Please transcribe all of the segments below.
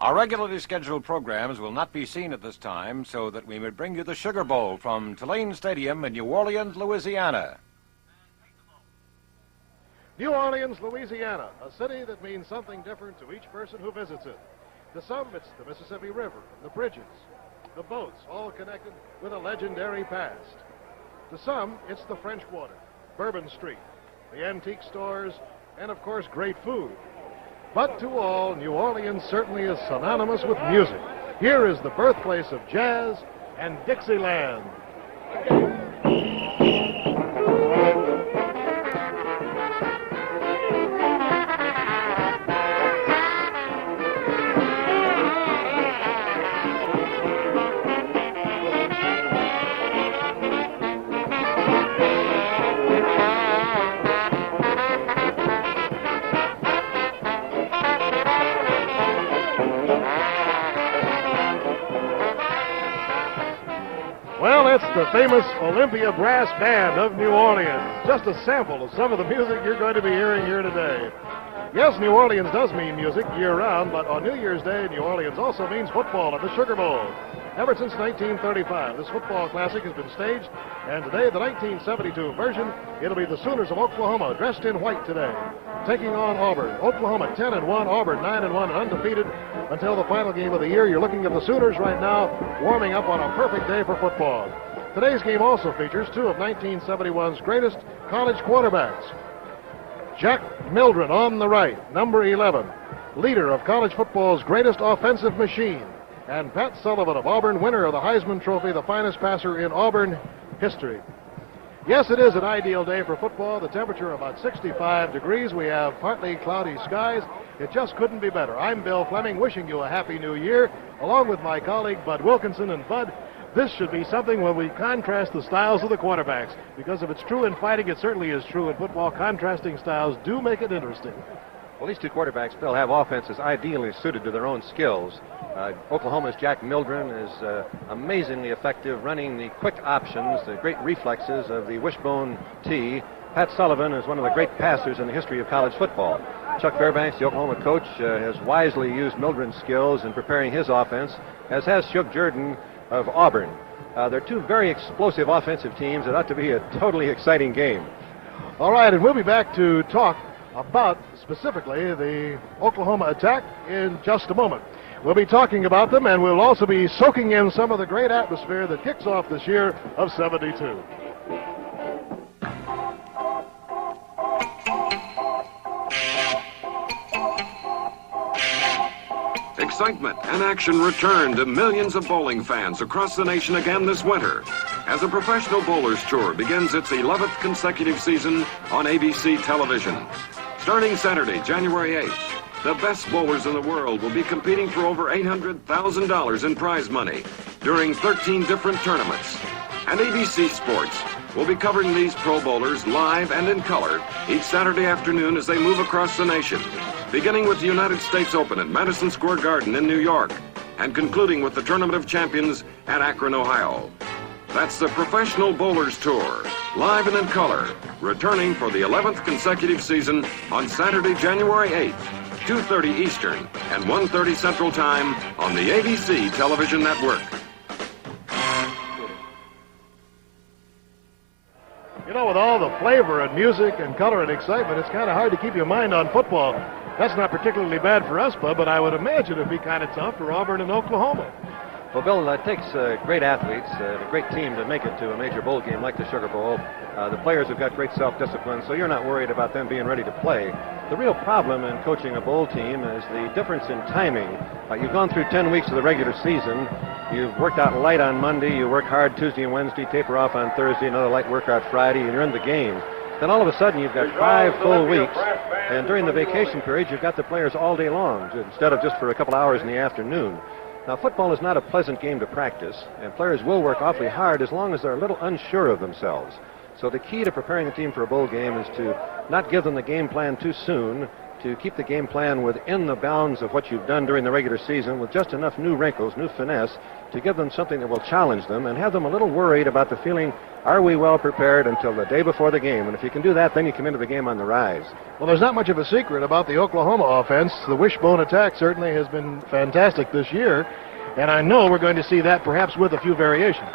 Our regularly scheduled programs will not be seen at this time, so that we may bring you the Sugar Bowl from Tulane Stadium in New Orleans, Louisiana. New Orleans, Louisiana, a city that means something different to each person who visits it. To some, it's the Mississippi River, the bridges, the boats, all connected with a legendary past. To some, it's the French Quarter, Bourbon Street, the antique stores, and of course, great food. But to all, New Orleans certainly is synonymous with music. Here is the birthplace of jazz and Dixieland. Well, it's the famous Olympia Brass Band of New Orleans. Just a sample of some of the music you're going to be hearing here today. Yes, New Orleans does mean music year-round, but on New Year's Day, New Orleans also means football at the Sugar Bowl. Ever since 1935, this football classic has been staged, and today, the 1972 version, it'll be the Sooners of Oklahoma, dressed in white today, taking on Auburn. Oklahoma 10-1, Auburn 9-1, undefeated until the final game of the year. You're looking at the Sooners right now, warming up on a perfect day for football. Today's game also features two of 1971's greatest college quarterbacks. Jack Mildren on the right, number 11, leader of college football's greatest offensive machine, and Pat Sullivan of Auburn, winner of the Heisman Trophy, the finest passer in Auburn history. Yes, it is an ideal day for football. The temperature about 65 degrees. We have partly cloudy skies. It just couldn't be better. I'm Bill Fleming, wishing you a happy new year, along with my colleague Bud Wilkinson. And Bud, this should be something when we contrast the styles of the quarterbacks, because if it's true in fighting, it certainly is true in football. Contrasting styles do make it interesting. Well, these two quarterbacks, Bill, have offenses ideally suited to their own skills. Oklahoma's Jack Mildren is amazingly effective running the quick options, the great reflexes of the wishbone tee. Pat Sullivan is one of the great passers in the history of college football. Chuck Fairbanks, the Oklahoma coach, has wisely used Mildren's skills in preparing his offense, as has Shug Jordan of Auburn. They're two very explosive offensive teams. It ought to be a totally exciting game. All right, and we'll be back to talk about specifically the Oklahoma attack in just a moment. We'll be talking about them, and we'll also be soaking in some of the great atmosphere that kicks off this year of 72. Excitement and action return to millions of bowling fans across the nation again this winter as the Professional Bowlers Tour begins its 11th consecutive season on ABC television. Starting Saturday, January 8th, the best bowlers in the world will be competing for over $800,000 in prize money during 13 different tournaments. And ABC Sports will be covering these pro bowlers live and in color each Saturday afternoon as they move across the nation, beginning with the United States Open at Madison Square Garden in New York and concluding with the Tournament of Champions at Akron, Ohio. That's the Professional Bowlers Tour, live and in color, returning for the 11th consecutive season on Saturday, January 8th, 2:30 Eastern and 1:30 Central Time on the ABC television network. You know, with all the flavor and music and color and excitement, it's kind of hard to keep your mind on football. That's not particularly bad for us, Bud, but I would imagine it'd be kind of tough for Auburn and Oklahoma. Well, Bill, it takes great athletes, a great team to make it to a major bowl game like the Sugar Bowl. The players have got great self-discipline, so you're not worried about them being ready to play. The real problem in coaching a bowl team is the difference in timing. You've gone through 10 weeks of the regular season. You've worked out light on Monday. You work hard Tuesday and Wednesday, taper off on Thursday, another light workout Friday, and you're in the game. Then all of a sudden you've got 5 full weeks, and during the vacation period you've got the players all day long instead of just for a couple hours in the afternoon. Now, football is not a pleasant game to practice, and players will work awfully hard as long as they're a little unsure of themselves. So the key to preparing a team for a bowl game is to not give them the game plan too soon, to keep the game plan within the bounds of what you've done during the regular season with just enough new wrinkles, new finesse, to give them something that will challenge them and have them a little worried about the feeling Are we well prepared until the day before the game? And if you can do that, then you come into the game on the rise. Well, there's not much of a secret about the Oklahoma offense. The wishbone attack certainly has been fantastic this year, and I know we're going to see that perhaps with a few variations.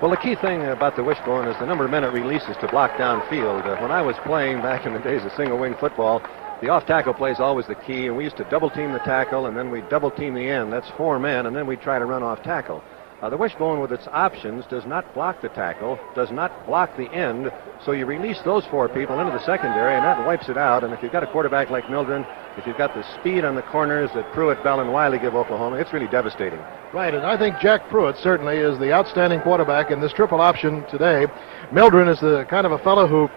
Well, the key thing about the wishbone is the number of men it releases to block downfield. When I was playing back in the days of single-wing football, the off-tackle play is always the key, and we used to double-team the tackle, and then we'd double-team the end. That's 4 men, and then we'd try to run off-tackle. The wishbone with its options does not block the tackle, does not block the end, so you release those 4 people into the secondary, and that wipes it out. And if you've got a quarterback like Mildren, if you've got the speed on the corners that Pruitt, Bell, and Wiley give Oklahoma, it's really devastating. Right, and I think Jack Pruitt certainly is the outstanding quarterback in this triple option today. Mildren is the kind of a fellow who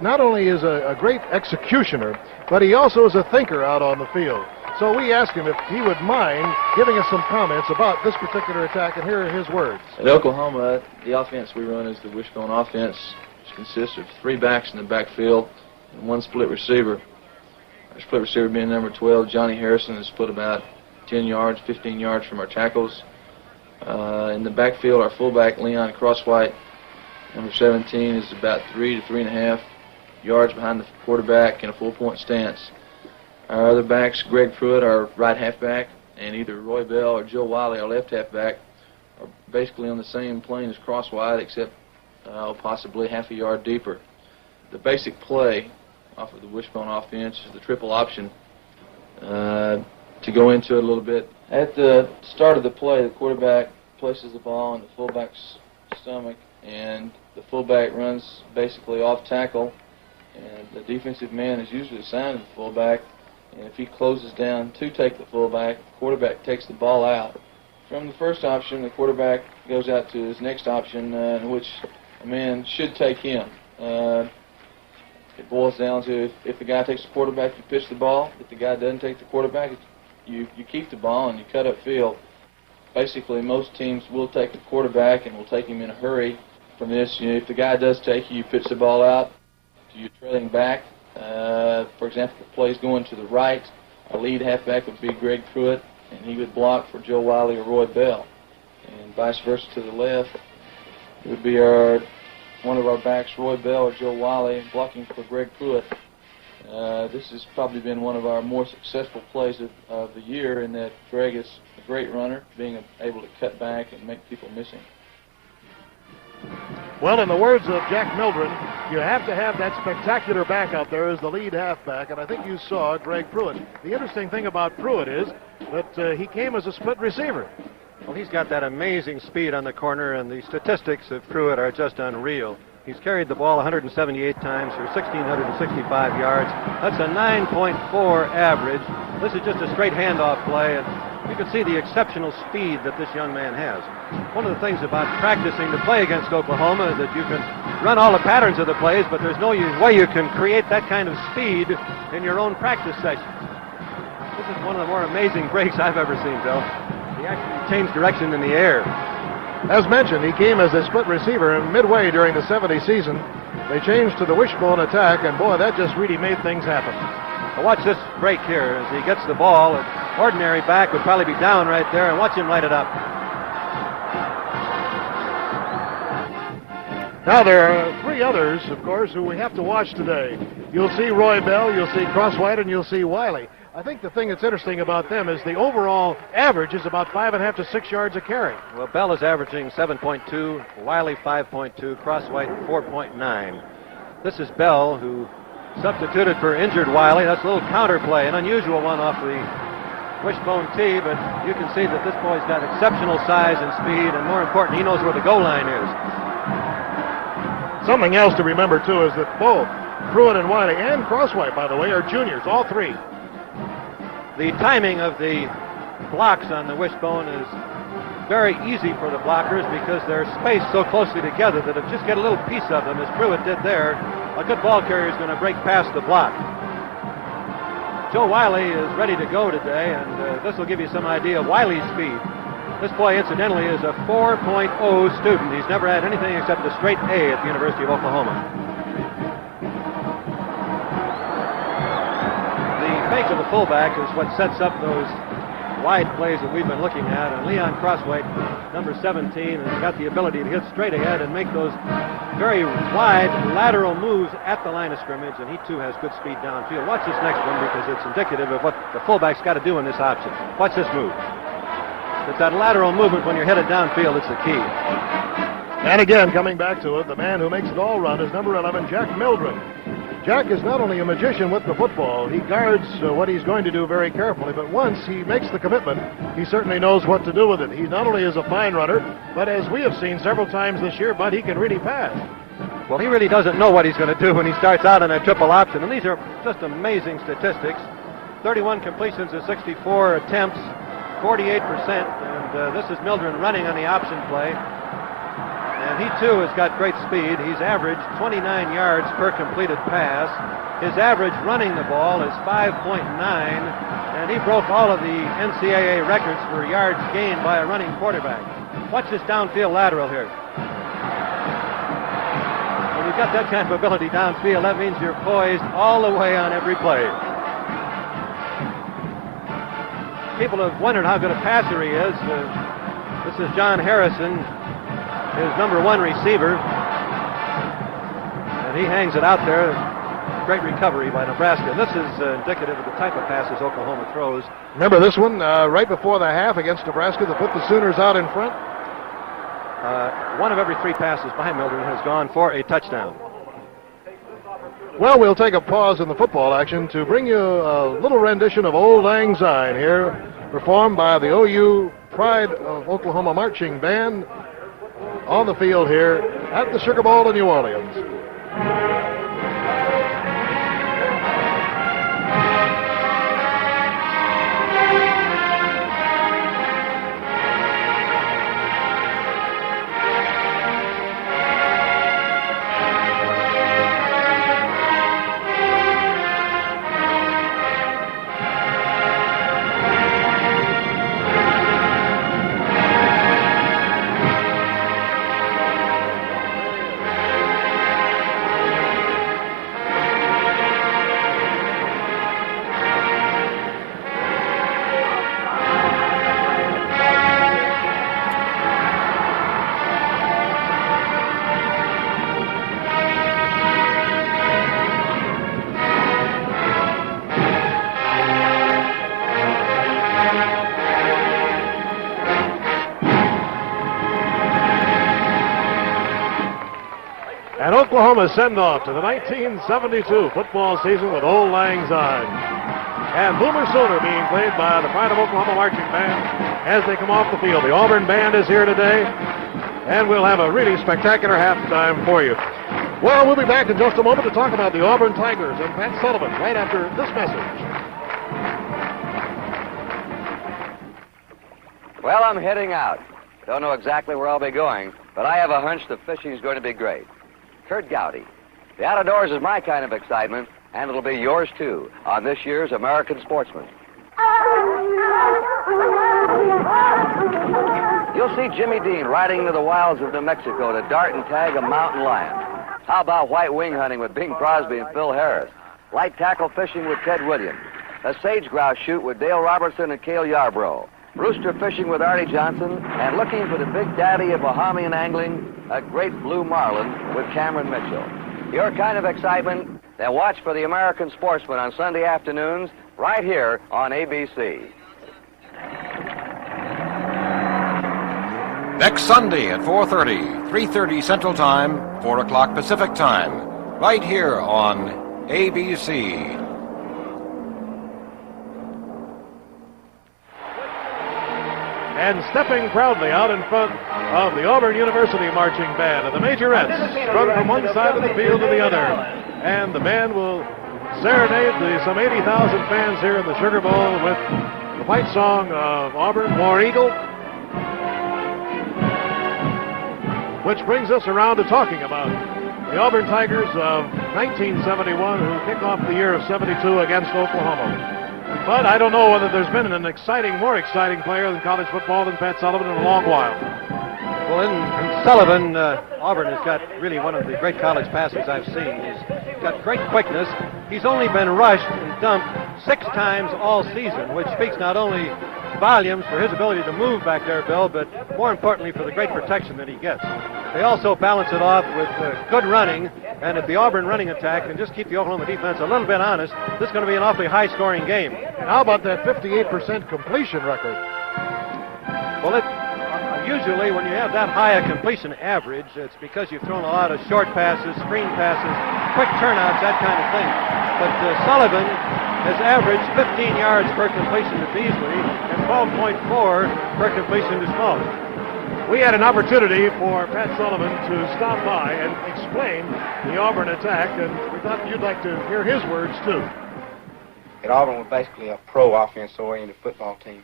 not only is a great executioner, but he also is a thinker out on the field. So we asked him if he would mind giving us some comments about this particular attack, and here are his words. At Oklahoma, the offense we run is the wishbone offense, which consists of 3 backs in the backfield and 1 split receiver. Our split receiver being number 12, Johnny Harrison, is split about 10 yards, 15 yards from our tackles. In the backfield, our fullback, Leon Crosswhite, number 17, is about 3 to 3.5 yards behind the quarterback in a full-point stance. Our other backs, Greg Pruitt, our right halfback, and either Roy Bell or Joe Wiley, our left halfback, are basically on the same plane as Crosswhite, except possibly half a yard deeper. The basic play off of the wishbone offense is the triple option. To go into it a little bit, at the start of the play, the quarterback places the ball in the fullback's stomach, and the fullback runs basically off tackle, and the defensive man is usually assigned to the fullback. And if he closes down to take the fullback, the quarterback takes the ball out. From the first option, the quarterback goes out to his next option, in which a man should take him. It boils down to if the guy takes the quarterback, you pitch the ball. If the guy doesn't take the quarterback, you keep the ball and you cut up field. Basically, most teams will take the quarterback and will take him in a hurry. From this, if the guy does take you, you pitch the ball out to your trailing back. For example, if the play's going to the right, our lead halfback would be Greg Pruitt, and he would block for Joe Wiley or Roy Bell. And vice versa to the left, it would be one of our backs, Roy Bell or Joe Wiley, blocking for Greg Pruitt. This has probably been one of our more successful plays of the year, in that Greg is a great runner, being able to cut back and make people miss him. Well, in the words of Jack Mildren, you have to have that spectacular back out there as the lead halfback, and I think you saw Greg Pruitt. The interesting thing about Pruitt is that he came as a split receiver. Well, he's got that amazing speed on the corner, and the statistics of Pruitt are just unreal. He's carried the ball 178 times for 1,665 yards. That's a 9.4 average. This is just a straight handoff play, and you can see the exceptional speed that this young man has. One of the things about practicing to play against Oklahoma is that you can run all the patterns of the plays, but there's no way you can create that kind of speed in your own practice sessions. This is one of the more amazing breaks I've ever seen, Bill. He actually changed direction in the air. As mentioned, he came as a split receiver, and midway during the 70 season, they changed to the wishbone attack, and boy, that just really made things happen. Now watch this break here as he gets the ball. An ordinary back would probably be down right there, and watch him light it up. Now there are 3 others, of course, who we have to watch today. You'll see Roy Bell, you'll see Crosswhite, and you'll see Wiley. I think the thing that's interesting about them is the overall average is about 5.5 to 6 yards a carry. Well, Bell is averaging 7.2, Wiley 5.2, Crosswhite 4.9. This is Bell, who substituted for injured Wiley. That's a little counter play, an unusual one off the wishbone tee, but you can see that this boy's got exceptional size and speed, and more important, he knows where the goal line is. Something else to remember, too, is that both Pruitt and Wiley, and Crosswhite, by the way, are juniors, all 3. The timing of the blocks on the wishbone is very easy for the blockers because they're spaced so closely together that if you just get a little piece of them, as Pruitt did there, a good ball carrier is going to break past the block. Joe Wiley is ready to go today, and this will give you some idea of Wiley's speed. This boy, incidentally, is a 4.0 student. He's never had anything except a straight A at the University of Oklahoma. The fake of the fullback is what sets up those wide plays that we've been looking at, and Leon Crosswhite number 17, has got the ability to hit straight ahead and make those very wide lateral moves at the line of scrimmage, and he too has good speed downfield. Watch this next one because it's indicative of what the fullback's got to do in this option. Watch this move. It's that lateral movement when you're headed downfield, it's the key. And again, coming back to it, the man who makes it all run is number 11, Jack Mildren. Jack is not only a magician with the football, he guards what he's going to do very carefully, but once he makes the commitment, he certainly knows what to do with it. He not only is a fine runner, but as we have seen several times this year, Bud, he can really pass. Well, he really doesn't know what he's going to do when he starts out in a triple option, and these are just amazing statistics. 31 completions of 64 attempts, 48%, and this is Mildren running on the option play. And he, too, has got great speed. He's averaged 29 yards per completed pass. His average running the ball is 5.9, and he broke all of the NCAA records for yards gained by a running quarterback. Watch this downfield lateral here. When you've got that kind of ability downfield, that means you're poised all the way on every play. People have wondered how good a passer he is. This is John Harrison, his number 1 receiver, and he hangs it out there. Great recovery by Nebraska. This is indicative of the type of passes Oklahoma throws. Remember this one right before the half against Nebraska that put the Sooners out in front? One of every 3 passes by Mildren has gone for a touchdown. Well, we'll take a pause in the football action to bring you a little rendition of Old Lang Syne here, performed by the OU Pride of Oklahoma Marching Band on the field here at the Sugar Bowl in New Orleans. And Oklahoma send off to the 1972 football season with Old Lang Syne. And Boomer Sooner being played by the Pride of Oklahoma Marching Band as they come off the field. The Auburn Band is here today, and we'll have a really spectacular halftime for you. Well, we'll be back in just a moment to talk about the Auburn Tigers and Pat Sullivan right after this message. Well, I'm heading out. Don't know exactly where I'll be going, but I have a hunch the fishing is going to be great. Kurt Gowdy. The outdoors is my kind of excitement, and it'll be yours too on this year's American Sportsman. You'll see Jimmy Dean riding into the wilds of New Mexico to dart and tag a mountain lion. How about white wing hunting with Bing Crosby and Phil Harris? Light tackle fishing with Ted Williams. A sage grouse shoot with Dale Robertson and Cale Yarbrough. Rooster fishing with Artie Johnson, and looking for the big daddy of Bahamian angling, a great blue marlin with Cameron Mitchell. Your kind of excitement? Then watch for the American Sportsman on Sunday afternoons right here on ABC. Next Sunday at 4:30, 3:30 Central Time, 4 o'clock Pacific Time, right here on ABC. And stepping proudly out in front of the Auburn University Marching Band and the Majorettes, strung from one side of the field to the other. And the band will serenade some 80,000 fans here in the Sugar Bowl with the fight song of Auburn, War Eagle. Which brings us around to talking about the Auburn Tigers of 1971, who kick off the year of 72 against Oklahoma. But I don't know whether there's been an more exciting player in college football than Pat Sullivan in a long while. Well, in Sullivan, Auburn has got really one of the great college passers I've seen. He's got great quickness. He's only been rushed and dumped 6 times all season, which speaks not only volumes for his ability to move back there, Bill, but more importantly for the great protection that he gets. They also balance it off with good running, and if the Auburn running attack can just keep the Oklahoma defense a little bit honest, this is going to be an awfully high-scoring game. And how about that 58% completion record? Well, usually when you have that high a completion average, it's because you've thrown a lot of short passes, screen passes, quick turnouts, that kind of thing. But Sullivan has averaged 15 yards per completion to Beasley and 12.4 per completion to Small. We had an opportunity for Pat Sullivan to stop by and explain the Auburn attack, and we thought you'd like to hear his words too. At Auburn, we're basically a pro offense-oriented football team.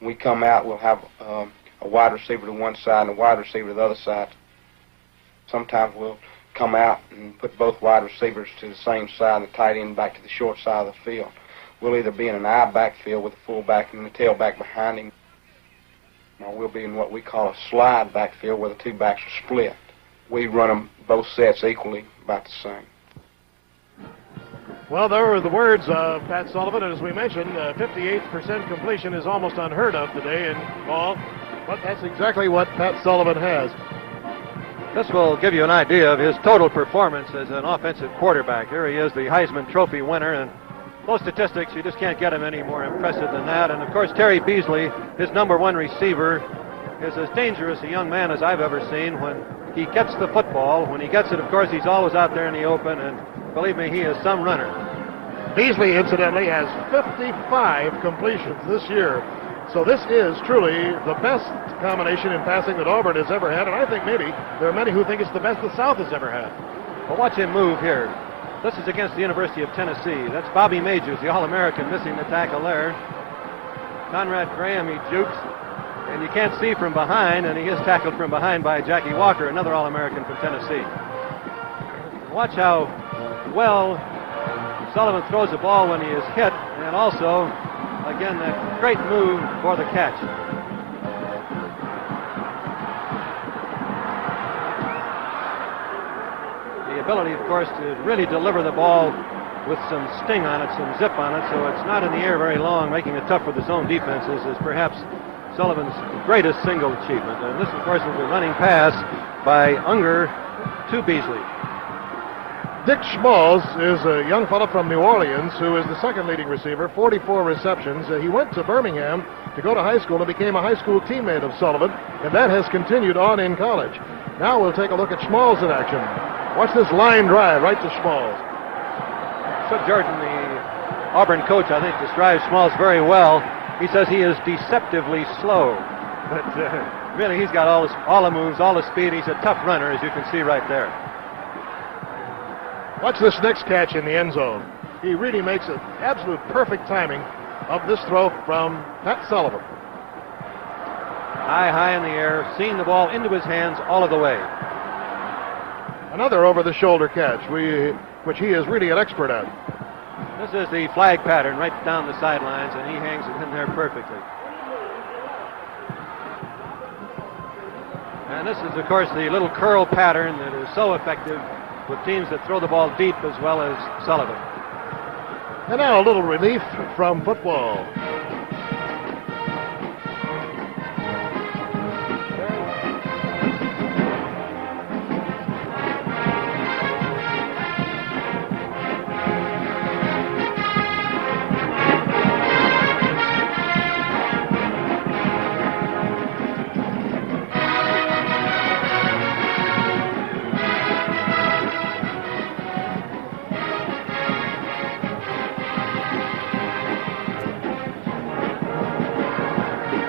When we come out, we'll have a wide receiver to one side and a wide receiver to the other side. Sometimes we'll come out and put both wide receivers to the same side and the tight end back to the short side of the field. We'll either be in an I backfield with the fullback and the tailback behind him, or we'll be in what we call a slide backfield where the two backs are split. We run them both sets equally, about the same. Well, there were the words of Pat Sullivan, and as we mentioned, 58% completion is almost unheard of today in ball, but that's exactly what Pat Sullivan has. This will give you an idea of his total performance as an offensive quarterback. Here he is, the Heisman Trophy winner, and those statistics, you just can't get him any more impressive than that. And, of course, Terry Beasley, his number one receiver, is as dangerous a young man as I've ever seen. When he gets the football, when he gets it, of course, he's always out there in the open, and believe me, he is some runner. Beasley, incidentally, has 55 completions this year. So this is truly the best combination in passing that Auburn has ever had, and I think maybe there are many who think it's the best the South has ever had. Well, watch him move here. This is against the University of Tennessee. That's Bobby Majors, the All-American, missing the tackle there. Conrad Graham, he jukes, and you can't see from behind, and he is tackled from behind by Jackie Walker, another All-American from Tennessee. Watch how well Sullivan throws the ball when he is hit, and also, again, that great move for the catch. The ability, of course, to really deliver the ball with some sting on it, some zip on it, so it's not in the air very long, making it tough for the zone defenses, is perhaps Sullivan's greatest single achievement. And this, of course, is a running pass by Unger to Beasley. Dick Schmalz is a young fellow from New Orleans who is the second leading receiver, 44 receptions. He went to Birmingham to go to high school and became a high school teammate of Sullivan, and that has continued on in college. Now we'll take a look at Schmalz in action. Watch this line drive right to Schmalz. So Jordan, the Auburn coach, I think, describes Schmalz very well. He says he is deceptively slow, but really he's got all the moves, all the speed. He's a tough runner, as you can see right there. Watch this next catch in the end zone. He really makes an absolute perfect timing of this throw from Pat Sullivan. High in the air, seeing the ball into his hands all of the way. Another over-the-shoulder catch, which he is really an expert at. This is the flag pattern right down the sidelines, and he hangs it in there perfectly. And this is, of course, the little curl pattern that is so effective with teams that throw the ball deep as well as Sullivan. And now a little relief from football.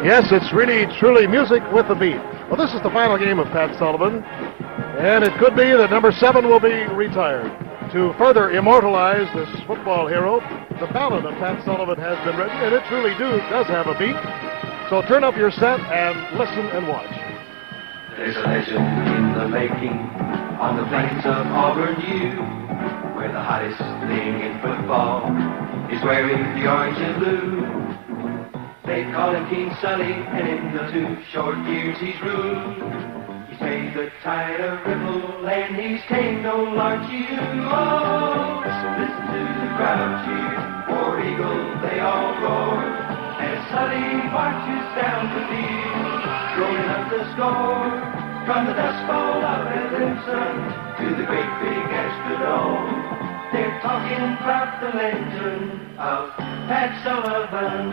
Yes, it's really, truly music with a beat. Well, this is the final game of Pat Sullivan, and it could be that number 7 will be retired. To further immortalize this football hero, the ballad of Pat Sullivan has been written, and it truly does have a beat. So turn up your set and listen and watch. There's a legend in the making on the plains of Auburn U, where the hottest thing in football is wearing the orange and blue. They call him King Sully, and in the 2 short years he's ruled. He's made the tide a ripple, and he's tamed old Archie. Oh, listen to the crowd cheer, War Eagle, they all roar, as Sully marches down the field, rolling up the score from the Dust Bowl of Edmondson to the great big Astrodome. They're talking about the legend of Pat Sullivan.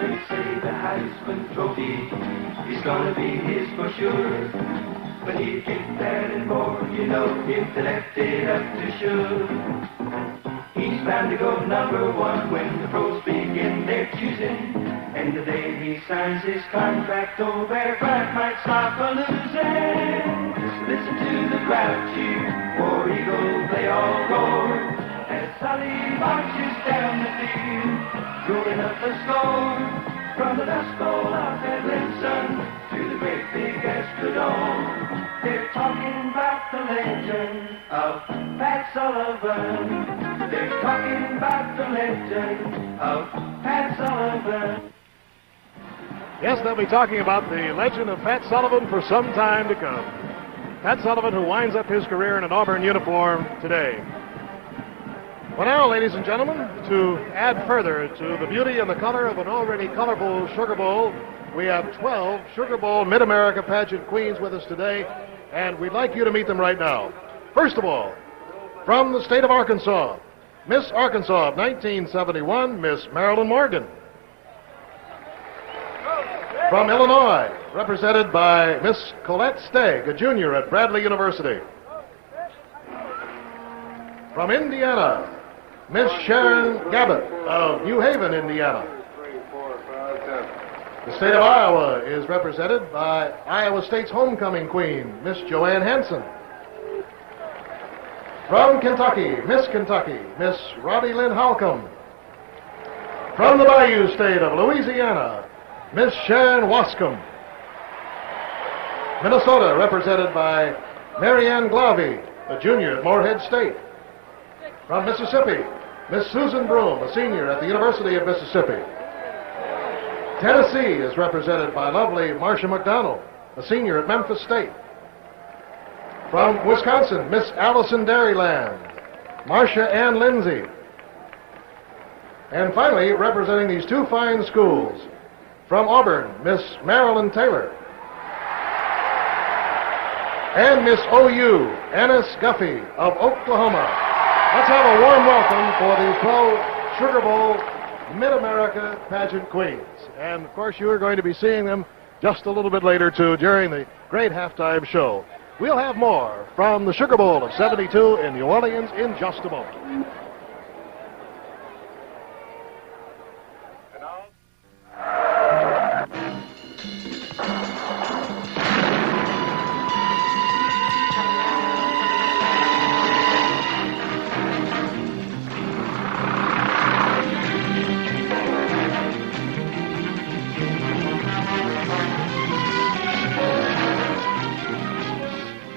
They say the Heisman Trophy is gonna be his for sure, but he'd get that and more, you know, if they left it up to Suge. He's bound to go number one when the pros begin their choosing, and the day he signs his contract, old Bear Bryant might stop a losing. Listen to the crowd cheer, War Eagle, they all roar, as Sully marches down the field, rolling up the score from the Dust Bowl of Edmondson to the great big Astrodome. They're talking about the legend of Pat Sullivan. They're talking about the legend of Pat Sullivan. Yes, they'll be talking about the legend of Pat Sullivan for some time to come. Pat Sullivan, who winds up his career in an Auburn uniform today. Well, now, ladies and gentlemen, to add further to the beauty and the color of an already colorful Sugar Bowl, we have 12 Sugar Bowl Mid-America pageant queens with us today, and we'd like you to meet them right now. First of all, from the state of Arkansas, Miss Arkansas of 1971, Miss Marilyn Morgan. From Illinois, represented by Miss Colette Stagg, a junior at Bradley University. From Indiana, Miss Sharon Gabbett of New Haven, Indiana. The state of Iowa is represented by Iowa State's homecoming queen, Miss Joanne Hanson. From Kentucky, Miss Robbie Lynn Holcomb. From the Bayou State of Louisiana, Miss Sharon Wascombe. Minnesota, represented by Marianne Glavy, a junior at Morehead State. From Mississippi, Miss Susan Broom, a senior at the University of Mississippi. Tennessee is represented by lovely Marcia McDonald, a senior at Memphis State. From Wisconsin, Miss Allison Dairyland, Marcia Ann Lindsay. And finally, representing these two fine schools, from Auburn, Miss Marilyn Taylor. And Miss OU, Annis Guffey of Oklahoma. Let's have a warm welcome for the 12 Sugar Bowl Mid-America pageant queens. And, of course, you are going to be seeing them just a little bit later, too, during the great halftime show. We'll have more from the Sugar Bowl of '72 in New Orleans in just a moment.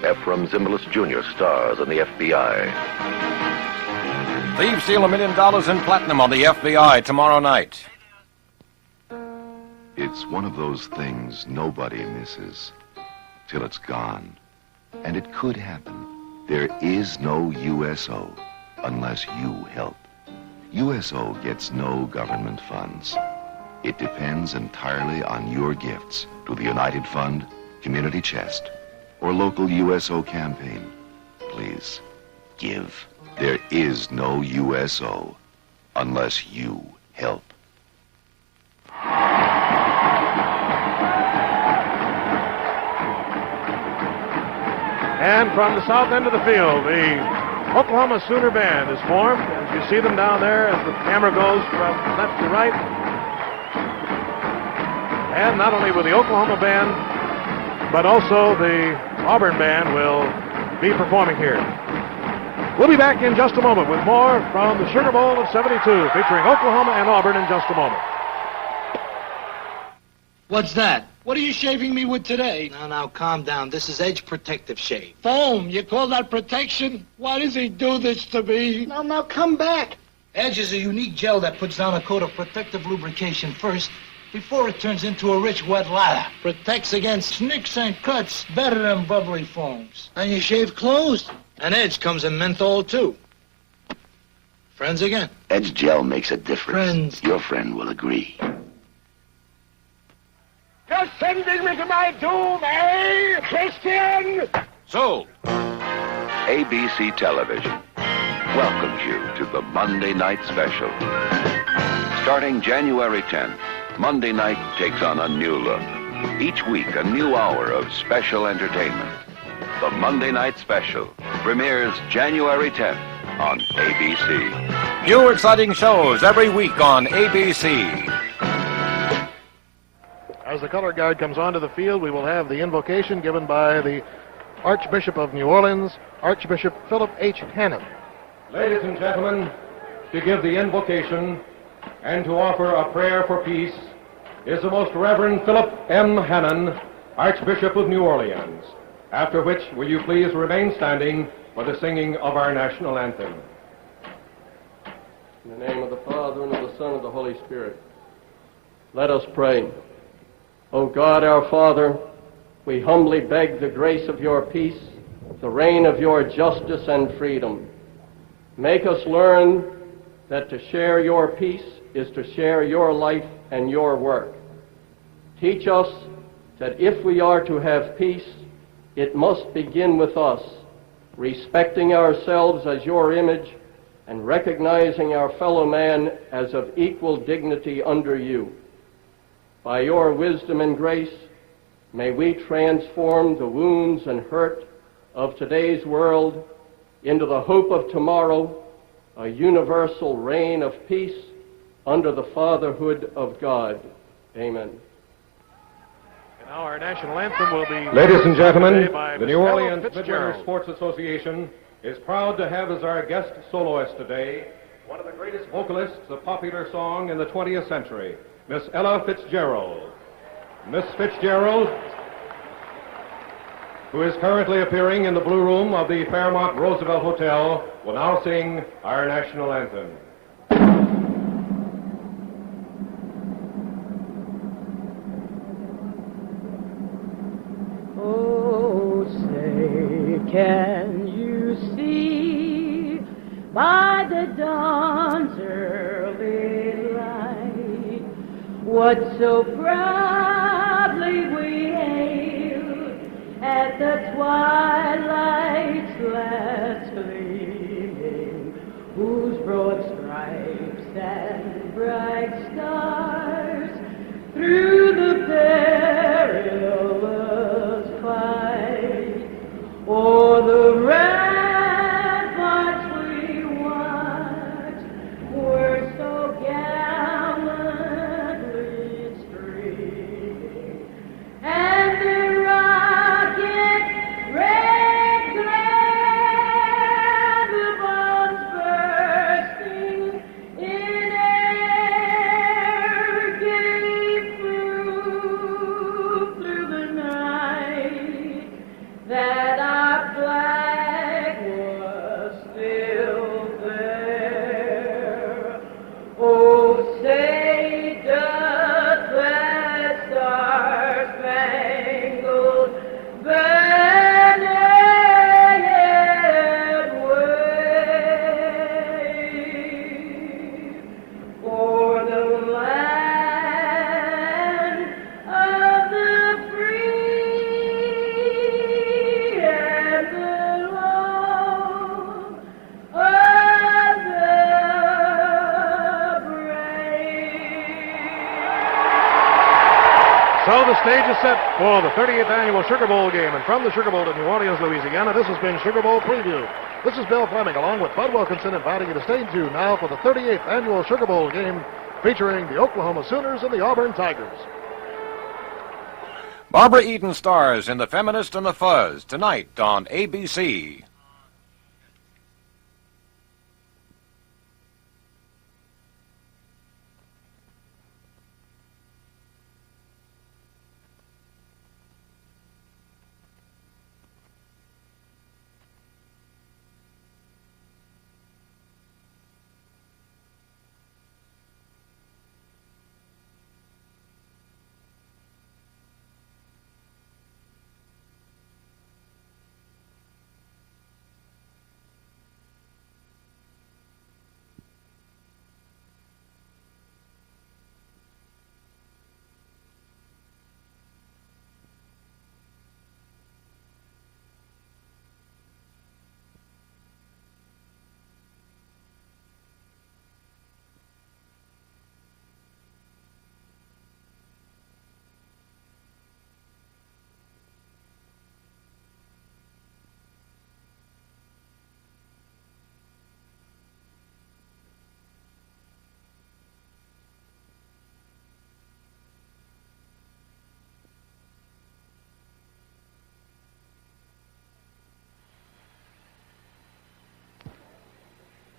Ephraim Zimbalist Jr. stars in the FBI. Thieves steal $1 million in platinum on the FBI tomorrow night. It's one of those things nobody misses till it's gone. And it could happen. There is no USO unless you help. USO gets no government funds. It depends entirely on your gifts to the United Fund, Community Chest, or local USO campaign. Please, give. There is no USO unless you help. And from the south end of the field, the Oklahoma Sooner Band is formed. As you see them down there, as the camera goes from left to right. And not only will the Oklahoma Band, but also the Auburn Band will be performing here. We'll be back in just a moment with more from the Sugar Bowl of '72, featuring Oklahoma and Auburn in just a moment. What's that? What are you shaving me with today? Now, calm down. This is Edge Protective Shave. Foam, you call that protection? Why does he do this to me? Now, come back. Edge is a unique gel that puts down a coat of protective lubrication first before it turns into a rich, wet lather. Protects against nicks and cuts better than bubbly foams. And you shave clothes? And Edge comes in menthol, too. Friends again. Edge gel makes a difference. Friends. Your friend will agree. You're sending me to my doom, eh, Christian? So, ABC Television welcomes you to the Monday Night Special. Starting January 10th, Monday night takes on a new look. Each week, a new hour of special entertainment. The Monday Night Special premieres January 10th on ABC. new exciting shows every week on ABC. As the color guard comes onto the field, we will have the invocation given by the Archbishop of New Orleans, Archbishop Philip H. Hannon. Ladies and gentlemen, to give the invocation and to offer a prayer for peace is the Most Reverend Philip M. Hannon, Archbishop of New Orleans. After which, will you please remain standing for the singing of our national anthem. In the name of the Father, and of the Son, and of the Holy Spirit. Let us pray. O God, our Father, we humbly beg the grace of your peace, the reign of your justice and freedom. Make us learn that to share your peace is to share your life and your work. Teach us that if we are to have peace, it must begin with us, respecting ourselves as your image and recognizing our fellow man as of equal dignity under you. By your wisdom and grace, may we transform the wounds and hurt of today's world into the hope of tomorrow, a universal reign of peace under the fatherhood of God. Amen. Now our national anthem will be... Ladies and gentlemen, by the Miss New Ella Orleans Midwinter Fitzgerald. Sports Association is proud to have as our guest soloist today one of the greatest vocalists of popular song in the 20th century, Miss Ella Fitzgerald. Miss Fitzgerald, who is currently appearing in the Blue Room of the Fairmont Roosevelt Hotel, will now sing our national anthem. Oh, say, can you see by the dawn's early light what so proudly we hailed at the twilight's last gleaming, whose broad stripes and bright stars through the perilous fight o'er the ramparts we watched were so gallantly streaming, and the rocket red glare, the bombs bursting in air, gave proof through the night that our flag was still there. Oh, say does that star-spangled banner yet wave o'er the land of the free and the lone of the So the stage is set for the 30th annual Sugar Bowl game. And from the Sugar Bowl in New Orleans, Louisiana, this has been Sugar Bowl Preview. This is Bill Fleming, along with Bud Wilkinson, inviting you to stay tuned now for the 38th annual Sugar Bowl game featuring the Oklahoma Sooners and the Auburn Tigers. Barbara Eden stars in The Feminist and the Fuzz tonight on ABC.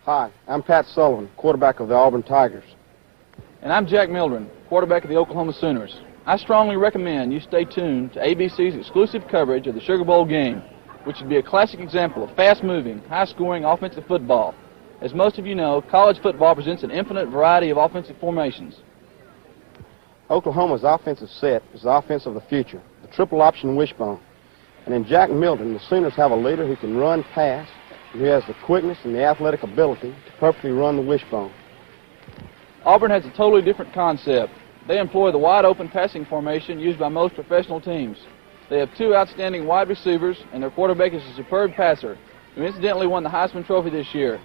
Hi, I'm Pat Sullivan, quarterback of the Auburn Tigers. And I'm Jack Mildren, quarterback of the Oklahoma Sooners. I strongly recommend you stay tuned to ABC's exclusive coverage of the Sugar Bowl game, which would be a classic example of fast-moving, high-scoring offensive football. As most of you know, college football presents an infinite variety of offensive formations. Oklahoma's offensive set is the offense of the future, the triple option wishbone. And in Jack Mildren, the Sooners have a leader who can run, pass, and who has the quickness and the athletic ability to perfectly run the wishbone. Auburn has a totally different concept. They employ the wide-open passing formation used by most professional teams. They have two outstanding wide receivers, and their quarterback is a superb passer, who incidentally won the Heisman Trophy this year.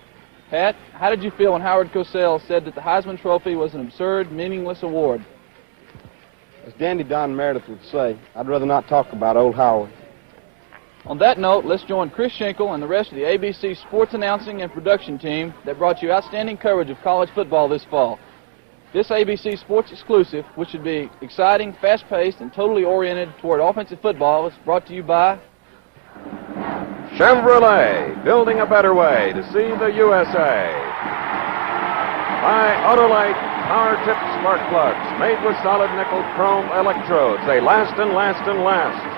Pat, how did you feel when Howard Cosell said that the Heisman Trophy was an absurd, meaningless award? As Dandy Don Meredith would say, I'd rather not talk about old Howard. On that note, let's join Chris Schenkel and the rest of the ABC sports announcing and production team that brought you outstanding coverage of college football this fall. This ABC sports exclusive, which should be exciting, fast-paced, and totally oriented toward offensive football, is brought to you by Chevrolet, building a better way to see the USA. By Autolite power-tipped spark plugs made with solid nickel chrome electrodes. They last and last and last.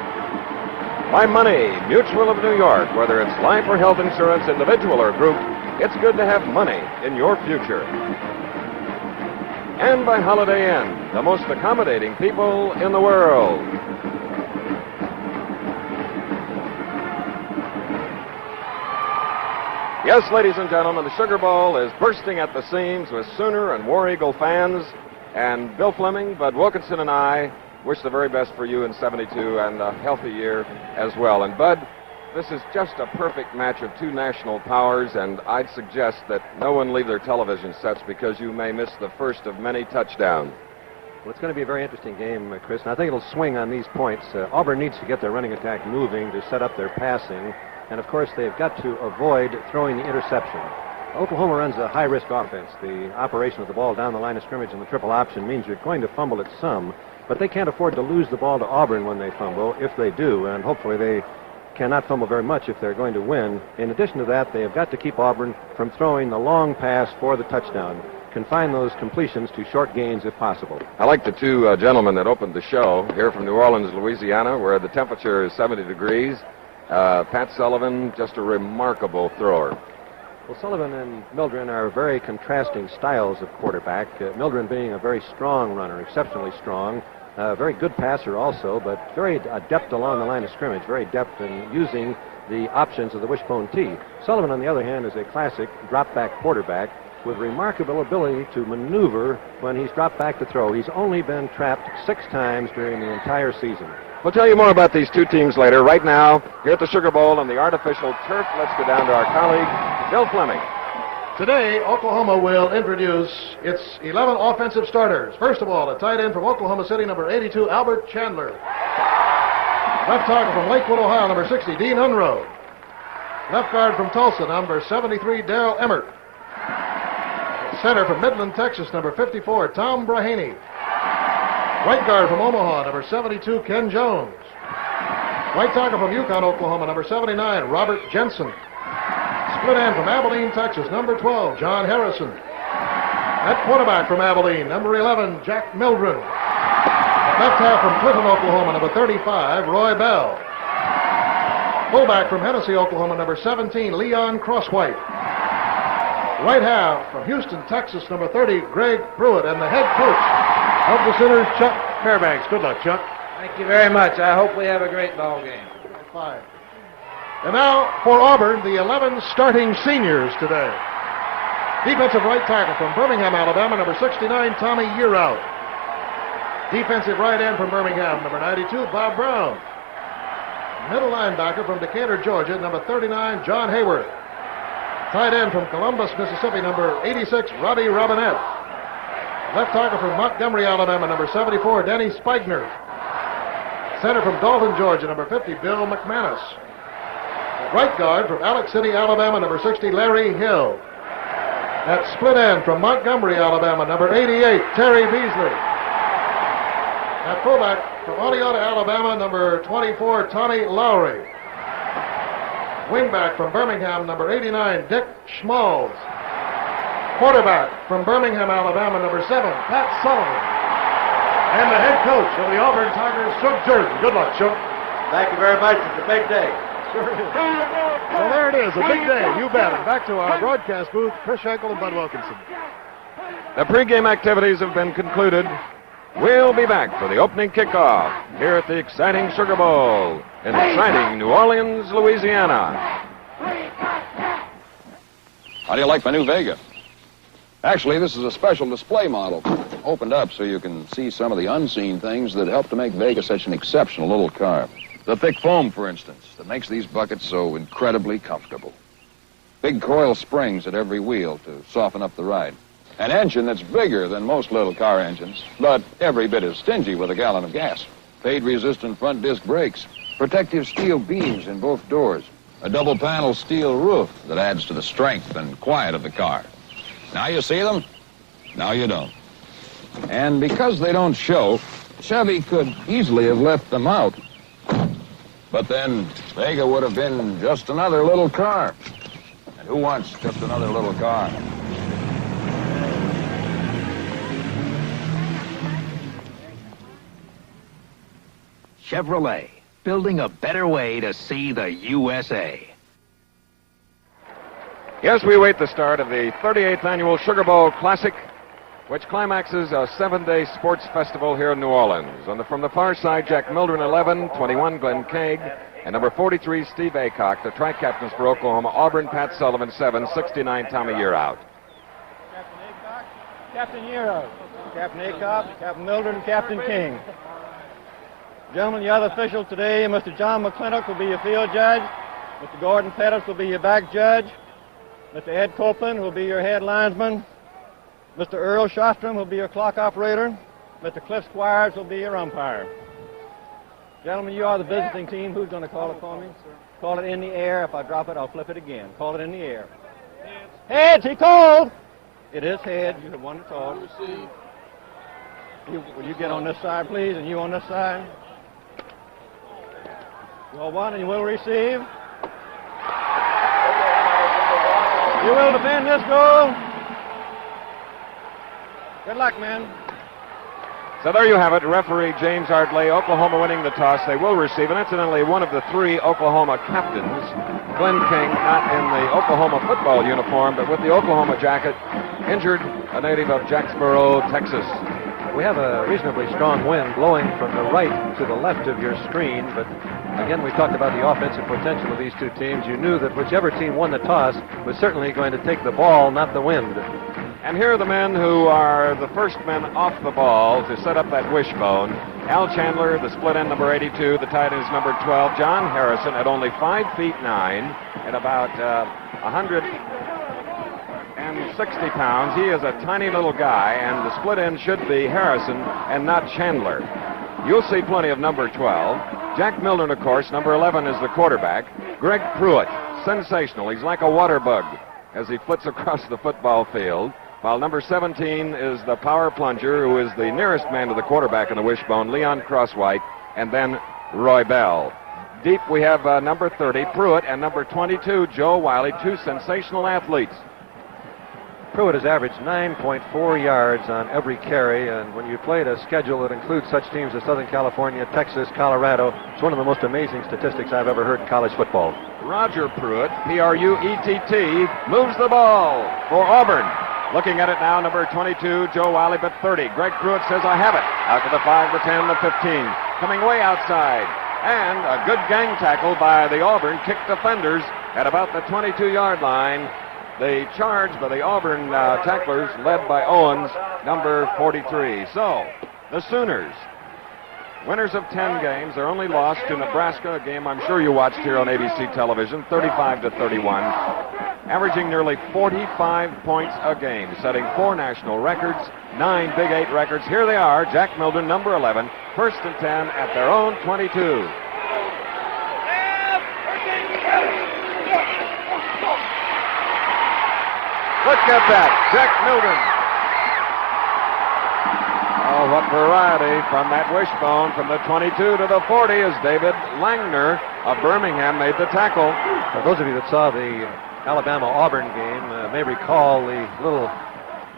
By Money, Mutual of New York. Whether it's life or health insurance, individual or group, it's good to have money in your future. And by Holiday Inn, the most accommodating people in the world. Yes, ladies and gentlemen, the Sugar Bowl is bursting at the seams with Sooner and War Eagle fans. And Bill Fleming, Bud Wilkinson, and I wish the very best for you in 72 and a healthy year as well. And Bud, this is just a perfect match of two national powers, and I'd suggest that no one leave their television sets because you may miss the first of many touchdowns. Well, it's going to be a very interesting game, Chris, and I think it'll swing on these points. Auburn needs to get their running attack moving to set up their passing, and of course they've got to avoid throwing the interception. Oklahoma runs a high-risk offense. The operation of the ball down the line of scrimmage in the triple option means you're going to fumble it some, but they can't afford to lose the ball to Auburn when they fumble, if they do, and hopefully they cannot fumble very much if they're going to win. In addition to that, they have got to keep Auburn from throwing the long pass for the touchdown. Confine those completions to short gains if possible. I like the two gentlemen that opened the show here from New Orleans, Louisiana, where the temperature is 70 degrees. Pat Sullivan, just a remarkable thrower. Well, Sullivan and Mildren are very contrasting styles of quarterback. Mildren being a very strong runner, exceptionally strong, very good passer also, but very adept along the line of scrimmage, very adept in using the options of the wishbone tee. Sullivan, on the other hand, is a classic drop-back quarterback with remarkable ability to maneuver when he's dropped back to throw. He's only been trapped 6 times during the entire season. We'll tell you more about these two teams later. Right now, here at the Sugar Bowl on the artificial turf, let's go down to our colleague, Bill Fleming. Today, Oklahoma will introduce its 11 offensive starters. First of all, a tight end from Oklahoma City, number 82, Albert Chandler. Left tackle from Lakewood, Ohio, number 60, Dean Unruh. Left guard from Tulsa, number 73, Darrell Emmert. Center from Midland, Texas, number 54, Tom Brahaney. Right guard from Omaha, number 72, Ken Jones. Right tackle from Yukon, Oklahoma, number 79, Robert Jensen. Split end from Abilene, Texas, number 12, John Harrison. At quarterback from Abilene, number 11, Jack Mildren. Left half from Clinton, Oklahoma, number 35, Roy Bell. Fullback from Hennessy, Oklahoma, number 17, Leon Crosswhite. Right half from Houston, Texas, number 30, Greg Pruitt. And the head coach of the Sooners, Chuck Fairbanks. Good luck, Chuck. Thank you very much. I hope we have a great ball game. Five. And now for Auburn, the 11 starting seniors today. Defensive right tackle from Birmingham, Alabama, number 69, Tommy Yearout. Defensive right end from Birmingham, number 92, Bob Brown. Middle linebacker from Decatur, Georgia, number 39, John Hayward. Tight end from Columbus, Mississippi, number 86, Robbie Robinette. Left tackle from Montgomery, Alabama, number 74, Danny Spigner. Center from Dalton, Georgia, number 50, Bill McManus. Right guard from Alex City, Alabama, number 60, Larry Hill. At split end from Montgomery, Alabama, number 88, Terry Beasley. At fullback from Oneonta, Alabama, number 24, Tommy Lowry. Wingback from Birmingham, number 89, Dick Schmalls. Quarterback from Birmingham, Alabama, number 7, Pat Sullivan. And the head coach of the Auburn Tigers, Shook Jordan. Good luck, Shook. Thank you very much. It's a big day. Sure is. Well, there it is, a big day. You bet. And back to our broadcast booth, Chris Schenkel and Bud Wilkinson. The pregame activities have been concluded. We'll be back for the opening kickoff here at the exciting Sugar Bowl in exciting New Orleans, Louisiana. How do you like my new Vega? Actually, this is a special display model. Opened up so you can see some of the unseen things that help to make Vega such an exceptional little car. The thick foam, for instance, that makes these buckets so incredibly comfortable. Big coil springs at every wheel to soften up the ride. An engine that's bigger than most little car engines, but every bit as stingy with a gallon of gas. Fade-resistant front disc brakes. Protective steel beams in both doors. A double-panel steel roof that adds to the strength and quiet of the car. Now you see them, now you don't. And because they don't show, Chevy could easily have left them out. But then Vega would have been just another little car. And who wants just another little car? Chevrolet, building a better way to see the USA. Yes, we await the start of the 38th Annual Sugar Bowl Classic, which climaxes a 7-day sports festival here in New Orleans. From the far side, Jack Mildren, 11, 21, Glenn Cagg, and number 43, Steve Aycock, the tri-captains for Oklahoma, Auburn, Pat Sullivan, 7, 69, Tommy Yearout. Captain Yearout, Captain Aycock, Captain Mildren, and Captain King. Gentlemen, the other officials today, Mr. John McClintock will be your field judge. Mr. Gordon Pettis will be your back judge. Mr. Ed Copeland will be your head linesman. Mr. Earl Shostrom will be your clock operator. Mr. Cliff Squires will be your umpire. Gentlemen, you are the visiting team. Who's going to call it for me? Call it in the air. If I drop it, I'll flip it again. Call it in the air. Heads, he called. It is heads. You have one to call. Will you get on this side, please, and you on this side? You all one, and you will receive. You will defend this goal. Good luck, men. So there you have it. Referee James Ardley, Oklahoma winning the toss. They will receive, and incidentally, one of the 3 Oklahoma captains, Glenn King, not in the Oklahoma football uniform, but with the Oklahoma jacket, injured, a native of Jacksboro, Texas. We have a reasonably strong wind blowing from the right to the left of your screen, but again, we talked about the offensive potential of these two teams. You knew that whichever team won the toss was certainly going to take the ball, not the wind. And here are the men who are the first men off the ball to set up that wishbone. Al Chandler, the split end number 82, the tight end is number 12. John Harrison at only 5 feet 9 and about 160 pounds. He is a tiny little guy, and the split end should be Harrison and not Chandler. You'll see plenty of number 12. Jack Mildren, of course, number 11 is the quarterback. Greg Pruitt, sensational. He's like a water bug as he flits across the football field. While number 17 is the power plunger, who is the nearest man to the quarterback in the wishbone, Leon Crosswhite, and then Roy Bell. Deep we have number 30, Pruitt, and number 22, Joe Wiley, 2 sensational athletes. Pruitt has averaged 9.4 yards on every carry, and when you played a schedule that includes such teams as Southern California, Texas, Colorado, it's one of the most amazing statistics I've ever heard in college football. Roger Pruitt, P-R-U-E-T-T, moves the ball for Auburn. Looking at it now, number 22, Joe Wiley, but 30. Greg Pruitt says, I have it. Out to the 5, the 10, the 15. Coming way outside. And a good gang tackle by the Auburn kick defenders at about the 22-yard line. The charge by the Auburn tacklers, led by Owens, number 43. So, the Sooners, winners of 10 games, their only loss to Nebraska, a game I'm sure you watched here on ABC television, 35-31, averaging nearly 45 points a game, setting 4 national records, 9 Big 8 records. Here they are, Jack Mildren, number 11, first and 10 at their own 22. Look at that, Jack Mildren. Oh, what variety from that wishbone from the 22 to the 40 as David Langner of Birmingham made the tackle. For those of you that saw the Alabama-Auburn game may recall the little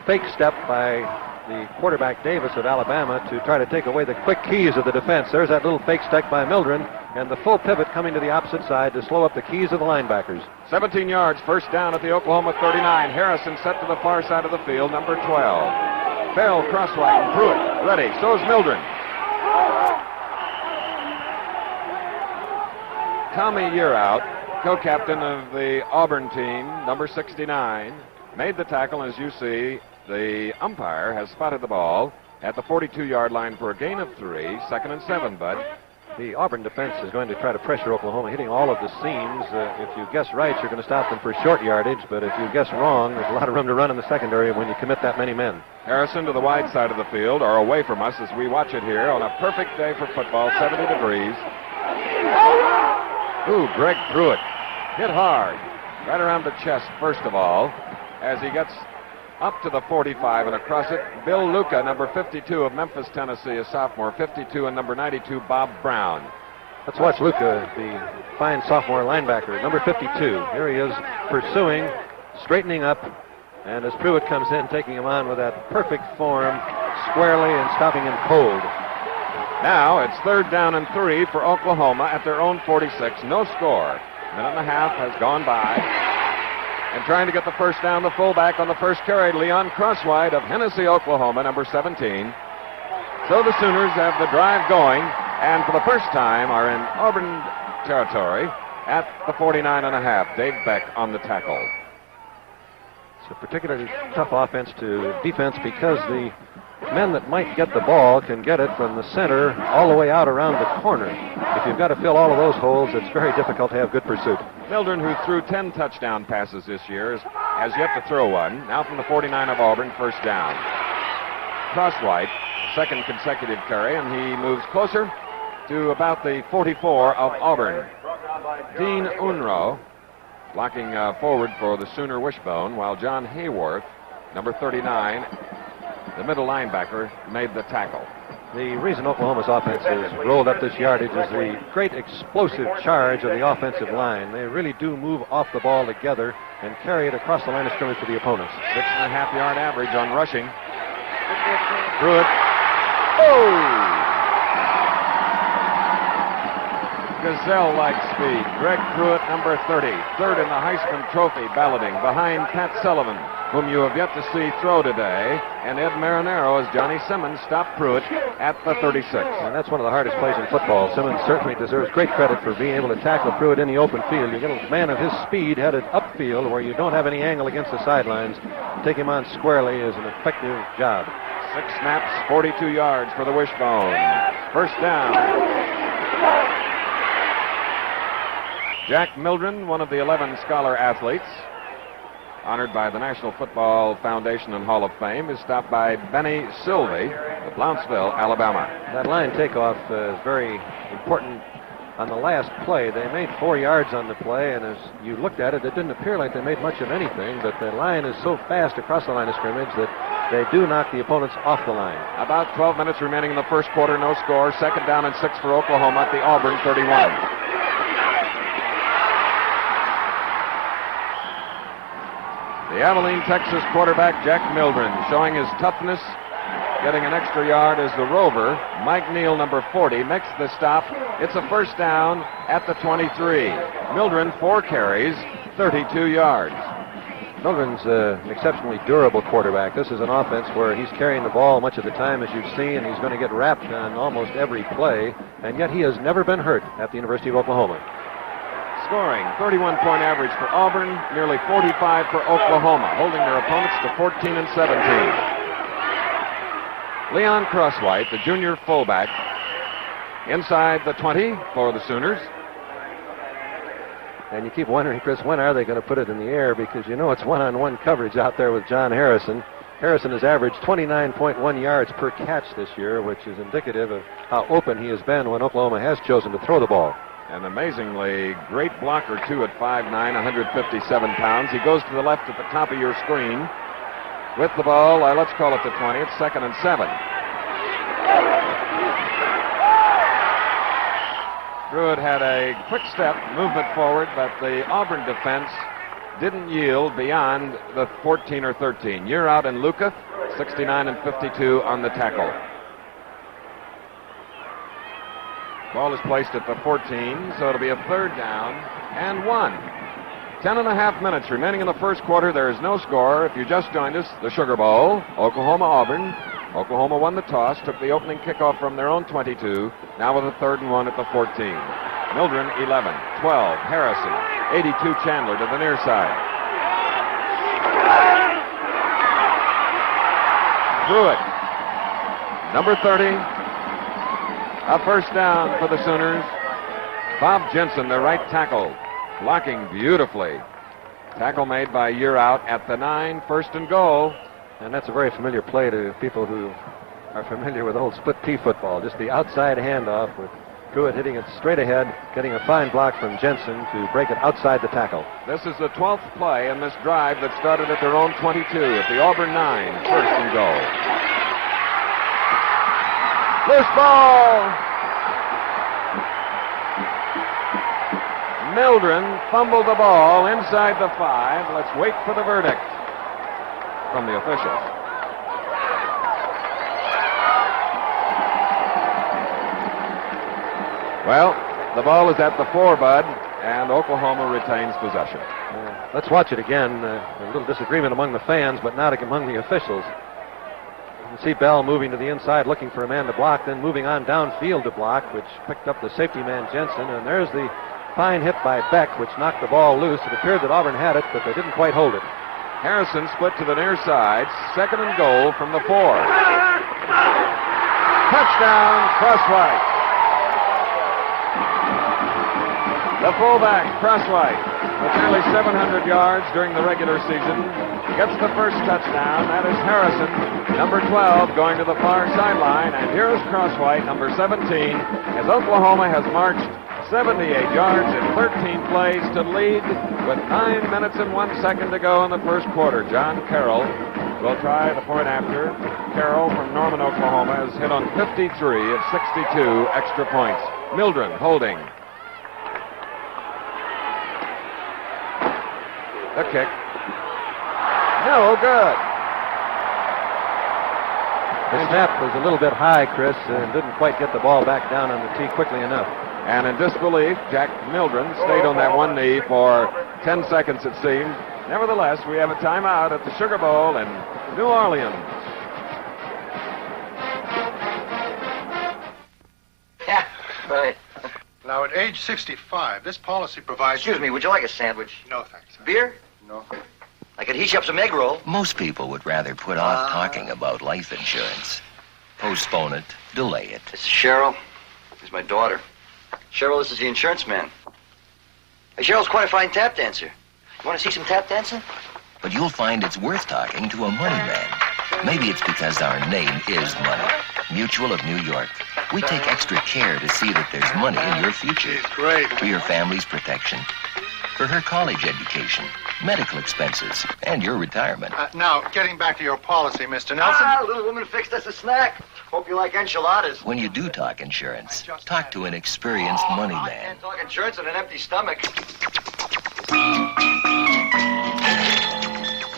fake step by the quarterback Davis of Alabama to try to take away the quick keys of the defense. There's that little fake step by Mildren, and the full pivot coming to the opposite side to slow up the keys of the linebackers. 17 yards, first down at the Oklahoma 39. Harrison set to the far side of the field, number 12. Bell, Crosswhite, and Pruitt ready. So is Mildren. Tommy Yearout, co-captain of the Auburn team, number 69, made the tackle. As you see, the umpire has spotted the ball at the 42-yard line for a gain of 3, 2nd and 7, Bud. The Auburn defense is going to try to pressure Oklahoma, hitting all of the seams. If you guess right, you're going to stop them for short yardage, but if you guess wrong, there's a lot of room to run in the secondary when you commit that many men. Harrison to the wide side of the field, or away from us as we watch it here on a perfect day for football, 70 degrees. Ooh, Greg Pruitt hit hard, right around the chest first of all, as he gets up to the 45 and across it. Bill Luca, number 52 of Memphis, Tennessee, a sophomore. 52 and number 92, Bob Brown. Let's watch Luca, the fine sophomore linebacker, number 52. Here he is pursuing, straightening up, and as Pruitt comes in, taking him on with that perfect form, squarely and stopping him cold. Now it's 3rd down and 3 for Oklahoma at their own 46. No score. Minute and a half has gone by. And trying to get the first down, the fullback on the first carry, Leon Crosswhite of Hennessy, Oklahoma, number 17. So the Sooners have the drive going, and for the first time are in Auburn territory at the 49.5. Dave Beck on the tackle. It's a particularly tough offense to defense because the men that might get the ball can get it from the center all the way out around the corner. If you've got to fill all of those holes, it's very difficult to have good pursuit. Mildren, who threw 10 touchdown passes this year, has yet to throw one. Now from the 49 of Auburn, first down. Crosswhite, second consecutive carry, and he moves closer to about the 44 of Auburn. Dean Unruh blocking forward for the Sooner Wishbone, while John Hayworth, number 39, the middle linebacker, made the tackle. The reason Oklahoma's offense has rolled up this yardage is the great explosive charge of the offensive line. They really do move off the ball together and carry it across the line of scrimmage to the opponents. 6.5-yard average on rushing. Pruitt. Oh! Gazelle-like speed. Greg Pruitt, number 30. 3rd in the Heisman Trophy balloting behind Pat Sullivan, whom you have yet to see throw today, and Ed Marinaro as Johnny Simmons stopped Pruitt at the 36. And that's one of the hardest plays in football. Simmons certainly deserves great credit for being able to tackle Pruitt in the open field. You get a man of his speed headed upfield where you don't have any angle against the sidelines. Take him on squarely is an effective job. 6 snaps, 42 yards for the Wishbone. First down. Jack Mildren, one of the 11 scholar athletes, honored by the National Football Foundation and Hall of Fame, is stopped by Benny Sylvie of Blountesville, Alabama. That line takeoff is very important on the last play. They made 4 yards on the play, and as you looked at it, it didn't appear like they made much of anything, but the line is so fast across the line of scrimmage that they do knock the opponents off the line. About 12 minutes remaining in the first quarter, no score. 2nd down and 6 for Oklahoma at the Auburn 31. The Abilene, Texas quarterback, Jack Mildren, showing his toughness, getting an extra yard as the Rover. Mike Neal, number 40, makes the stop. It's a first down at the 23. Mildren, 4 carries, 32 yards. Mildren's an exceptionally durable quarterback. This is an offense where he's carrying the ball much of the time, as you've seen, and he's going to get wrapped on almost every play, and yet he has never been hurt at the University of Oklahoma. Scoring, 31-point average for Auburn, nearly 45 for Oklahoma, holding their opponents to 14 and 17. Leon Crosswhite, the junior fullback, inside the 20 for the Sooners. And you keep wondering, Chris, when are they going to put it in the air? Because you know it's one-on-one coverage out there with John Harrison. Harrison has averaged 29.1 yards per catch this year, which is indicative of how open he has been when Oklahoma has chosen to throw the ball. An amazingly great blocker, too, at 5'9", 157 pounds. He goes to the left at the top of your screen with the ball. Let's call it the 20. It's 2nd and 7. Pruitt had a quick step movement forward, but the Auburn defense didn't yield beyond the 14 or 13. Year out and Luca, 69 and 52 on the tackle. Ball is placed at the 14, so it'll be a 3rd down and 1. 10.5 minutes remaining in the first quarter. There is no score. If you just joined us, the Sugar Bowl, Oklahoma-Auburn. Oklahoma won the toss, took the opening kickoff from their own 22, now with a 3rd and 1 at the 14. Mildren, 11, 12, Harrison, 82, Chandler to the near side. Pruitt, number 30, a 1st down for the Sooners. Bob Jensen, the right tackle, blocking beautifully. Tackle made by Year Out at the 9, 1st and goal. And that's a very familiar play to people who are familiar with old split T football. Just the outside handoff with Pruitt hitting it straight ahead, getting a fine block from Jensen to break it outside the tackle. This is the 12th play in this drive that started at their own 22 at the Auburn 9, 1st and goal. Loose ball. Mildren fumbled the ball inside the 5. Let's wait for the verdict from the officials. Well, the ball is at the 4, Bud, and Oklahoma retains possession. Let's watch it again. A little disagreement among the fans, but not among the officials. You can see Bell moving to the inside, looking for a man to block, then moving on downfield to block, which picked up the safety man Jensen, and there's the fine hit by Beck, which knocked the ball loose. It appeared that Auburn had it, but they didn't quite hold it. Harrison split to the near side, 2nd and goal from the 4. Touchdown, Crosswhite. The fullback, Crosswhite, with nearly 700 yards during the regular season, gets the first touchdown. That is Harrison, number 12, going to the far sideline. And here is Crosswhite, number 17, as Oklahoma has marched 78 yards in 13 plays to lead with 9 minutes and 1 second to go in the first quarter. John Carroll will try the point after. Carroll from Norman, Oklahoma, has hit on 53 of 62 extra points. Mildren holding. The kick. No good. The snap was a little bit high, Chris, and didn't quite get the ball back down on the tee quickly enough. And in disbelief, Jack Mildren stayed on that one knee for 10 seconds, it seemed. Nevertheless, we have a timeout at the Sugar Bowl in New Orleans. Yeah, right. Now, at age 65, this policy provides... Excuse me, would you like a sandwich? No, thanks. Beer? No. I could heat you up some egg roll. Most people would rather put off talking about life insurance. Postpone it, delay it. This is Cheryl. This is my daughter. Cheryl, this is the insurance man. Hey, Cheryl's quite a fine tap dancer. You want to see some tap dancing? But you'll find it's worth talking to a money man. Maybe it's because our name is Money. Mutual of New York. We take extra care to see that there's money in your future. Great. For your family's protection, for her college education, medical expenses, and your retirement. Now, getting back to your policy, Mr. Nelson. Little woman fixed us a snack. Hope you like enchiladas. When you do talk insurance, talk to an experienced money I man. can't talk insurance on an empty stomach.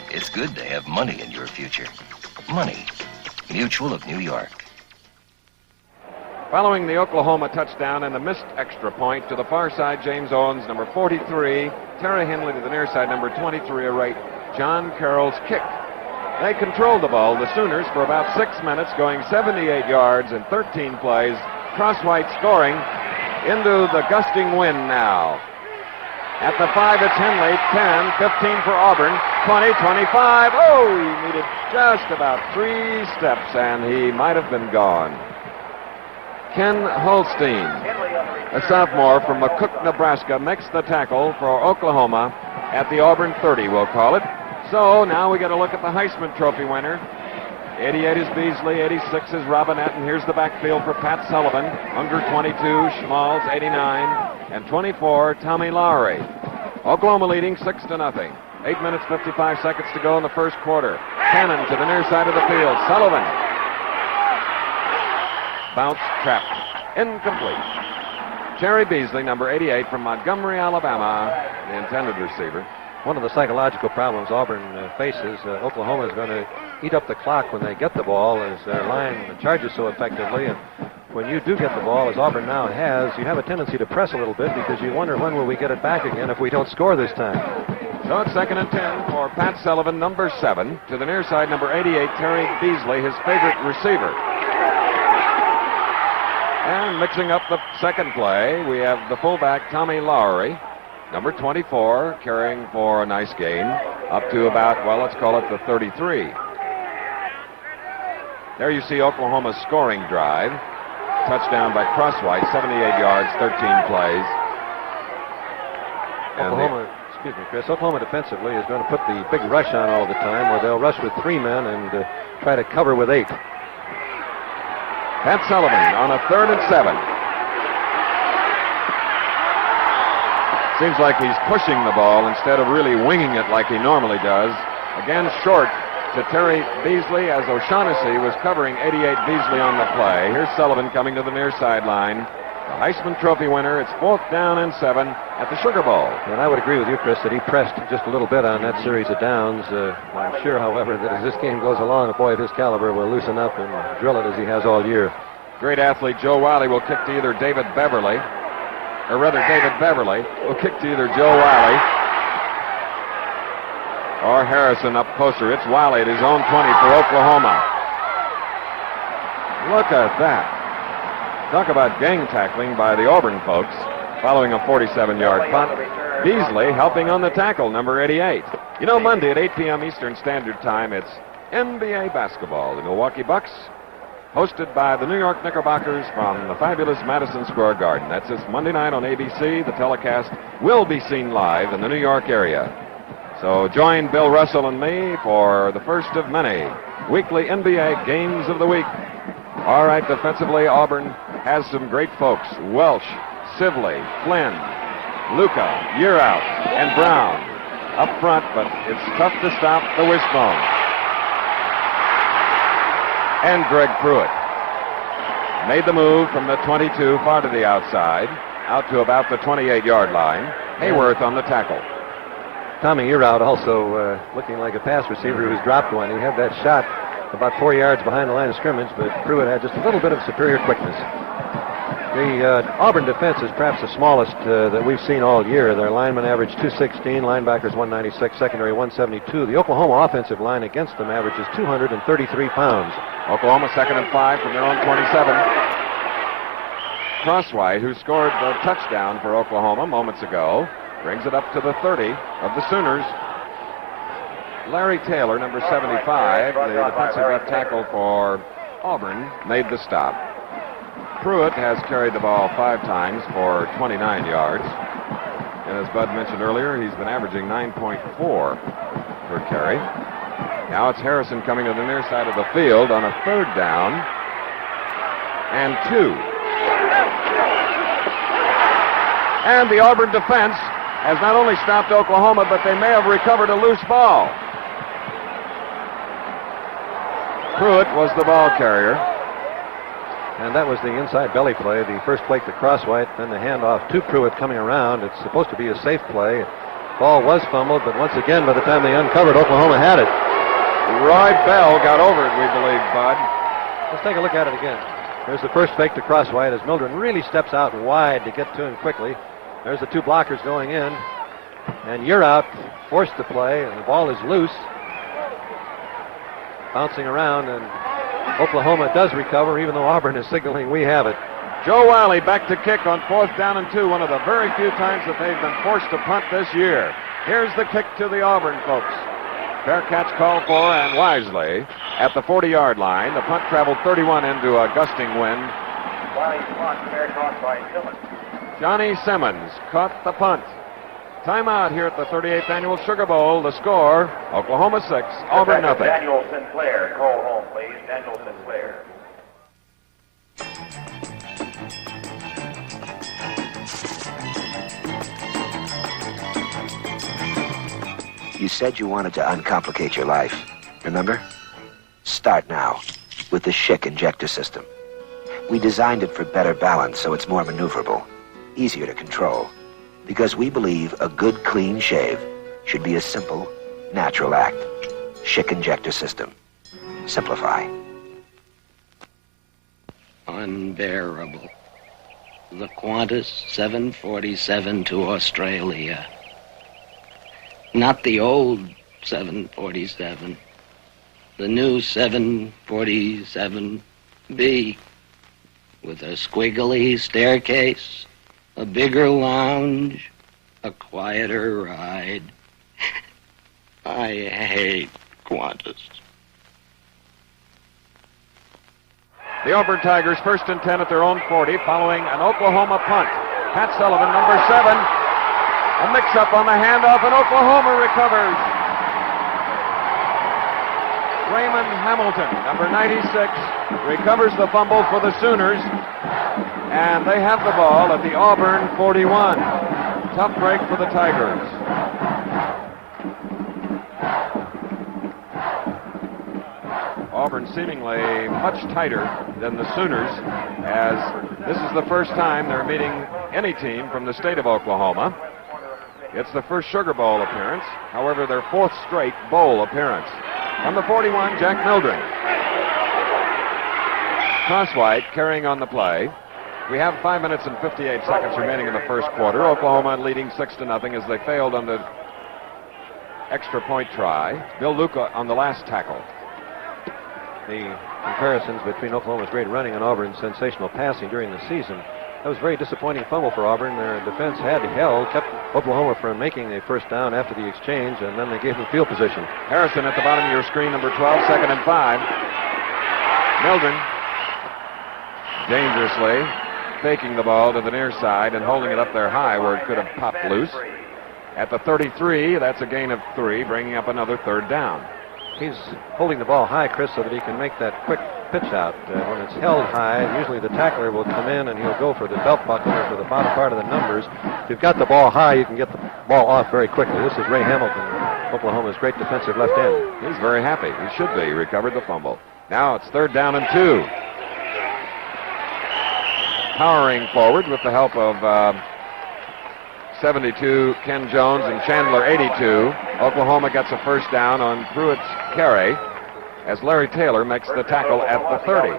It's good to have money in your future. Money. Mutual of New York. Following the Oklahoma touchdown and the missed extra point to the far side, James Owens, number 43. Terry Henley to the near side, number 23, a right. John Carroll's kick. They controlled the ball, the Sooners, for about 6 minutes, going 78 yards in 13 plays. Crosswhite scoring into the gusting wind now. At the 5, it's Henley, 10, 15 for Auburn, 20, 25. Oh, he needed just about 3 steps, and he might have been gone. Ken Holstein, a sophomore from McCook, Nebraska, makes the tackle for Oklahoma at the Auburn 30, we'll call it. So now we got to look at the Heisman Trophy winner. 88 is Beasley, 86 is Robinette, and here's the backfield for Pat Sullivan. Under 22, Schmalz, 89, and 24, Tommy Lowry. Oklahoma leading 6-0. 8 minutes, 55 seconds to go in the first quarter. Cannon to the near side of the field. Sullivan. Bounce, trapped, incomplete. Terry Beasley, number 88 from Montgomery, Alabama, the intended receiver. one of the psychological problems Auburn faces. Oklahoma is going to eat up the clock when they get the ball as their line charges so effectively. And when you do get the ball, as Auburn now has, you have a tendency to press a little bit because you wonder when will we get it back again if we don't score this time. So it's 2nd and 10 for Pat Sullivan, number 7, to the near side, number 88, Terry Beasley, his favorite receiver. And mixing up the second play, we have the fullback, Tommy Lowry, number 24, carrying for a nice gain, up to about, well, let's call it the 33. There you see Oklahoma's scoring drive. Touchdown by Crosswhite, 78 yards, 13 plays. Oklahoma defensively is going to put the big rush on all the time, where they'll rush with 3 men and try to cover with 8. Pat Sullivan on a 3rd and 7. Seems like he's pushing the ball instead of really winging it like he normally does. Again, short to Terry Beasley as O'Shaughnessy was covering 88 Beasley on the play. Here's Sullivan coming to the near sideline. The Heisman Trophy winner. It's 4th down and 7 at the Sugar Bowl. And I would agree with you, Chris, that he pressed just a little bit on that series of downs. I'm sure, however, that as this game goes along, a boy of his caliber will loosen up and drill it as he has all year. Great athlete Joe Wiley will kick to either David Beverly will kick to either Joe Wiley or Harrison up closer. It's Wiley at his own 20 for Oklahoma. Look at that. Talk about gang tackling by the Auburn folks following a 47-yard punt. Beasley helping on the tackle, number 88. You know, Monday at 8 p.m. Eastern Standard Time, it's NBA basketball. The Milwaukee Bucks, hosted by the New York Knickerbockers from the fabulous Madison Square Garden. That's this Monday night on ABC. The telecast will be seen live in the New York area. So join Bill Russell and me for the first of many weekly NBA Games of the Week. All right, defensively, Auburn has some great folks. Welsh, Sibley, Flynn, Luca, Yearout, and Brown up front, but it's tough to stop the wishbone. And Greg Pruitt made the move from the 22 far to the outside, out to about the 28-yard line. Hayworth on the tackle. Tommy Yearout also looking like a pass receiver who's dropped one. He had that shot about 4 yards behind the line of scrimmage, but Pruitt had just a little bit of superior quickness. The Auburn defense is perhaps the smallest that we've seen all year. Their linemen average 216, linebackers 196, secondary 172. The Oklahoma offensive line against them averages 233 pounds. Oklahoma 2nd and 5 from their own 27. Crosswhite, who scored the touchdown for Oklahoma moments ago, brings it up to the 30 of the Sooners. Larry Taylor, number 75, the defensive left tackle for Auburn, made the stop. Pruitt has carried the ball 5 times for 29 yards. And as Bud mentioned earlier, he's been averaging 9.4 per carry. Now it's Harrison coming to the near side of the field on a 3rd down and 2. And the Auburn defense has not only stopped Oklahoma, but they may have recovered a loose ball. Pruitt was the ball carrier. And that was the inside belly play. The first play to Crosswhite, then the handoff to Pruitt coming around. It's supposed to be a safe play. Ball was fumbled, but once again, by the time they uncovered, Oklahoma had it. Roy Bell got over it, we believe, Bud. Let's take a look at it again. There's the first fake to Crosswhite as Mildren really steps out wide to get to him quickly. There's the 2 blockers going in. And Yearout forced the play, and the ball is loose. Bouncing around, and Oklahoma does recover, even though Auburn is signaling we have it. Joe Wiley back to kick on 4th down and 2, one of the very few times that they've been forced to punt this year. Here's the kick to the Auburn folks. Fair catch called for, and wisely, at the 40-yard line. The punt traveled 31 into a gusting wind. Wiley's punt, fair caught by Simmons. Johnny Simmons caught the punt. Timeout here at the 38th Annual Sugar Bowl. The score, Oklahoma 6, Auburn nothing. Daniel Sinclair, call home, please. Daniel Sinclair. You said you wanted to uncomplicate your life. Remember? Start now with the Schick injector system. We designed it for better balance so it's more maneuverable, easier to control. Because we believe a good clean shave should be a simple, natural act. Schick injector system. Simplify. Unbearable. The Qantas 747 to Australia. Not the old 747. The new 747B. With a squiggly staircase, a bigger lounge, a quieter ride. I hate Qantas. The Auburn Tigers first and 10 at their own 40 following an Oklahoma punt. Pat Sullivan, number 7. A mix-up on the handoff, and Oklahoma recovers. Raymond Hamilton, number 96, recovers the fumble for the Sooners, and they have the ball at the Auburn 41. Tough break for the Tigers. Auburn seemingly much tighter than the Sooners, as this is the first time they're meeting any team from the state of Oklahoma. It's the first Sugar Bowl appearance, however, their 4th straight bowl appearance. From the 41, Jack Mildren. Crosswhite carrying on the play. We have 5 minutes and 58 seconds remaining in the first quarter. Oklahoma leading 6-0 as they failed on the extra point try. Bill Luca on the last tackle. The comparisons between Oklahoma's great running and Auburn's sensational passing during the season. That was a very disappointing fumble for Auburn. Their defense had held, kept Oklahoma from making a first down after the exchange, and then they gave them field position. Harrison at the bottom of your screen, number 12, 2nd and 5. Mildren dangerously faking the ball to the near side and holding it up there high where it could have popped loose. At the 33, that's a gain of 3, bringing up another 3rd down. He's holding the ball high, Chris, so that he can make that quick pitch out. When it's held high, usually the tackler will come in and he'll go for the belt buckle or for the bottom part of the numbers. If you've got the ball high, you can get the ball off very quickly. This is Ray Hamilton, Oklahoma's great defensive left end. He's very happy. He should be. He recovered the fumble. Now it's 3rd down and 2. Powering forward with the help of 72 Ken Jones and Chandler 82. Oklahoma gets a first down on Pruitt's carry as Larry Taylor makes the tackle at the 30.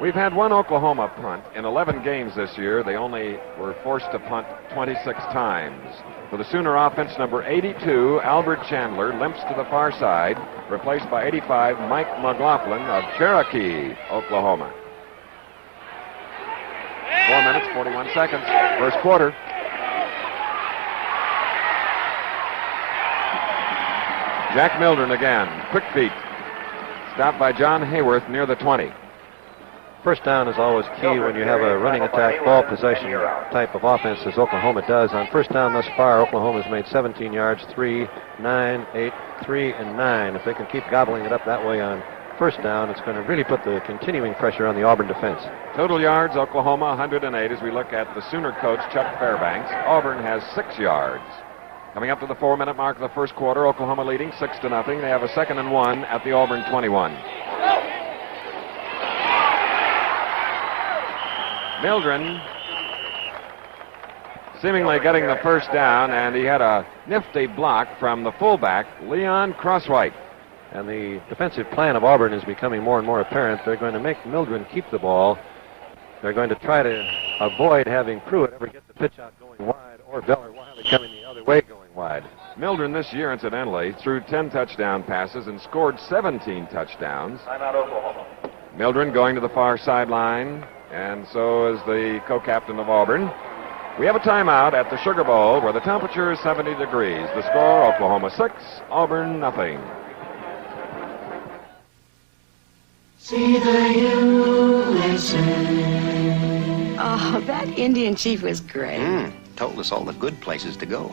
We've had one Oklahoma punt in 11 games this year. They only were forced to punt 26 times. For the Sooner offense, number 82, Albert Chandler, limps to the far side, replaced by 85, Mike McLaughlin of Cherokee, Oklahoma. 4 minutes, 41 seconds, first quarter. Jack Mildren again, quick feet. Stopped by John Hayworth near the 20. First down is always key when you have a running attack, ball possession type of offense as Oklahoma does. On first down thus far, Oklahoma's made 17 yards, 3, 9, 8, 3, and 9. If they can keep gobbling it up that way on first down, it's going to really put the continuing pressure on the Auburn defense. Total yards, Oklahoma 108 as we look at the Sooner coach, Chuck Fairbanks. Auburn has 6 yards. Coming up to the 4-minute mark of the first quarter, Oklahoma leading 6-0. They have a 2nd and 1 at the Auburn 21. Mildren seemingly getting the first down, and he had a nifty block from the fullback, Leon Crosswhite. And the defensive plan of Auburn is becoming more and more apparent. They're going to make Mildren keep the ball. They're going to try to avoid having Pruitt ever get the pitch out going wide or Beller Wiley coming the other way going wide. Mildren this year, incidentally, threw 10 touchdown passes and scored 17 touchdowns. Timeout, Oklahoma. Mildren going to the far sideline, and so is the co-captain of Auburn. We have a timeout at the Sugar Bowl where the temperature is 70 degrees. The score, Oklahoma 6, Auburn nothing. See the USA. Oh, that Indian chief was great. Told us all the good places to go.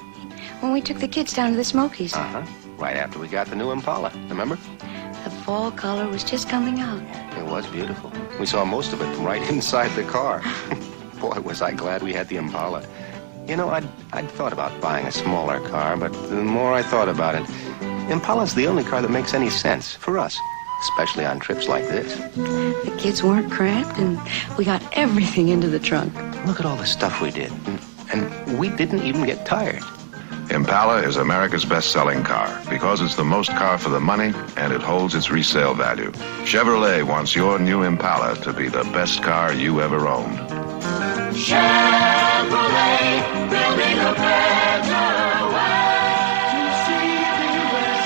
When we took the kids down to the Smokies. Uh-huh. Right after we got the new Impala, remember? The fall color was just coming out. It was beautiful. We saw most of it right inside the car. Boy, was I glad we had the Impala. You know, I'd thought about buying a smaller car, but the more I thought about it, Impala's the only car that makes any sense for us, especially on trips like this. The kids weren't cramped, and we got everything into the trunk. Look at all the stuff we did. And we didn't even get tired. Impala is America's best-selling car because it's the most car for the money and it holds its resale value. Chevrolet wants your new Impala to be the best car you ever owned. Chevrolet, building a better way to see the USA.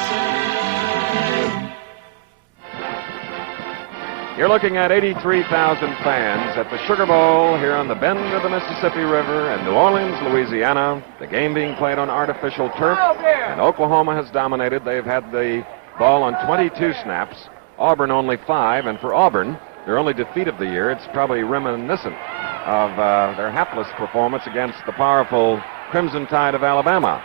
You're looking at 83,000 fans at the Sugar Bowl here on the bend of the Mississippi River in New Orleans, Louisiana. The game being played on artificial turf, and Oklahoma has dominated. They've had the ball on 22 snaps, Auburn only 5, and for Auburn, their only defeat of the year, it's probably reminiscent of their hapless performance against the powerful Crimson Tide of Alabama.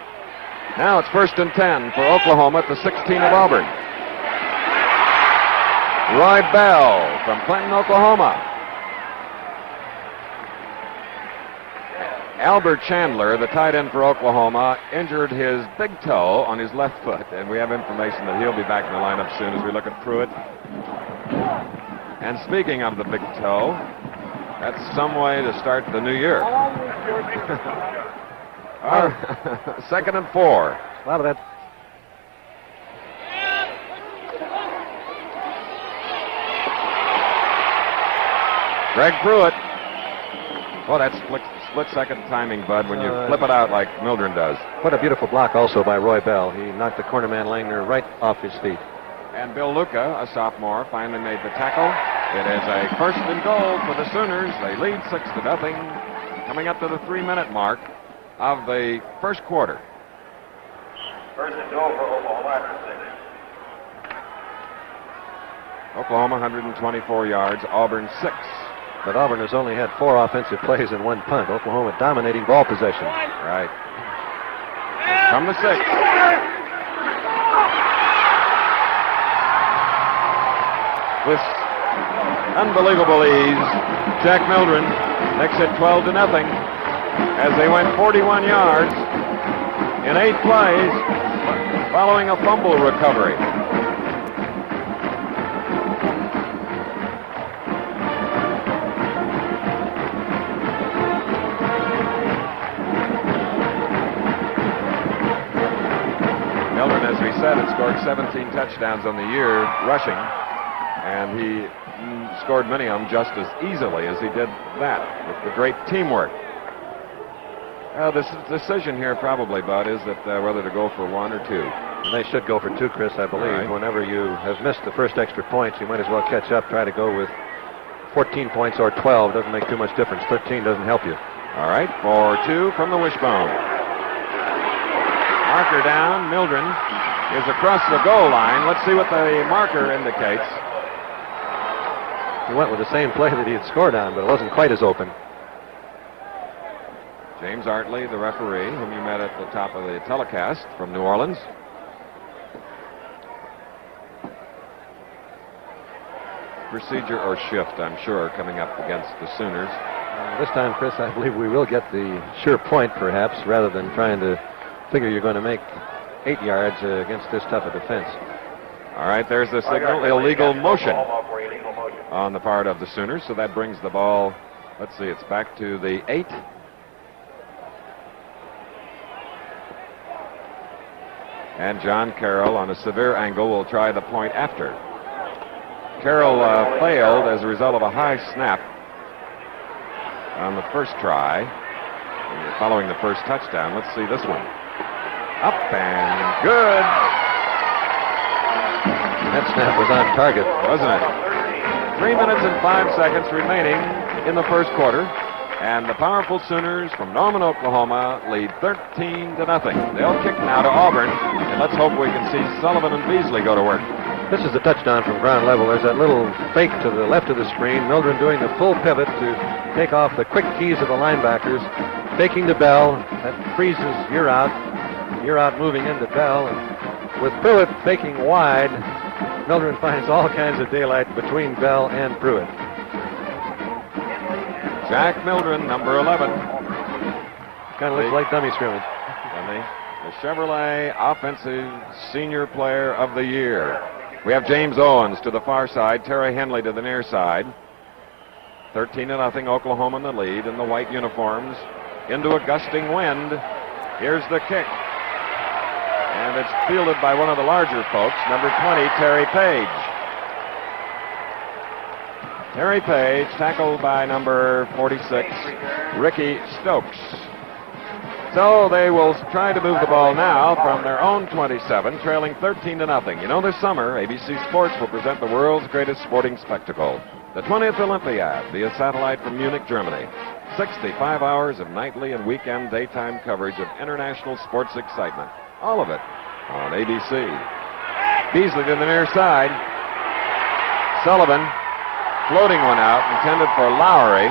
Now it's 1st and 10 for Oklahoma at the 16 of Auburn. Roy Bell from Clinton, Oklahoma. Albert Chandler, the tight end for Oklahoma, injured his big toe on his left foot, and we have information that he'll be back in the lineup soon as we look at Pruitt. And speaking of the big toe, that's some way to start the new year. 2nd and 4. A lot of that. Greg Pruitt. Oh, that's split-second timing, Bud, when you flip it out like Mildren does. What a beautiful block also by Roy Bell. He knocked the cornerman Langner right off his feet. And Bill Luca, a sophomore, finally made the tackle. It is a 1st and goal for the Sooners. They lead 6-0, coming up to the 3-minute mark of the first quarter. 1st and goal for Oklahoma. Oklahoma 124 yards, Auburn 6. But Auburn has only had 4 offensive plays and 1 punt. Oklahoma dominating ball possession. Right. From the 6. With unbelievable ease, Jack Mildren makes it 12-0 as they went 41 yards in 8 plays following a fumble recovery. As we said, had scored 17 touchdowns on the year rushing, and he scored many of them just as easily as he did that with the great teamwork. The decision here probably, Bud, is that whether to go for 1 or 2. And they should go for 2, Chris, I believe. Right. Whenever you have missed the first extra points, you might as well catch up, try to go with 14 points or 12. Doesn't make too much difference. 13 doesn't help you. All right, for 2 from the wishbone. Marker down. Mildren is across the goal line. Let's see what the marker indicates. He went with the same play that he had scored on, but it wasn't quite as open. James Artley, the referee, whom you met at the top of the telecast from New Orleans. Procedure or shift, I'm sure, coming up against the Sooners. This time, Chris, I believe we will get the sure point, perhaps, rather than trying to figure you're going to make 8 yards against this tough a defense. All right, there's the signal, illegal motion on the part of the Sooners, so that brings the ball, let's see, it's back to the 8. And John Carroll, on a severe angle, will try the point after. Carroll failed as a result of a high snap on the first try, following the first touchdown. Let's see this one. Up and good. That snap was on target, wasn't it? 3 minutes and 5 seconds remaining in the first quarter, and the powerful Sooners from Norman, Oklahoma lead 13-0. They'll kick now to Auburn, and let's hope we can see Sullivan and Beasley go to work. This is a touchdown from ground level. There's that little fake to the left of the screen. Mildren doing the full pivot to take off the quick keys of the linebackers, faking to Bell. That freezes you're out. You're out moving into Bell. And with Pruitt faking wide, Mildren finds all kinds of daylight between Bell and Pruitt. Jack Mildren, number 11. Kind of looks like dummy scrimmage. The Chevrolet Offensive Senior Player of the Year. We have James Owens to the far side, Terry Henley to the near side. 13-0, Oklahoma in the lead in the white uniforms. Into a gusting wind. Here's the kick. And it's fielded by one of the larger folks, number 20, Terry Page. Terry Page, tackled by number 46, Ricky Stokes. So they will try to move the ball now from their own 27, trailing 13-0. You know, this summer, ABC Sports will present the world's greatest sporting spectacle, the 20th Olympiad, via satellite from Munich, Germany. 65 hours of nightly and weekend daytime coverage of international sports excitement. All of it on ABC. Beasley to the near side. Sullivan floating one out, intended for Lowry.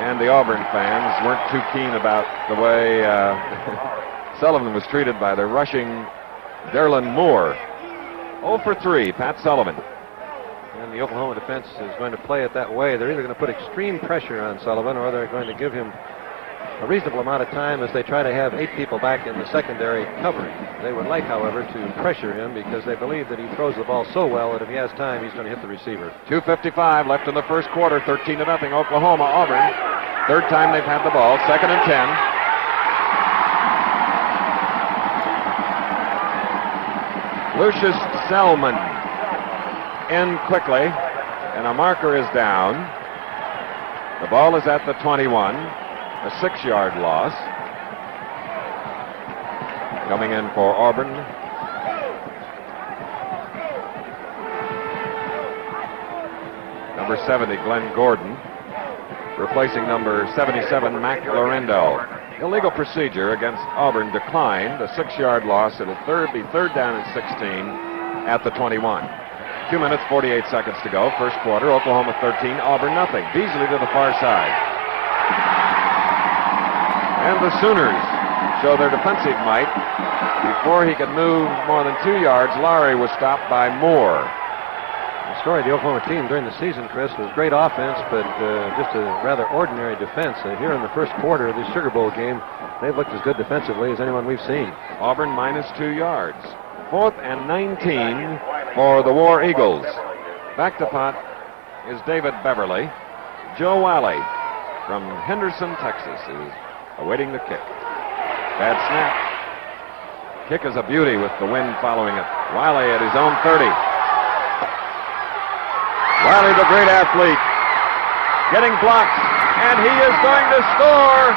And the Auburn fans weren't too keen about the way Sullivan was treated by the rushing Derlin Moore. 0 for 3, Pat Sullivan. And the Oklahoma defense is going to play it that way. They're either going to put extreme pressure on Sullivan or they're going to give him a reasonable amount of time as they try to have 8 people back in the secondary covering. They would like, however, to pressure him because they believe that he throws the ball so well that if he has time, he's going to hit the receiver. 2:55 left in the first quarter, 13-0, Oklahoma, Auburn. Third time they've had the ball, 2nd and 10. Lucius Selman in quickly, and a marker is down. The ball is at the 21. A 6-yard loss. Coming in for Auburn. Number 70, Glenn Gordon. Replacing number 77, Mac Lorendo. Illegal procedure against Auburn declined. A 6-yard loss. It'll be third down and 16 at the 21. 2 minutes, 48 seconds to go. First quarter, Oklahoma 13, Auburn nothing. Beasley to the far side. And the Sooners show their defensive might. Before he could move more than 2 yards, Lowry was stopped by Moore. The story of the Oklahoma team during the season, Chris, was great offense, but just a rather ordinary defense. Here in the first quarter of this Sugar Bowl game, they've looked as good defensively as anyone we've seen. Auburn minus 2 yards. 4th and 19 for the War Eagles. Back to punt is David Beverly. Joe Wiley from Henderson, Texas, is awaiting the kick. Bad snap. Kick is a beauty with the wind following it. Wiley at his own 30. Wiley, the great athlete, getting blocked, and he is going to score.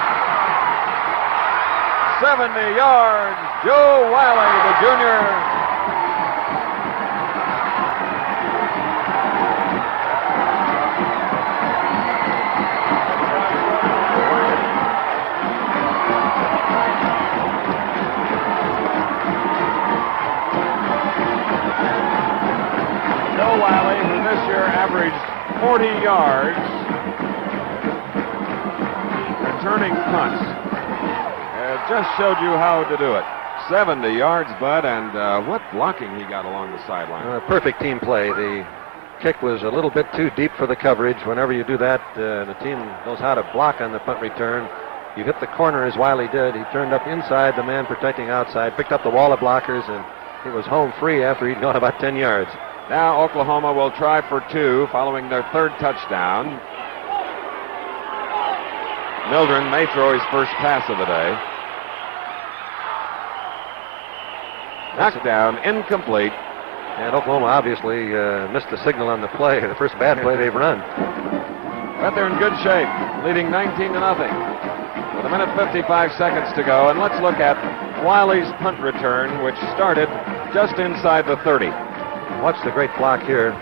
70 yards. Joe Wiley, the junior. Joe Wiley, who this year averaged 40 yards, returning punts. Just showed you how to do it. 70 yards, Bud, and what blocking he got along the sideline. Perfect team play. The kick was a little bit too deep for the coverage. Whenever you do that, the team knows how to block on the punt return. You hit the corner as Wiley did. He turned up inside, the man protecting outside, picked up the wall of blockers, and he was home free after he'd gone about 10 yards. Now Oklahoma will try for 2 following their 3rd touchdown. Mildren may throw his first pass of the day. Knocked down, incomplete. And Oklahoma obviously missed the signal on the play, the first bad play they've run. But they're in good shape, leading 19-0. With 1:55 seconds to go, and let's look at Wiley's punt return, which started just inside the 30. Watch the great block here.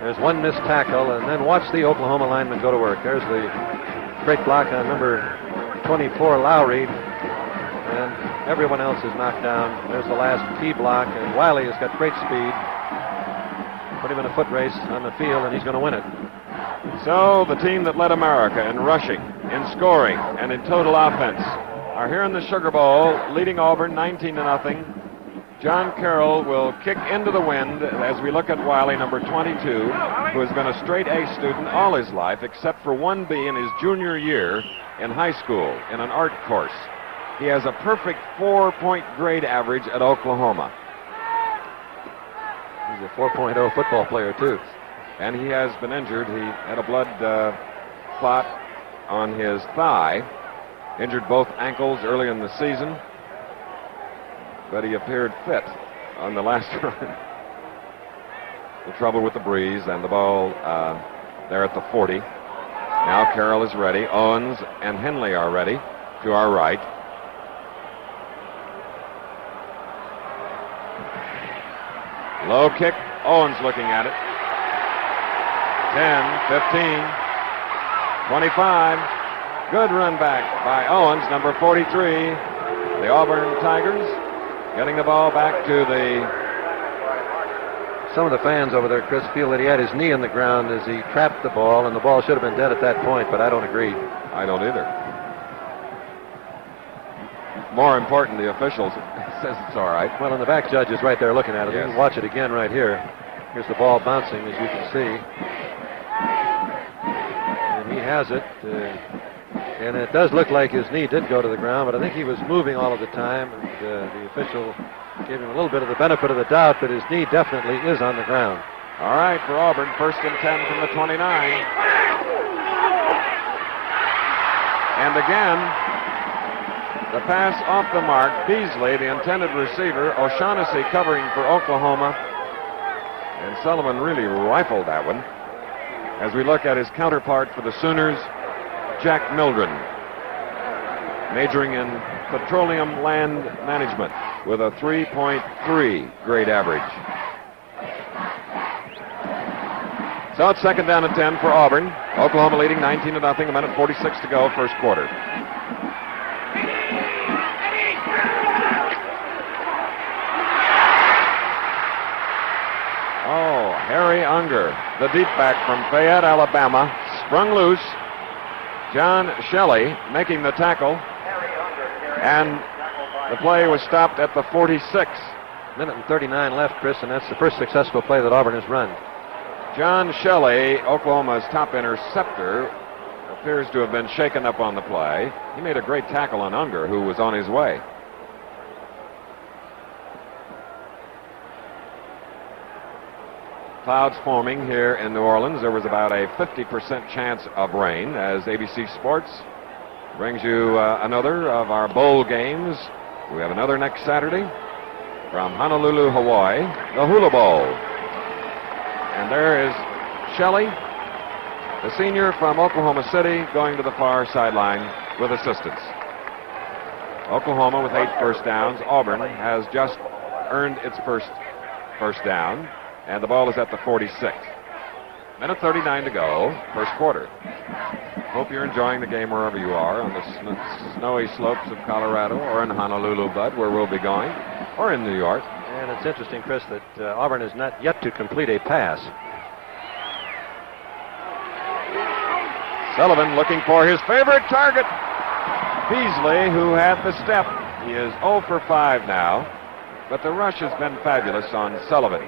There's one missed tackle, and then watch the Oklahoma lineman go to work. There's the great block on number 24, Lowry. And everyone else is knocked down. There's the last key block, and Wiley has got great speed. Put him in a foot race on the field, and he's going to win it. So the team that led America in rushing, in scoring, and in total offense are here in the Sugar Bowl, leading Auburn 19-0. John Carroll will kick into the wind as we look at Wiley, number 22, who has been a straight A student all his life, except for 1B in his junior year in high school in an art course. He has a perfect 4-point grade average at Oklahoma. He's a 4.0 football player, too. And he has been injured. He had a blood clot on his thigh. Injured both ankles early in the season, but he appeared fit on the last run. The trouble with the breeze and the ball there at the 40. Now Carroll is ready. Owens and Henley are ready to our right. Low kick. Owens looking at it. 10, 15, 25. Good run back by Owens, number 43. The Auburn Tigers getting the ball back to the... Some of the fans over there, Chris, feel that he had his knee in the ground as he trapped the ball, and the ball should have been dead at that point, but I don't agree. I don't either. More important, the officials says it's all right. Well, and the back judge is right there looking at it. Yes. You can watch it again right here. Here's the ball bouncing, as you can see. And he has it. And it does look like his knee did go to the ground, but I think he was moving all of the time, and the official gave him a little bit of the benefit of the doubt, but his knee definitely is on the ground. All right, for Auburn, 1st and 10 from the 29. And again, the pass off the mark. Beasley, the intended receiver. O'Shaughnessy covering for Oklahoma. And Sullivan really rifled that one. As we look at his counterpart for the Sooners, Jack Mildren, majoring in petroleum land management with a 3.3 grade average. So it's 2nd down and 10 for Auburn. Oklahoma leading 19-0, a minute 46 to go, first quarter. Oh, Harry Unger, the deep back from Fayette, Alabama, sprung loose. John Shelley making the tackle. And the play was stopped at the 46. Minute and 39 left, Chris, and that's the first successful play that Auburn has run. John Shelley, Oklahoma's top interceptor, appears to have been shaken up on the play. He made a great tackle on Unger, who was on his way. Clouds forming here in New Orleans. There was about a 50% chance of rain as ABC Sports brings you another of our bowl games. We have another next Saturday from Honolulu, Hawaii, the Hula Bowl. And there is Shelley, the senior from Oklahoma City, going to the far sideline with assistance. Oklahoma with 8 first downs. Auburn has just earned its first down, and the ball is at the 46. Minute 39 to go, first quarter. Hope you're enjoying the game wherever you are, on the snowy slopes of Colorado, or in Honolulu, Bud, where we'll be going, or in New York. And it's interesting, Chris, that Auburn has not yet to complete a pass. Sullivan looking for his favorite target, Beasley, who had the step. He is 0 for 5 now, but the rush has been fabulous on Sullivan.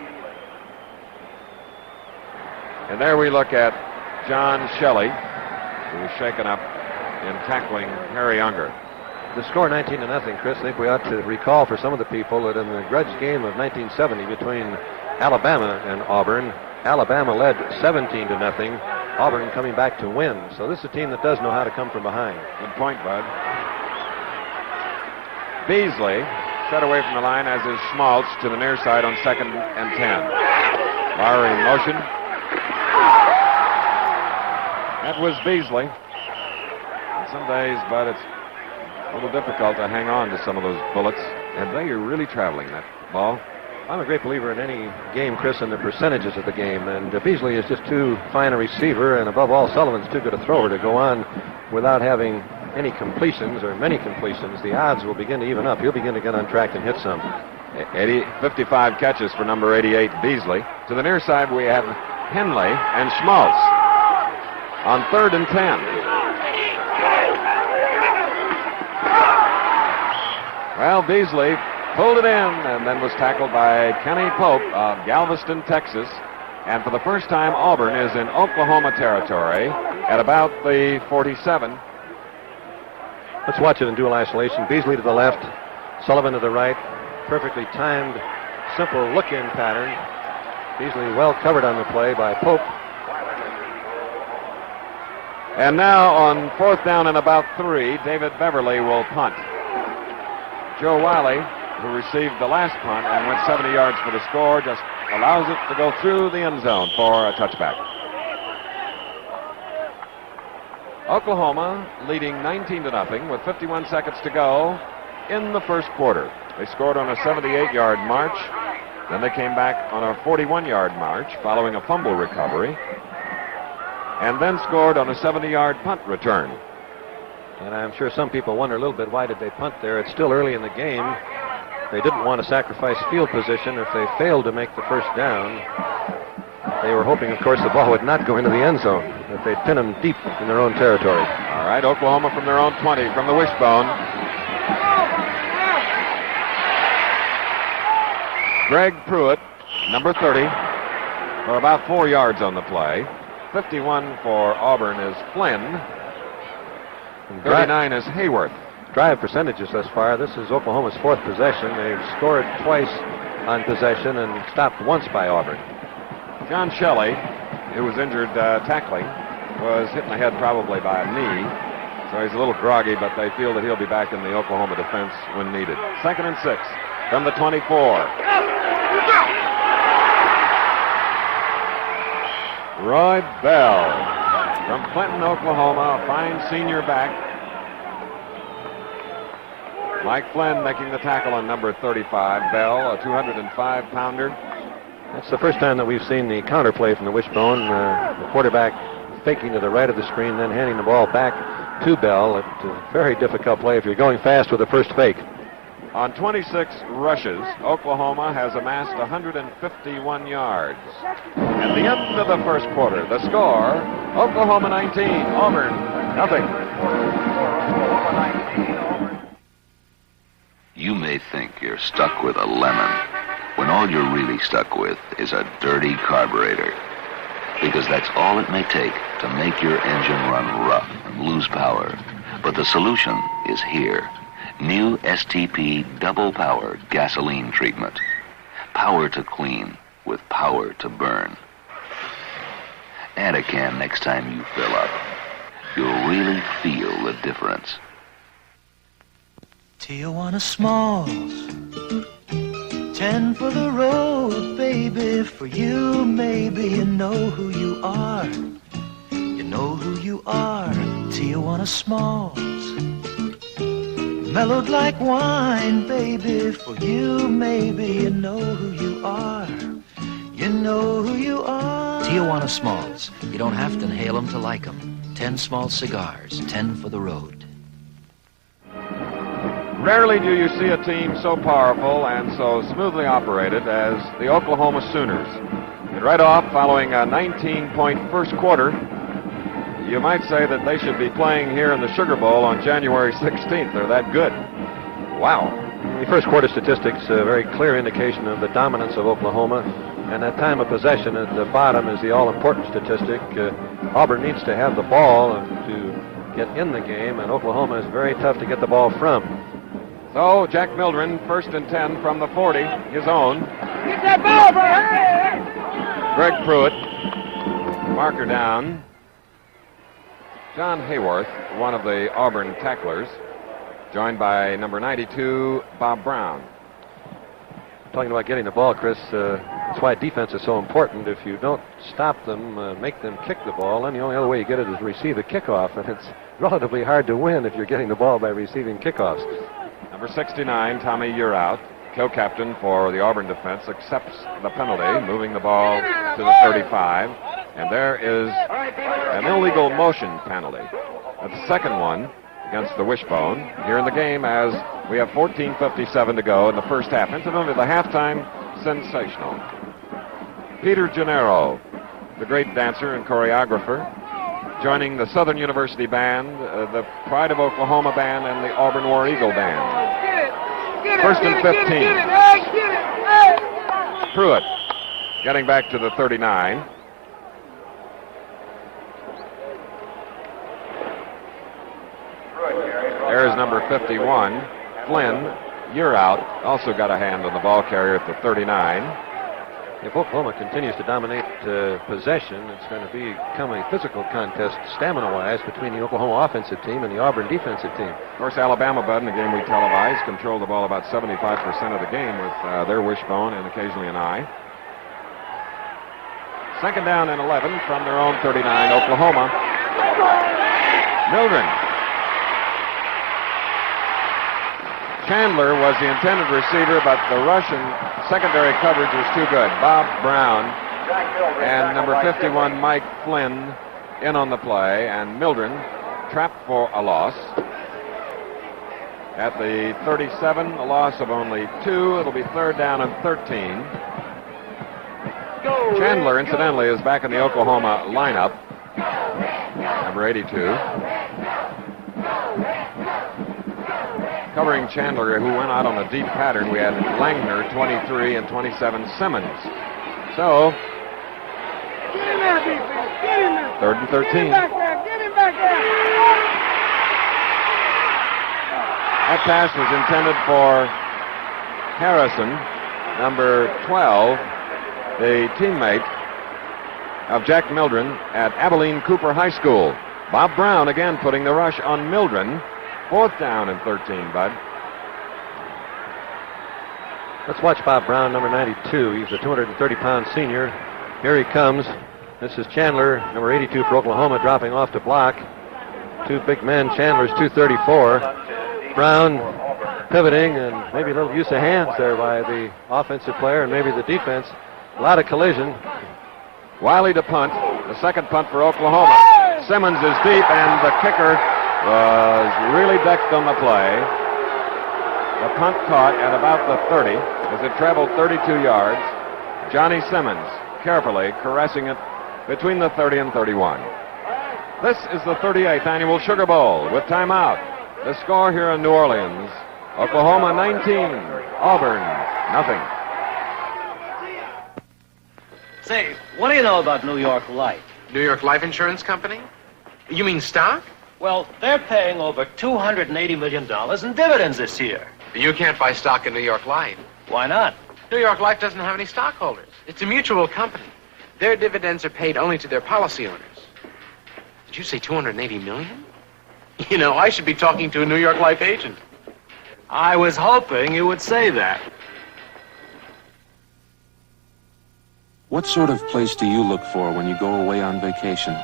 And there we look at John Shelley, who was shaken up in tackling Harry Unger. The score 19-0, Chris. I think we ought to recall for some of the people that in the grudge game of 1970 between Alabama and Auburn, Alabama led 17-0. Auburn coming back to win. So this is a team that does know how to come from behind. Good point, Bud. Beasley set away from the line, as is Schmaltz, to the near side on 2nd and 10. Lowry in motion. That was Beasley. And some days, Bud, it's a little difficult to hang on to some of those bullets. And they are really traveling, that ball. I'm a great believer in any game, Chris, in the percentages of the game. And Beasley is just too fine a receiver, and above all, Sullivan's too good a thrower to go on without having any completions or many completions. The odds will begin to even up. He'll begin to get on track and hit some. 55 catches for number 88, Beasley. To the near side, we have Henley and Schmaltz on 3rd and 10. Well, Beasley pulled it in and then was tackled by Kenny Pope of Galveston, Texas. And for the first time, Auburn is in Oklahoma territory at about the 47. Let's watch it in dual isolation. Beasley to the left, Sullivan to the right. Perfectly timed, simple look-in pattern. Beasley well covered on the play by Pope. And now on 4th down and about 3, David Beverly will punt. Joe Wiley, who received the last punt and went 70 yards for the score, just allows it to go through the end zone for a touchback. Oklahoma leading 19-0 with 51 seconds to go in the first quarter. They scored on a 78-yard march. Then they came back on a 41-yard march following a fumble recovery, and then scored on a 70-yard punt return. And I'm sure some people wonder a little bit, why did they punt there? It's still early in the game. They didn't want to sacrifice field position if they failed to make the first down. They were hoping, of course, the ball would not go into the end zone, that they'd pin them deep in their own territory. All right, Oklahoma from their own 20, from the wishbone. Greg Pruitt, number 30, for about 4 yards on the play. 51 for Auburn is Flynn. 39 is Hayworth. Drive percentages thus far. This is Oklahoma's 4th possession. They've scored twice on possession and stopped once by Auburn. John Shelley, who was injured tackling, was hit in the head probably by a knee. So he's a little groggy, but they feel that he'll be back in the Oklahoma defense when needed. 2nd and 6 from the 24. Roy Bell from Clinton, Oklahoma, a fine senior back. Mike Flynn making the tackle on number 35. Bell, a 205-pounder. That's the first time that we've seen the counterplay from the wishbone. The quarterback faking to the right of the screen, then handing the ball back to Bell. It's a very difficult play if you're going fast with the first fake. On 26 rushes, Oklahoma has amassed 151 yards. At the end of the first quarter, the score, Oklahoma 19, Auburn nothing. You may think you're stuck with a lemon when all you're really stuck with is a dirty carburetor. Because that's all it may take to make your engine run rough and lose power. But the solution is here. New STP Double Power Gasoline Treatment. Power to clean with power to burn. Add a can next time you fill up. You'll really feel the difference. Tijuana Smalls, 10 for the road, baby. For you, maybe you know who you are. You know who you are, Tijuana Smalls. Mellowed like wine, baby. For you, maybe you know who you are. You know who you are. Tijuana Smalls. You don't have to inhale them to like them. 10 small cigars, 10 for the road. Rarely do you see a team so powerful and so smoothly operated as the Oklahoma Sooners. And right off, following a 19-point first quarter, you might say that they should be playing here in the Sugar Bowl on January 16th. They're that good. Wow. The first quarter statistics, a very clear indication of the dominance of Oklahoma. And that time of possession at the bottom is the all-important statistic. Auburn needs to have the ball to get in the game, and Oklahoma is very tough to get the ball from. So Jack Mildren, 1st and 10 from the 40, his own. Get that ball, bro! Greg Pruitt, marker down. John Hayworth, one of the Auburn tacklers, joined by number 92, Bob Brown. Talking about getting the ball, Chris, that's why defense is so important. If you don't stop them, make them kick the ball, then the only other way you get it is to receive the kickoff, and it's relatively hard to win if you're getting the ball by receiving kickoffs. Number 69, Tommy Yearout, co-captain for the Auburn defense, accepts the penalty, moving the ball to the 35. And there is an illegal motion penalty. That's the second one against the Wishbone here in the game as we have 14:57 to go in the first half. Incidentally, the halftime sensational. Peter Gennaro, the great dancer and choreographer, joining the Southern University Band, the Pride of Oklahoma Band, and the Auburn War Eagle Band. 1st and 15. Pruitt getting back to the 39. There's number 51, Flynn. Yearout also got a hand on the ball carrier at the 39. If Oklahoma continues to dominate possession, it's going to become a physical contest, stamina-wise, between the Oklahoma offensive team and the Auburn defensive team. Of course, Alabama, Bud, in the game we televised, controlled the ball about 75% of the game with their wishbone and occasionally an eye. Second down and 11 from their own 39, Oklahoma. Mildren. Chandler was the intended receiver, but the Russian secondary coverage was too good. Bob Brown and number 51, Mike Flynn, in on the play, and Mildren trapped for a loss. At the 37, a loss of only 2. It'll be third down and 13. Chandler, incidentally, is back in the Oklahoma lineup. Number 82. Covering Chandler, who went out on a deep pattern, we had Langner, 23, and 27, Simmons. So, Get him there, defense. Get him there. third and 13. Get him back there. Get him back there. That pass was intended for Harrison, number 12, the teammate of Jack Mildren at Abilene Cooper High School. Bob Brown again putting the rush on Mildren. Fourth down and 13, Bud. Let's watch Bob Brown, number 92. He's a 230-pound senior. Here he comes. This is Chandler, number 82 for Oklahoma, dropping off to block. Two big men. Chandler's 234. Brown pivoting, and maybe a little use of hands there by the offensive player and maybe the defense. A lot of collision. Wiley to punt. The second punt for Oklahoma. Simmons is deep, and the kicker was really decked on the play. The punt caught at about the 30 as it traveled 32 yards. Johnny Simmons carefully caressing it between the 30 and 31. This is the 38th annual Sugar Bowl with timeout. The score here in New Orleans, Oklahoma 19, Auburn nothing. Say, what do you know about New York Life? New York Life Insurance Company? You mean stock? Well, they're paying over $280 million in dividends this year. You can't buy stock in New York Life. Why not? New York Life doesn't have any stockholders. It's a mutual company. Their dividends are paid only to their policy owners. Did you say $280 million? You know, I should be talking to a New York Life agent. I was hoping you would say that. What sort of place do you look for when you go away on vacation?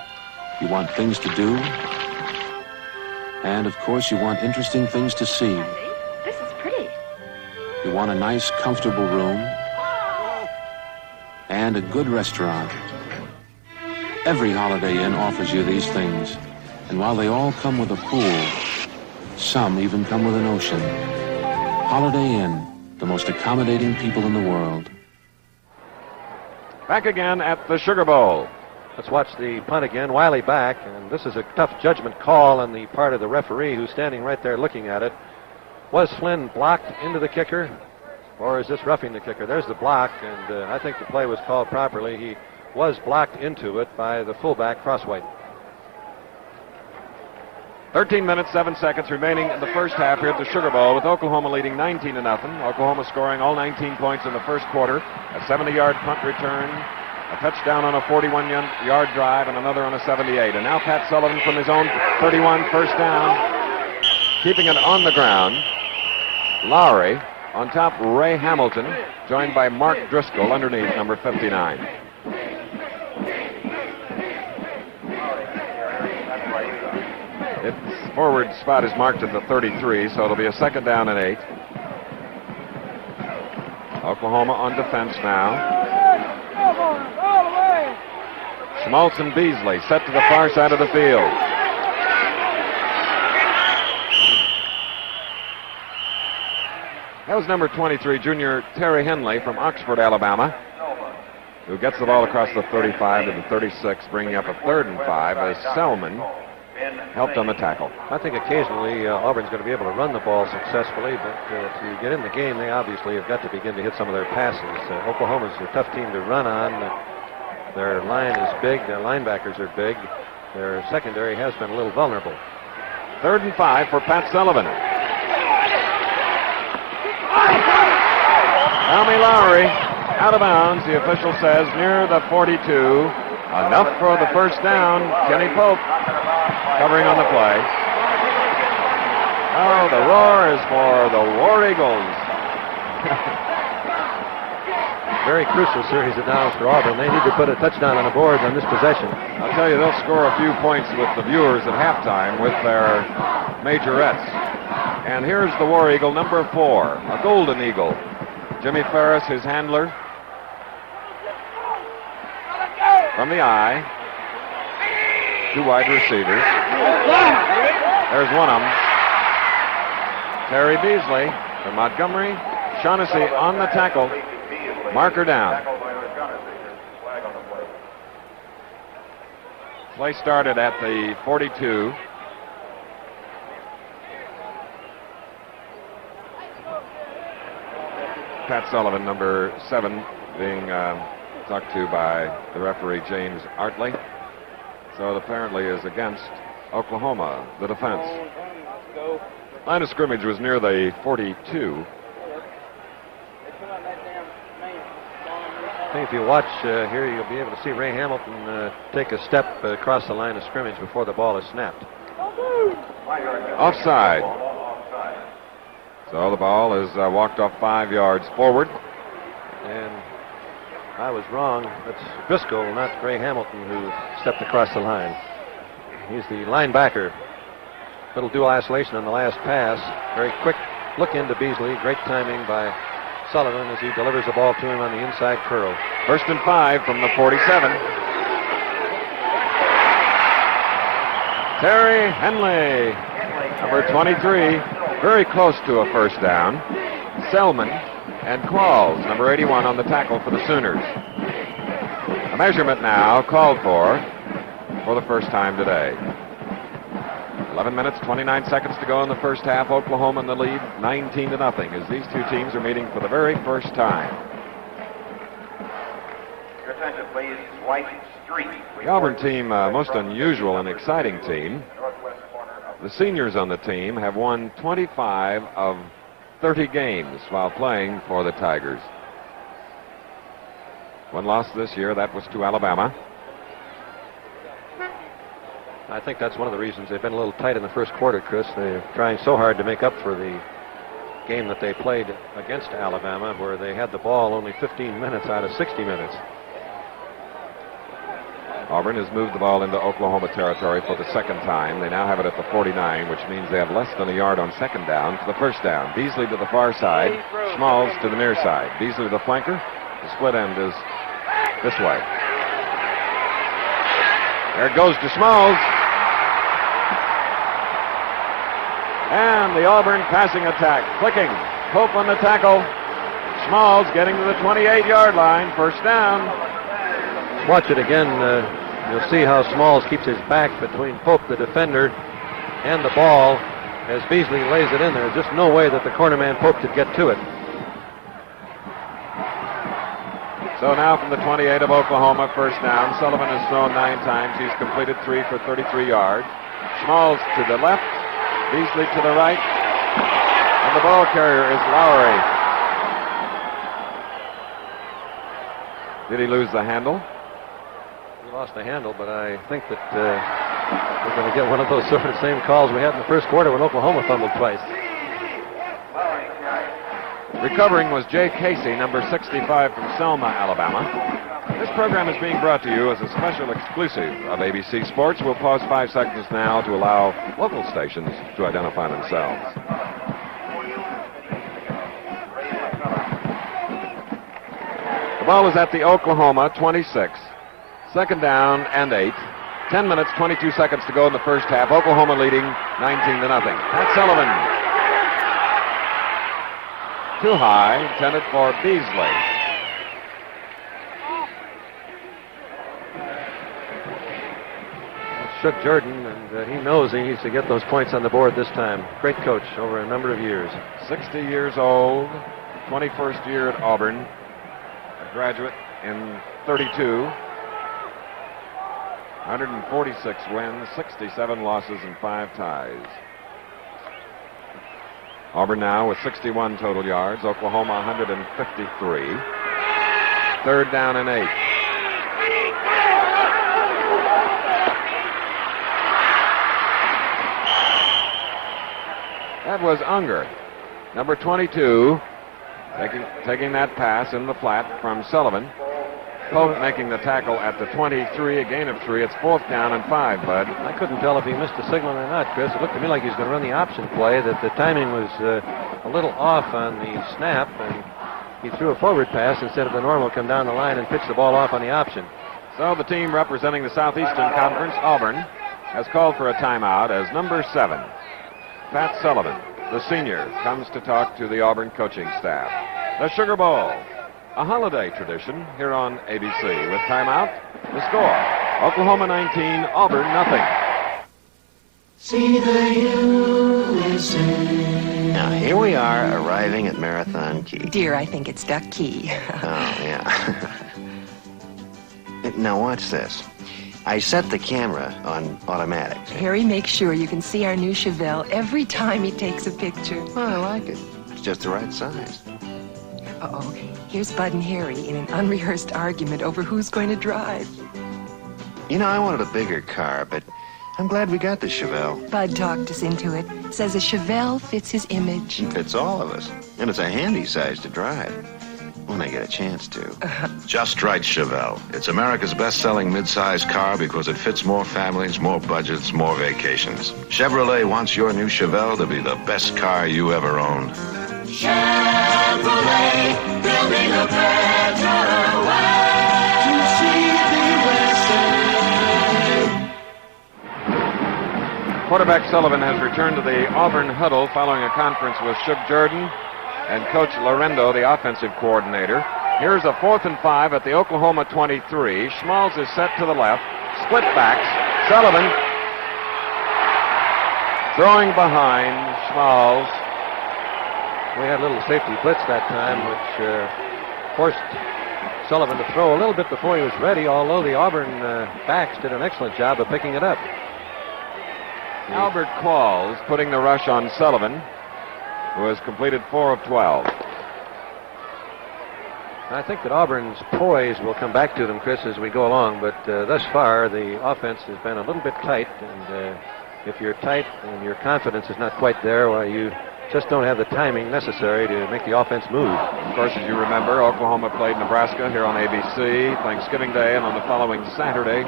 You want things to do? And, of course, you want interesting things to see. This is pretty. You want a nice, comfortable room and a good restaurant. Every Holiday Inn offers you these things. And while they all come with a pool, some even come with an ocean. Holiday Inn, the most accommodating people in the world. Back again at the Sugar Bowl. Let's watch the punt again. Wiley back, and this is a tough judgment call on the part of the referee who's standing right there looking at it. Was Flynn blocked into the kicker, or is this roughing the kicker? There's the block, and I think the play was called properly. He was blocked into it by the fullback, Crosswhite. 13 minutes, 7 seconds remaining in the first half here at the Sugar Bowl, with Oklahoma leading 19-0. Oklahoma scoring all 19 points in the first quarter. A 70-yard punt return, a touchdown on a 41-yard drive, and another on a 78. And now Pat Sullivan from his own 31, first down, keeping it on the ground. Lowry on top, Ray Hamilton, joined by Mark Driscoll underneath, number 59. Its forward spot is marked at the 33, so it'll be a second down and 8. Oklahoma on defense now. Schmaltz and Beasley set to the far side of the field. That was number 23, junior Terry Henley from Oxford, Alabama, who gets the ball across the 35 to the 36, bringing up a 3rd and 5 as Selman helped on the tackle. I think occasionally Auburn's going to be able to run the ball successfully, but to get in the game, they obviously have got to begin to hit some of their passes. Oklahoma's a tough team to run on. Their line is big. Their linebackers are big. Their secondary has been a little vulnerable. 3rd and 5 for Pat Sullivan. Tommy Lowry Out of bounds, the official says, near the 42. Enough for the first down. Kenny Pope covering on the play. Oh, the roar is for the War Eagles. Very crucial series of downs for Auburn. They need to put a touchdown on the board on this possession. I'll tell you, they'll score a few points with the viewers at halftime with their majorettes. And here's the War Eagle, number 4, a Golden Eagle. Jimmy Ferris, his handler. From the eye. 2 wide receivers. There's one of them. Terry Beasley from Montgomery. Shaughnessy on the tackle. Marker down. Play started at the 42. Pat Sullivan, number 7, being talked to by the referee, James Artley. So it apparently is against Oklahoma, the defense. Line of scrimmage was near the 42. I think if you watch here, you'll be able to see Ray Hamilton take a step across the line of scrimmage before the ball is snapped. Offside. So the ball is walked off 5 yards forward. And I was wrong. That's Driscoll, not Ray Hamilton, who stepped across the line. He's the linebacker. Little dual isolation on the last pass. Very quick look into Beasley. Great timing by Sullivan as he delivers the ball to him on the inside curl. 1st and 5 from the 47. Terry Henley, number 23, very close to a first down. Selman and Qualls, number 81, on the tackle for the Sooners. A measurement now called for the first time today. 11 minutes, 29 seconds to go in the first half. Oklahoma in the lead, 19-0, as these two teams are meeting for the very first time. Your attention, please. White Street. The Auburn team, most unusual and exciting team. The seniors on the team have won 25 of 30 games while playing for the Tigers. One loss this year, that was to Alabama. I think that's one of the reasons they've been a little tight in the first quarter, Chris. They're trying so hard to make up for the game that they played against Alabama, where they had the ball only 15 minutes out of 60 minutes. Auburn has moved the ball into Oklahoma territory for the second time. They now have it at the 49, which means they have less than a yard on second down for the first down. Beasley to the far side, Smalls to the near side. Beasley the flanker. The split end is this way. There it goes to Smalls. And the Auburn passing attack. Clicking. Pope on the tackle. Smalls getting to the 28-yard line. First down. Watch it again. You'll see how Smalls keeps his back between Pope, the defender, and the ball as Beasley lays it in there. Just no way that the cornerman Pope could get to it. So now from the 28 of Oklahoma, first down. Sullivan has thrown 9 times. He's completed 3 for 33 yards. Smalls to the left. Beasley to the right. And the ball carrier is Lowry. Did he lose the handle? He lost the handle, but I think that we're going to get one of those sort of same calls we had in the first quarter when Oklahoma fumbled twice. Recovering was Jay Casey, number 65 from Selma, Alabama. This program is being brought to you as a special exclusive of ABC Sports. We'll pause 5 seconds now to allow local stations to identify themselves. The ball is at the Oklahoma 26. Second down and 8. 10 minutes, 22 seconds to go in the first half. Oklahoma leading 19-0. Pat Sullivan. Too high, intended for Beasley. Shook Jordan, and he knows he needs to get those points on the board this time. Great coach over a number of years. 60 years old, 21st year at Auburn, a graduate in 32, 146 wins, 67 losses, and 5 ties. Auburn now with 61 total yards, Oklahoma 153. 3rd down and 8. That was Unger, number 22, taking that pass in the flat from Sullivan. Pope making the tackle at the 23, a gain of 3. It's 4th down and 5, Bud. I couldn't tell if he missed the signal or not, Chris. It looked to me like he was going to run the option play, that the timing was a little off on the snap, and he threw a forward pass instead of the normal come down the line and pitch the ball off on the option. So the team representing the Southeastern Conference, Auburn, has called for a timeout as number 7, Pat Sullivan, the senior, comes to talk to the Auburn coaching staff. The Sugar Bowl, a holiday tradition here on ABC. With timeout, the score, Oklahoma 19, Auburn nothing. See the USA. Now, here we are arriving at Marathon Key. Dear, I think it's Duck Key. Oh, yeah. Now, watch this. I set the camera on automatic. Harry makes sure you can see our new Chevelle every time he takes a picture. Well, I like it. It's just the right size. Uh-oh. Here's Bud and Harry in an unrehearsed argument over who's going to drive. You know, I wanted a bigger car, but I'm glad we got the Chevelle. Bud talked us into it. Says a Chevelle fits his image. It fits all of us. And it's a handy size to drive. When I get a chance to. Just right, Chevelle. It's America's best-selling mid-size car because it fits more families, more budgets, more vacations. Chevrolet wants your new Chevelle to be the best car you ever owned. Chevrolet, building a better way to see the USA. Quarterback Sullivan has returned to the Auburn huddle following a conference with Shug Jordan and Coach Lorendo, the offensive coordinator. Here's a 4th and 5 at the Oklahoma 23. Schmalz is set to the left. Split backs. Sullivan throwing behind Schmalz. We had a little safety blitz that time, which forced Sullivan to throw a little bit before he was ready, although the Auburn backs did an excellent job of picking it up. Albert Qualls putting the rush on Sullivan, who has completed 4 of 12. I think that Auburn's poise will come back to them, Chris, as we go along, but thus far the offense has been a little bit tight, and if you're tight and your confidence is not quite there, well, you just don't have the timing necessary to make the offense move. Of course, as you remember, Oklahoma played Nebraska here on ABC Thanksgiving Day, and on the following Saturday,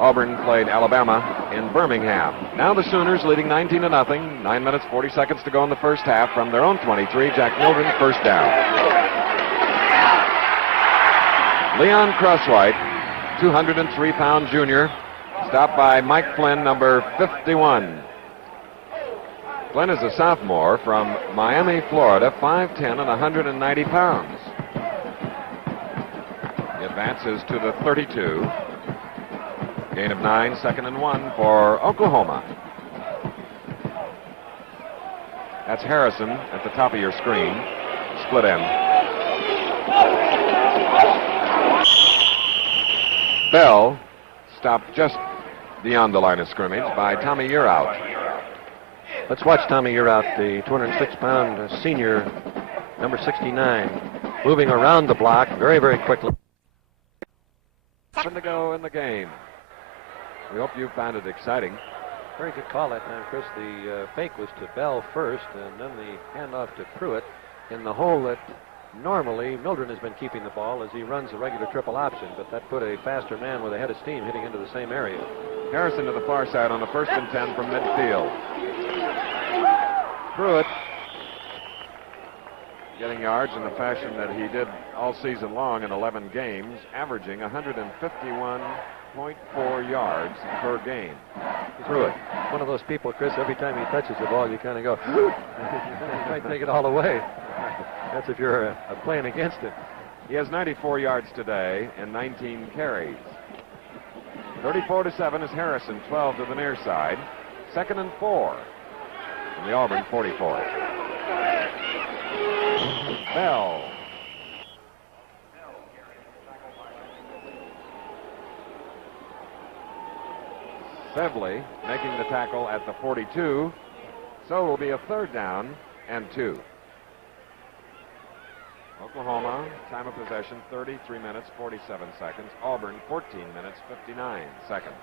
Auburn played Alabama in Birmingham. Now the Sooners leading 19-0. 9 minutes, 40 seconds to go in the first half from their own 23. Jack Mildren, first down. Leon Crosswhite, 203-pound junior, stopped by Mike Flynn, number 51. Flynn is a sophomore from Miami, Florida, 5'10" and 190 pounds. He advances to the 32. Gain of 9, 2nd and 1 for Oklahoma. That's Harrison at the top of your screen. Split end. Bell stopped just beyond the line of scrimmage by Tommy Yearout. Let's watch Tommy Yearout, the 206-pound senior, number 69, moving around the block very, very quickly. 7 to go in the game. We hope you found it exciting. Very good call that time, Chris. The fake was to Bell first, and then the handoff to Pruitt in the hole that normally Mildren has been keeping the ball as he runs a regular triple option, but that put a faster man with a head of steam hitting into the same area. Harrison to the far side on the 1st and 10 from midfield. Pruitt getting yards in the fashion that he did all season long in 11 games, averaging 151.4 yards per game. Pruitt, one of those people, Chris, every time he touches the ball, you kind of go, you might take it all away. That's if you're playing against it. He has 94 yards today and 19 carries. 34-7 is Harrison, 12 to the near side. 2nd and 4 from the Auburn 44. Bell. Sevely making the tackle at the 42. So it will be a 3rd down and 2. Oklahoma, time of possession 33 minutes, 47 seconds. Auburn, 14 minutes, 59 seconds.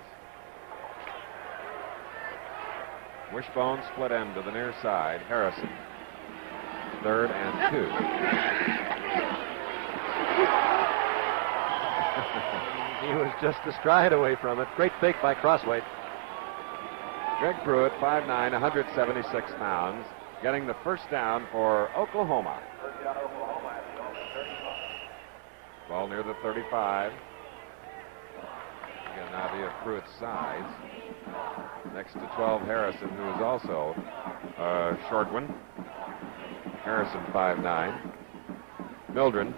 Wishbone split end to the near side. Harrison. 3rd and 2. He was just a stride away from it. Great fake by Crossway. Greg Pruitt, 5'9", 176 pounds, getting the first down for Oklahoma. Ball near the 35. Get an idea of Pruitt's size. Next to 12, Harrison, who is also a short one. Harrison, 5'9". Mildren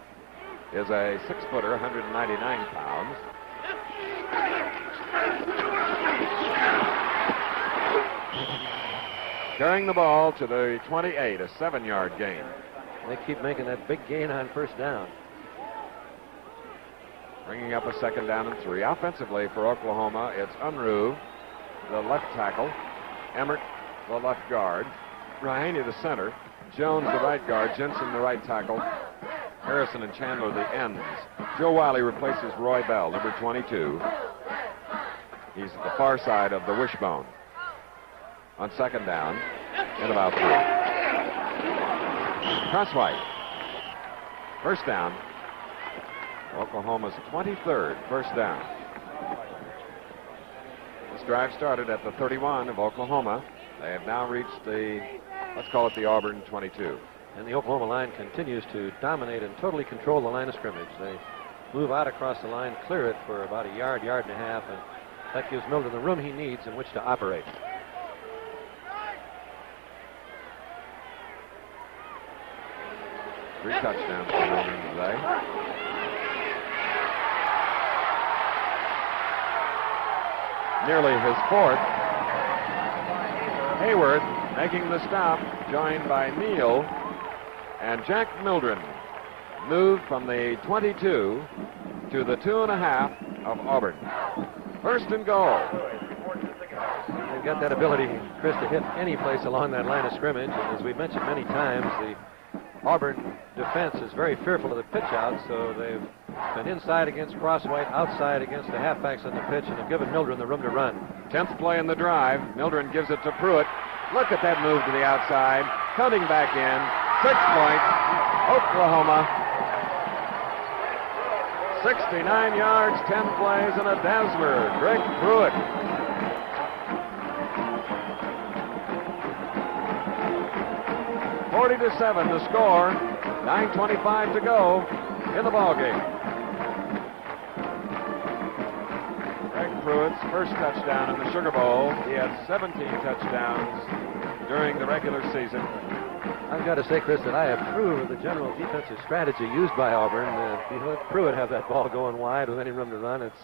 is a 6-footer, 199 pounds. Carrying the ball to the 28, a 7-yard gain. They keep making that big gain on first down. Bringing up a 2nd down and 3. Offensively for Oklahoma, it's Unruh, the left tackle, Emmert, the left guard, Rahaney, the center, Jones, the right guard, Jensen, the right tackle, Harrison and Chandler, the ends. Joe Wiley replaces Roy Bell, number 22. He's at the far side of the wishbone. On 2nd down, and about 3. Crosswhite. First down. Oklahoma's 23rd first down. This drive started at the 31 of Oklahoma. They have now reached the, let's call it the Auburn 22. And the Oklahoma line continues to dominate and totally control the line of scrimmage. They move out across the line, clear it for about a yard, yard and a half, and that gives Mildren the room he needs in which to operate. Three touchdowns for Mildren today. Nearly his 4th. Hayward making the stop, joined by Neal and Jack Mildren. Moved from the 22 to the 2.5 of Auburn. 1st and goal. They've got that ability, Chris, to hit any place along that line of scrimmage. And as we've mentioned many times, the Auburn defense is very fearful of the pitch out, so they've been inside against Crosswhite, outside against the halfbacks on the pitch, and have given Mildren the room to run. 10th play in the drive. Mildren gives it to Pruitt. Look at that move to the outside. Cutting back in. 6 points. Oklahoma. 69 yards, 10 plays, and a dazzler. Greg Pruitt. (40-7) the score. 9:25 to go in the ballgame. Greg Pruitt's first touchdown in the Sugar Bowl. He had 17 touchdowns during the regular season. I've got to say, Chris, that I approve of the general defensive strategy used by Auburn. If you let Pruitt have that ball going wide with any room to run, it's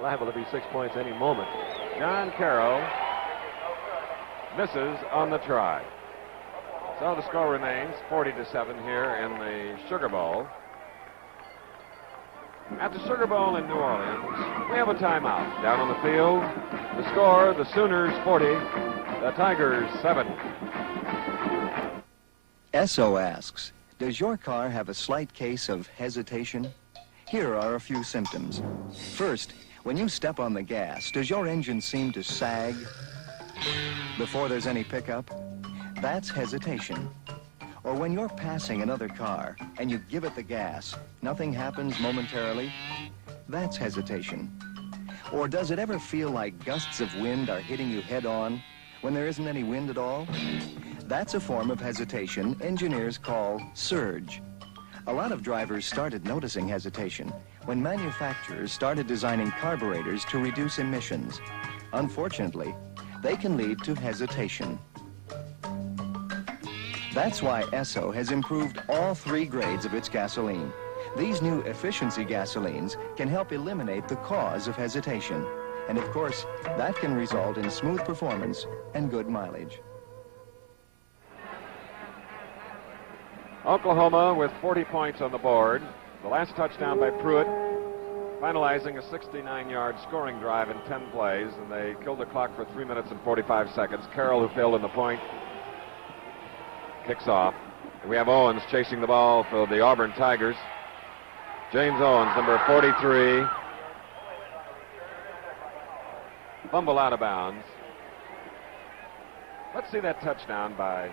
liable to be 6 points any moment. John Carroll misses on the try. So the score remains 40-7 here in the Sugar Bowl. At the Sugar Bowl in New Orleans, we have a timeout. Down on the field, the score, the Sooners 40, the Tigers 7. Esso asks, does your car have a slight case of hesitation? Here are a few symptoms. First, when you step on the gas, does your engine seem to sag before there's any pickup? That's hesitation. Or when you're passing another car and you give it the gas, nothing happens momentarily? That's hesitation. Or does it ever feel like gusts of wind are hitting you head on when there isn't any wind at all? That's a form of hesitation engineers call surge. A lot of drivers started noticing hesitation when manufacturers started designing carburetors to reduce emissions. Unfortunately, they can lead to hesitation. That's why Esso has improved all 3 grades of its gasoline. These new efficiency gasolines can help eliminate the cause of hesitation. And of course, that can result in smooth performance and good mileage. Oklahoma with 40 points on the board. The last touchdown by Pruitt, finalizing a 69-yard scoring drive in 10 plays, and they killed the clock for 3 minutes and 45 seconds. Carroll, who filled in the point, kicks off. We have Owens chasing the ball for the Auburn Tigers. James Owens, number 43. Fumble out of bounds. Let's see that touchdown by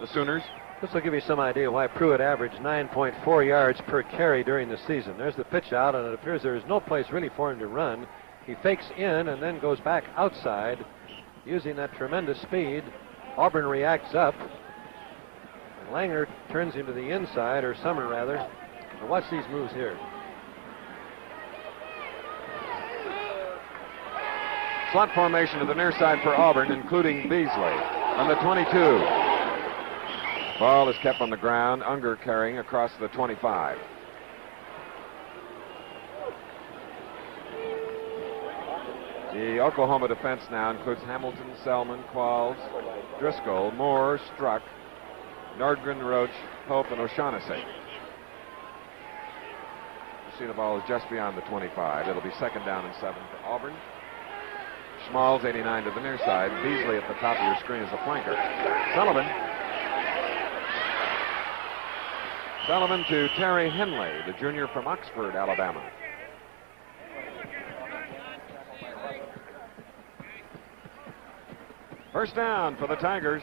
the Sooners. This will give you some idea why Pruitt averaged 9.4 yards per carry during the season. There's the pitch out, and it appears there is no place really for him to run. He fakes in and then goes back outside using that tremendous speed. Auburn reacts up. And Langer turns him to the inside, or Summer rather. Now watch these moves here. Slot formation to the near side for Auburn, including Beasley on the 22. Ball is kept on the ground. Unger carrying across the 25. The Oklahoma defense now includes Hamilton, Selman, Qualls, Driscoll, Moore, Struck, Nordgren, Roach, Pope, and O'Shaughnessy. You see the ball is just beyond the 25. It'll be second down and 7 for Auburn. Smalls, 89 to the near side. Beasley at the top of your screen is the flanker. Sullivan to Terry Henley, the junior from Oxford, Alabama. First down for the Tigers.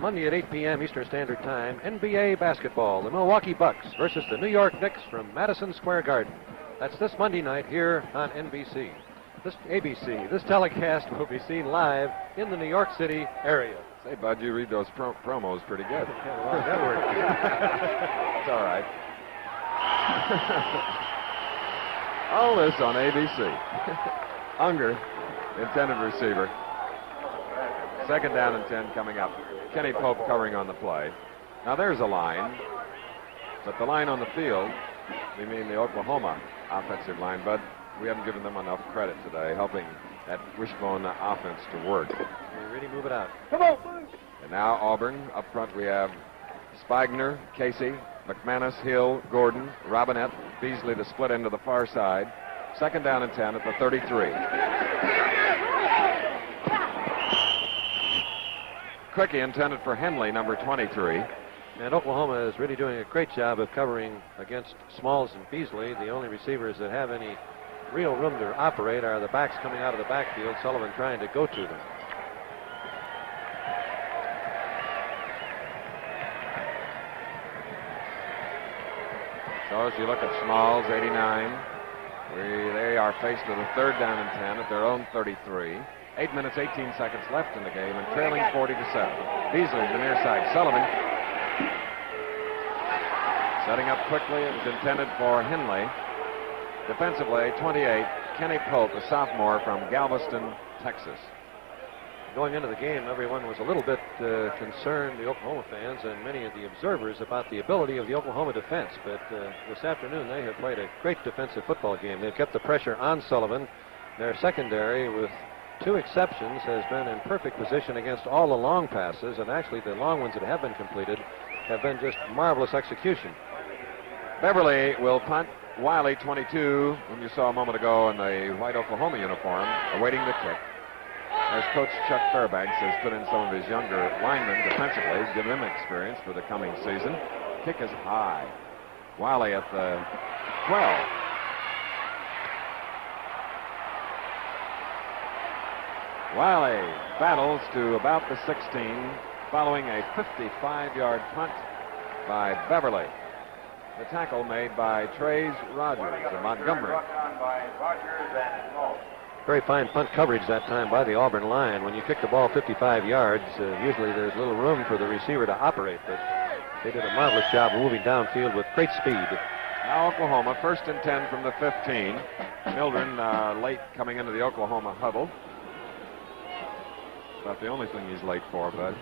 Monday at 8 p.m. Eastern Standard Time, NBA basketball. The Milwaukee Bucks versus the New York Knicks from Madison Square Garden. That's this Monday night here on NBC. ABC. This telecast will be seen live in the New York City area. Say, Bud, you read those promos pretty good. Network. It's all right. All this on ABC. Unger, intended receiver. Second down and 10 coming up. Kenny Pope covering on the play. Now there's a line, but the line on the field, we mean the Oklahoma offensive line, but we haven't given them enough credit today, helping that wishbone offense to work. They really move it out. Come on. And now Auburn. Up front we have Spigner, Casey, McManus, Hill, Gordon, Robinette, Beasley to split into the far side. Second down and 10 at the 33. Quickie intended for Henley, number 23. And Oklahoma is really doing a great job of covering against Smalls and Beasley. The only receivers that have any real room to operate are the backs coming out of the backfield. Sullivan trying to go to them. So as you look at Smalls, 89, they are faced with a third down and 10 at their own 33. 8 minutes, 18 seconds left in the game and trailing 40-7. Beasley to the near side. Sullivan setting up quickly. It was intended for Henley. Defensively, 28, Kenny Pope, a sophomore from Galveston, Texas. Going into the game, everyone was a little bit concerned, the Oklahoma fans and many of the observers, about the ability of the Oklahoma defense. But this afternoon, they have played a great defensive football game. They've kept the pressure on Sullivan. Their secondary, with 2 exceptions, has been in perfect position against all the long passes, and actually the long ones that have been completed have been just marvelous execution. Beverly will punt. Wiley, 22, whom you saw a moment ago in the white Oklahoma uniform, awaiting the kick. As Coach Chuck Fairbanks has put in some of his younger linemen defensively, give them experience for the coming season. Kick is high. Wiley at the 12. Wiley battles to about the 16, following a 55-yard punt by Beverly. The tackle made by Trace Rogers of Montgomery. Very fine punt coverage that time by the Auburn line. When you kick the ball 55 yards, usually there's little room for the receiver to operate, but they did a marvelous job of moving downfield with great speed. Now Oklahoma, first and 10 from the 15. Mildren late coming into the Oklahoma huddle. About the only thing he's late for, bud.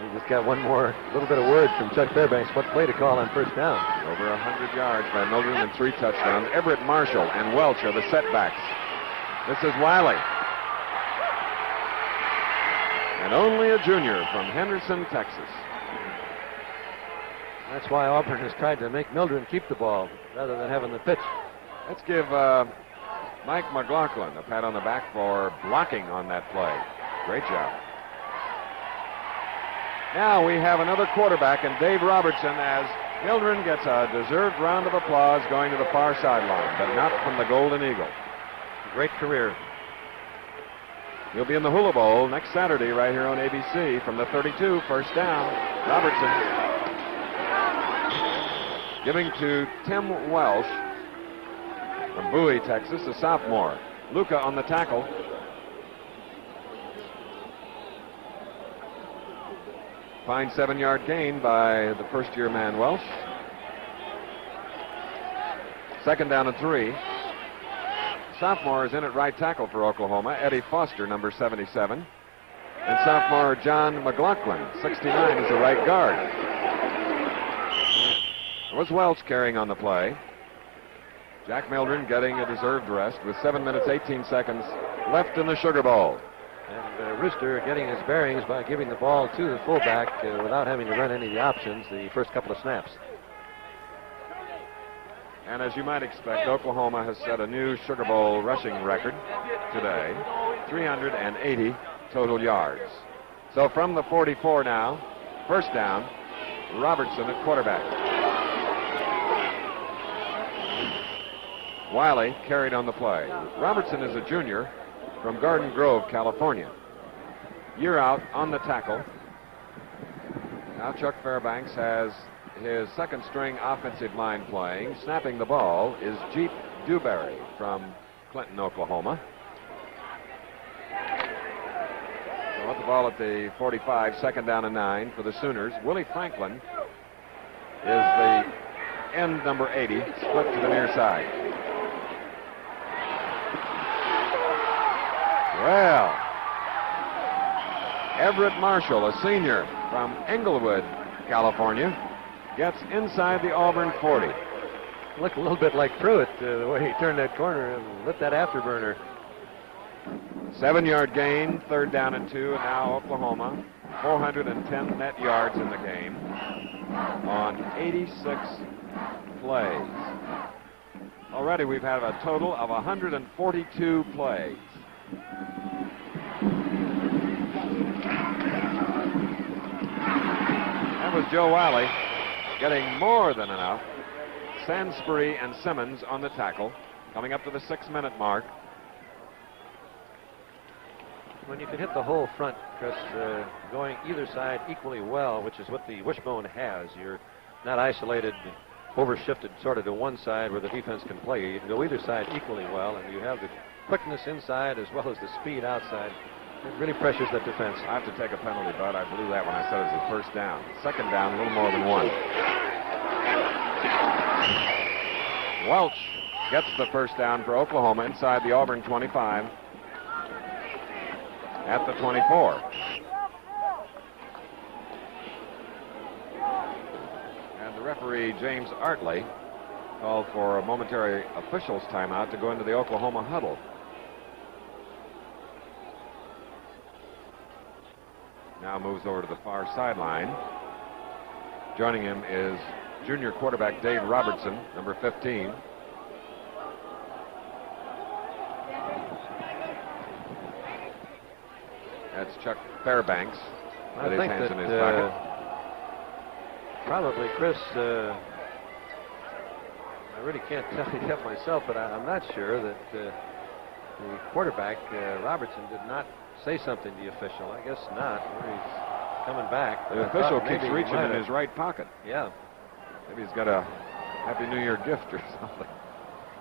We just got one more little bit of word from Chuck Fairbanks. What play to call on first down? Over 100 yards by Mildren and 3 touchdowns. Everett Marshall and Welch are the setbacks. This is Wiley. And only a junior from Henderson, Texas. That's why Auburn has tried to make Mildren keep the ball rather than having the pitch. Let's give Mike McLaughlin a pat on the back for blocking on that play. Great job. Now we have another quarterback, and Dave Robertson, as Mildren gets a deserved round of applause going to the far sideline, but not from the Golden Eagle. Great career. He'll be in the Hula Bowl next Saturday right here on ABC from the 32, first down. Robertson giving to Tim Welsh from Bowie, Texas, a sophomore. Luca on the tackle. Fine 7-yard gain by the first-year man Welsh. Second down and 3. Sophomore is in at right tackle for Oklahoma, Eddie Foster, number 77. And sophomore John McLaughlin, 69, is the right guard. It was Welch carrying on the play. Jack Mildren getting a deserved rest with 7 minutes, 18 seconds left in the Sugar Bowl. And Rooster getting his bearings by giving the ball to the fullback without having to run any of the options the first couple of snaps. And as you might expect, Oklahoma has set a new Sugar Bowl rushing record today, 380 total yards. So from the 44 now, first down, Robertson at quarterback. Wiley carried on the play. Robertson is a junior from Garden Grove, California. Year out on the tackle. Now Chuck Fairbanks has his second string offensive line playing. Snapping the ball is Jeep Dewberry from Clinton, Oklahoma. So with the ball at the 45, second down and 9 for the Sooners. Willie Franklin is the end number 80, split to the near side. Well, Everett Marshall, a senior from Englewood, California, gets inside the Auburn 40. Looked a little bit like Pruitt, the way he turned that corner and lit that afterburner. 7-yard gain, third down and 2, and now Oklahoma, 410 net yards in the game on 86 plays. Already we've had a total of 142 plays. That was Joe Wiley getting more than enough. Sansbury and Simmons on the tackle, coming up to the 6-minute mark. When you can hit the whole front, Chris, going either side equally well, which is what the wishbone has, you're not isolated, overshifted sort of to one side where the defense can play. You can go either side equally well, and you have the quickness inside as well as the speed outside. It really pressures that defense. I have to take a penalty, Bud. I blew that when I said it was a first down. Second down, a little more than 1. Welch gets the first down for Oklahoma inside the Auburn 25 at the 24. And the referee, James Artley, called for a momentary officials timeout to go into the Oklahoma huddle. Now moves over to the far sideline. Joining him is junior quarterback Dave Robertson, number 15. That's Chuck Fairbanks. I think hands that in his pocket. Probably, Chris, I really can't tell you that myself, but I'm not sure that the quarterback, Robertson, did not say something to the official. I guess not. He's coming back. The official keeps reaching in his right pocket. Yeah. Maybe he's got a Happy New Year gift or something.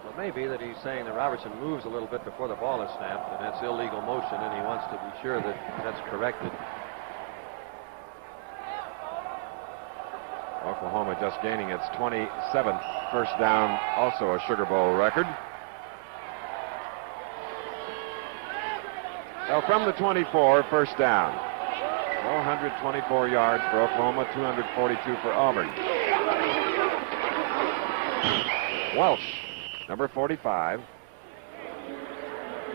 Well, maybe that he's saying that Robertson moves a little bit before the ball is snapped, and that's illegal motion, and he wants to be sure that that's corrected. Oklahoma just gaining its 27th first down, also a Sugar Bowl record. So from the 24, first down. 424 yards for Oklahoma, 242 for Auburn. Welch, number 45.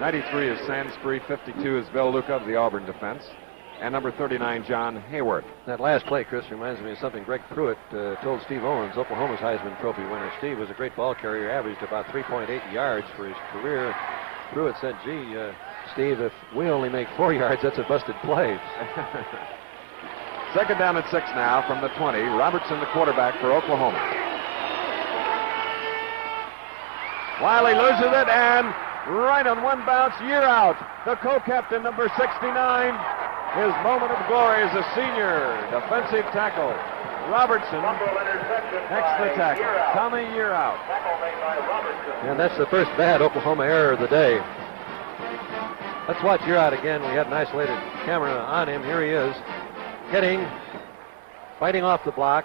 93 is Sansbury, 52 is Bill Luca of the Auburn defense, and number 39, John Hayward. That last play, Chris, reminds me of something Greg Pruitt told Steve Owens, Oklahoma's Heisman Trophy winner. Steve was a great ball carrier, averaged about 3.8 yards for his career. Pruitt said, gee, Steve, if we only make 4 yards, that's a busted play. Second down at 6 now from the 20. Robertson, the quarterback for Oklahoma. Wiley loses it, and right on one bounce, Year out. The co-captain, number 69. His moment of glory as a senior defensive tackle. Robertson next the tackle. Tommy Year out. And that's the first bad Oklahoma error of the day. Let's watch Year out again. We had an isolated camera on him. Here he is, hitting, fighting off the block,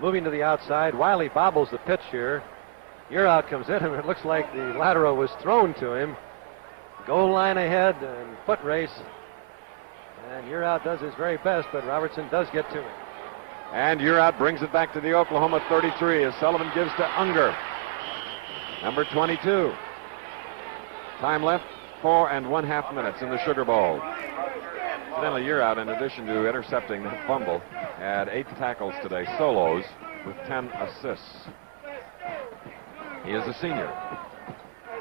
moving to the outside. Wiley bobbles the pitch here. Year out comes in, and it looks like the lateral was thrown to him. Goal line ahead and foot race. And Year out does his very best, but Robertson does get to him. And Year out brings it back to the Oklahoma 33 as Sullivan gives to Unger. Number 22. Time left, 4 1/2 minutes in the Sugar Bowl. Incidentally, Year out, in addition to intercepting that fumble, had 8 tackles today, solos, with 10 assists. He is a senior.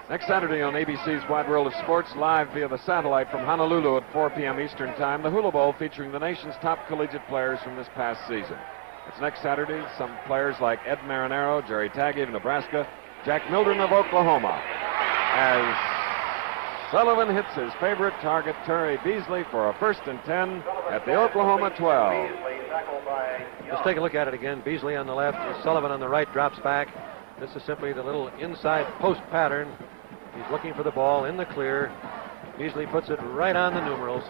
Next Saturday on ABC's Wide World of Sports, live via the satellite from Honolulu at 4 p.m. Eastern Time, the Hula Bowl featuring the nation's top collegiate players from this past season. It's next Saturday. Some players like Ed Marinero, Jerry Taggy of Nebraska, Jack Mildren of Oklahoma, as Sullivan hits his favorite target, Terry Beasley, for a 1st and 10 at the Oklahoma 12. Let's take a look at it again. Beasley on the left, Sullivan on the right, drops back. This is simply the little inside post pattern. He's looking for the ball in the clear. Beasley puts it right on the numerals.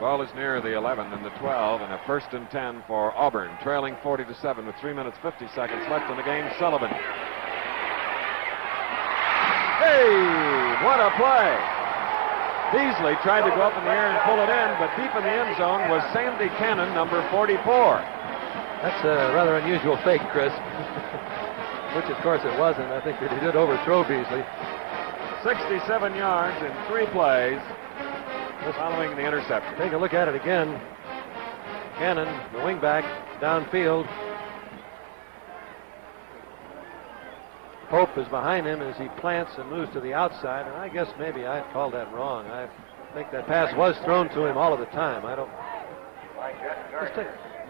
Ball is near the 11 and the 12, and a 1st and 10 for Auburn, trailing 40-7 with 3 minutes 50 seconds left in the game. Sullivan. Hey, what a play! Beasley tried to go up in the air and pull it in, but deep in the end zone was Sandy Cannon, number 44. That's a rather unusual fake, Chris. Which, of course, it wasn't. I think that he did overthrow Beasley. 67 yards in 3 plays following the interception. Take a look at it again. Cannon, the wingback, downfield. Pope is behind him as he plants and moves to the outside, and I guess maybe I called that wrong. I think that pass was thrown to him all of the time. I don't...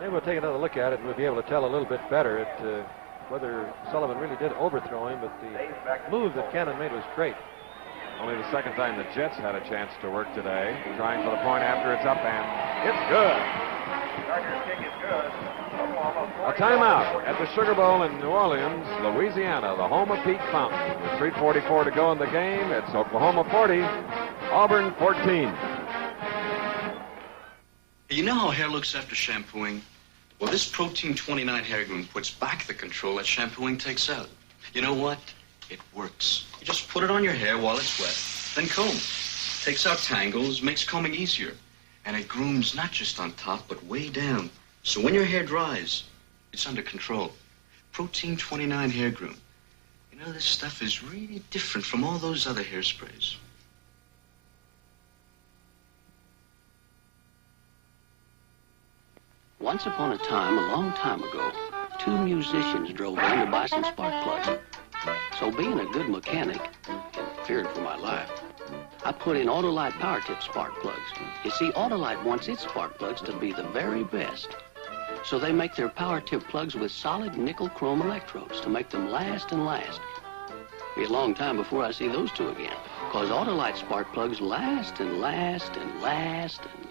Maybe we'll take another look at it and we'll be able to tell a little bit better whether Sullivan really did overthrow him, but the move that Cannon made was great. Only the second time the Jets had a chance to work today. Trying for the point after it's up, and it's good. A timeout at the Sugar Bowl in New Orleans, Louisiana, the home of Pete Fountain. With 3:44 to go in the game, it's Oklahoma 40, Auburn 14. You know how hair looks after shampooing? Well, this Protein 29 hair groom puts back the control that shampooing takes out. You know what? It works. You just put it on your hair while it's wet, then comb. Takes out tangles, makes combing easier. And it grooms not just on top, but way down. So when your hair dries, it's under control. Protein 29 hair groom. You know, this stuff is really different from all those other hairsprays. Once upon a time, a long time ago, 2 musicians drove in to buy some spark plugs. So being a good mechanic, and feared for my life, I put in Autolite Power Tip spark plugs. You see, Autolite wants its spark plugs to be the very best. So they make their Power Tip plugs with solid nickel chrome electrodes to make them last and last. It'll be a long time before I see those two again, because Autolite spark plugs last and last and last and last.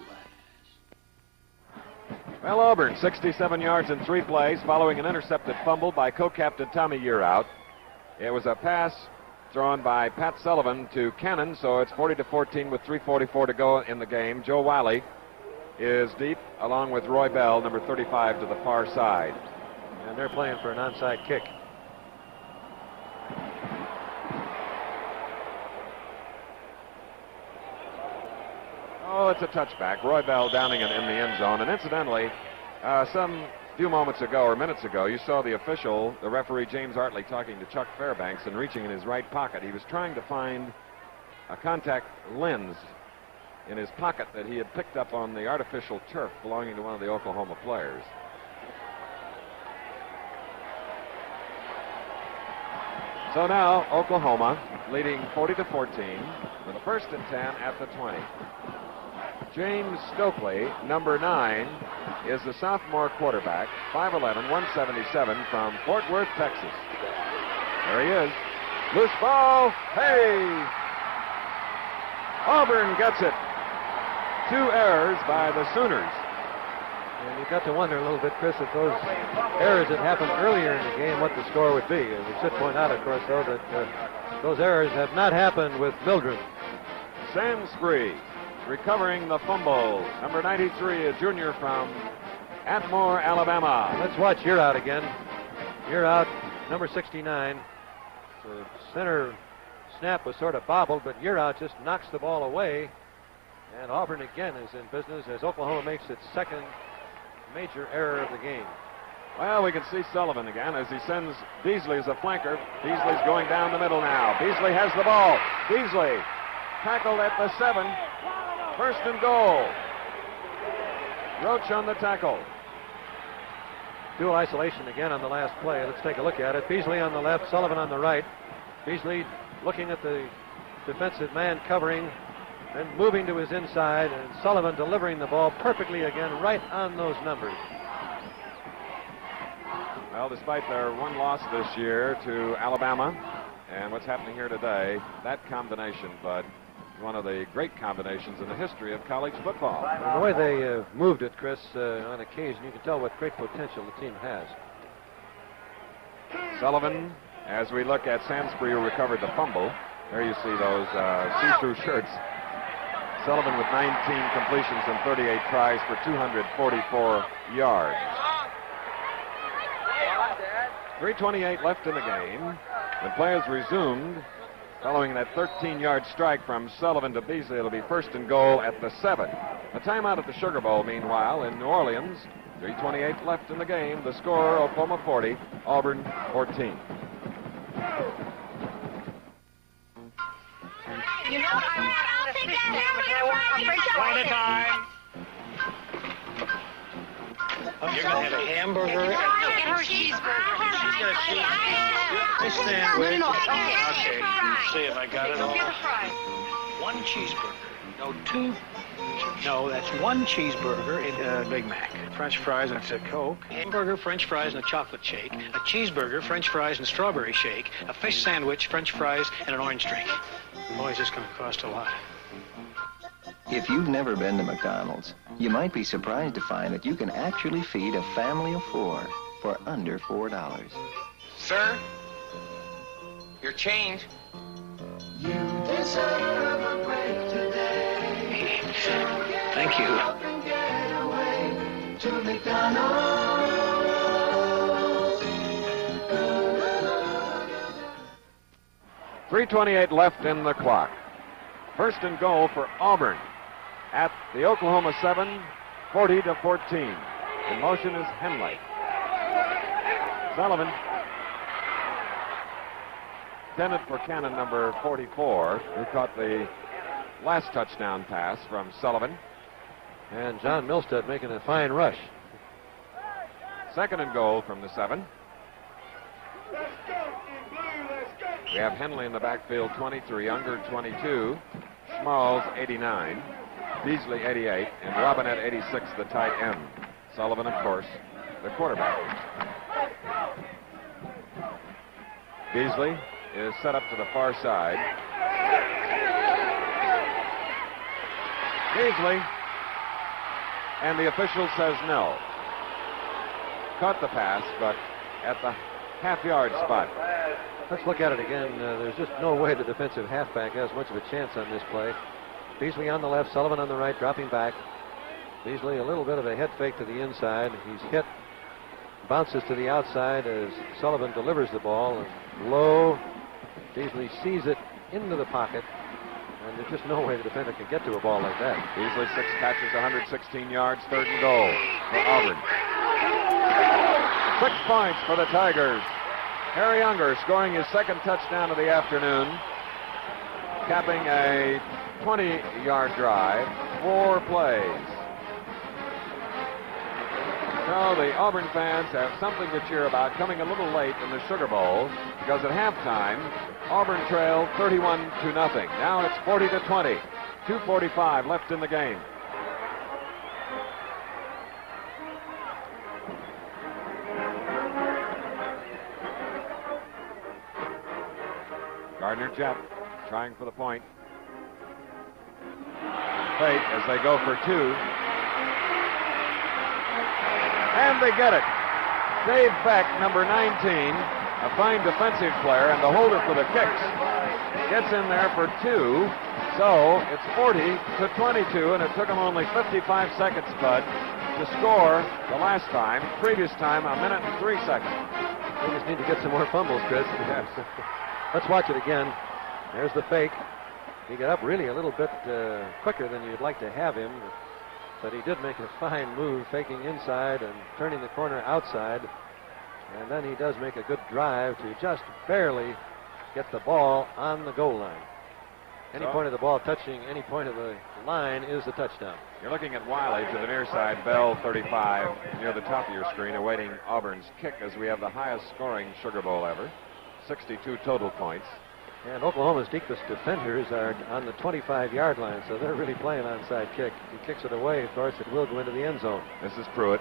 Well, Auburn, 67 yards in 3 plays following an intercepted fumble by co-captain Tommy Year out. It was a pass thrown by Pat Sullivan to Cannon, so it's 40-14 with 3:44 to go in the game. Joe Wiley is deep, along with Roy Bell, number 35, to the far side. And they're playing for an onside kick. Oh, it's a touchback. Roy Bell downing it in the end zone. And incidentally, some few moments ago or minutes ago, you saw the official, the referee James Artley, talking to Chuck Fairbanks and reaching in his right pocket. He was trying to find a contact lens in his pocket that he had picked up on the artificial turf belonging to one of the Oklahoma players. So now Oklahoma leading 40-14 with a 1st and 10 at the 20. James Stokely, number 9, is the sophomore quarterback, 5'11", 177 from Fort Worth, Texas. There he is. Loose ball. Hey! Auburn gets it. 2 errors by the Sooners. And you've got to wonder a little bit, Chris, if those errors had happened earlier in the game, what the score would be. We should point out, of course, though, that those errors have not happened with Mildren. Sansbury recovering the fumble. Number 93, a junior from Atmore, Alabama. Let's watch You're Out again. You're Out, number 69. The center snap was sort of bobbled, but You're Out just knocks the ball away. And Auburn again is in business as Oklahoma makes its 2nd major error of the game. Well, we can see Sullivan again as he sends Beasley as a flanker. Beasley's going down the middle now. Beasley has the ball. Beasley tackled at the 7. 1st and goal. Roach on the tackle. Dual isolation again on the last play. Let's take a look at it. Beasley on the left, Sullivan on the right. Beasley looking at the defensive man covering, then moving to his inside, and Sullivan delivering the ball perfectly again right on those numbers. Well, despite their 1 loss this year to Alabama and what's happening here today, that combination, Bud, is one of the great combinations in the history of college football. And the way they moved it, Chris, on occasion, you can tell what great potential the team has. Sullivan, as we look at Sansbury, who recovered the fumble. There you see those see-through shirts. Sullivan with 19 completions and 38 tries for 244 yards. 3:28 left in the game. The play has resumed following that 13-yard strike from Sullivan to Beasley. It'll be 1st and goal at the 7. A timeout at the Sugar Bowl, meanwhile, in New Orleans. 3:28 left in the game. The score, Oklahoma 40, Auburn 14. You know, I'll take that sandwich. I want a French fry. One at a time. You're going to have a hamburger. No, get her a cheeseburger. She's got a cheese sandwich. Okay, see if I got it all. Get a fry. 1 cheeseburger. No, 2. No, that's 1 cheeseburger in a Big Mac. French fries and a Coke. Hamburger, French fries, and a chocolate shake. A cheeseburger, French fries, and strawberry shake. A fish sandwich, French fries, and an orange drink. Boy, is this going to cost a lot. If you've never been to McDonald's, you might be surprised to find that you can actually feed a family of 4 for under $4. Sir, your change. You deserve a break today. Thank you. Get away to McDonald's. 3:28 left in the clock. 1st and goal for Auburn at the Oklahoma 7, 40-14. In motion is Henley. Sullivan. Intended for Cannon, number 44, who caught the last touchdown pass from Sullivan. And John Milstead making a fine rush. 2nd and goal from the 7. We have Henley in the backfield, 23, Unger 22, Schmalz 89, Beasley 88, and Robinette 86, the tight end. Sullivan, of course, the quarterback. Beasley is set up to the far side. Beasley, and the official says no. Caught the pass, but at the half-yard spot. Let's look at it again. There's just no way the defensive halfback has much of a chance on this play. Beasley on the left, Sullivan on the right, dropping back. Beasley a little bit of a head fake to the inside. He's hit, bounces to the outside as Sullivan delivers the ball. And low, Beasley sees it into the pocket, and there's just no way the defender can get to a ball like that. Beasley 6 catches, 116 yards, 3rd and goal for Auburn. 6 points for the Tigers. Harry Unger scoring his 2nd touchdown of the afternoon, capping a 20-yard drive, 4 plays. know, the Auburn fans have something to cheer about coming a little late in the Sugar Bowl because at halftime, Auburn trailed 31-0. Now it's 40-20. 2:45 left in the game. Gardner Jeff trying for the point. Fate as they go for two. And they get it. Dave Beck, number 19, a fine defensive player and the holder for the kicks, gets in there for two. So it's 40-22, and it took them only 55 seconds, Bud, to score the last time. Previous time, 1 minute and 3 seconds. They just need to get some more fumbles, Chris. Yes. Let's watch it again. There's the fake. He got up really a little bit quicker than you'd like to have him, but he did make a fine move, faking inside and turning the corner outside. And then he does make a good drive to just barely get the ball on the goal line. Any point of the ball touching any point of the line is the touchdown. You're looking at Wiley to the near side, Bell 35 near the top of your screen, awaiting Auburn's kick as we have the highest scoring Sugar Bowl ever. 62 total points. And Oklahoma's deepest defenders are on the 25-yard line, so they're really playing onside kick. If he kicks it away, of course, it will go into the end zone. This is Pruitt.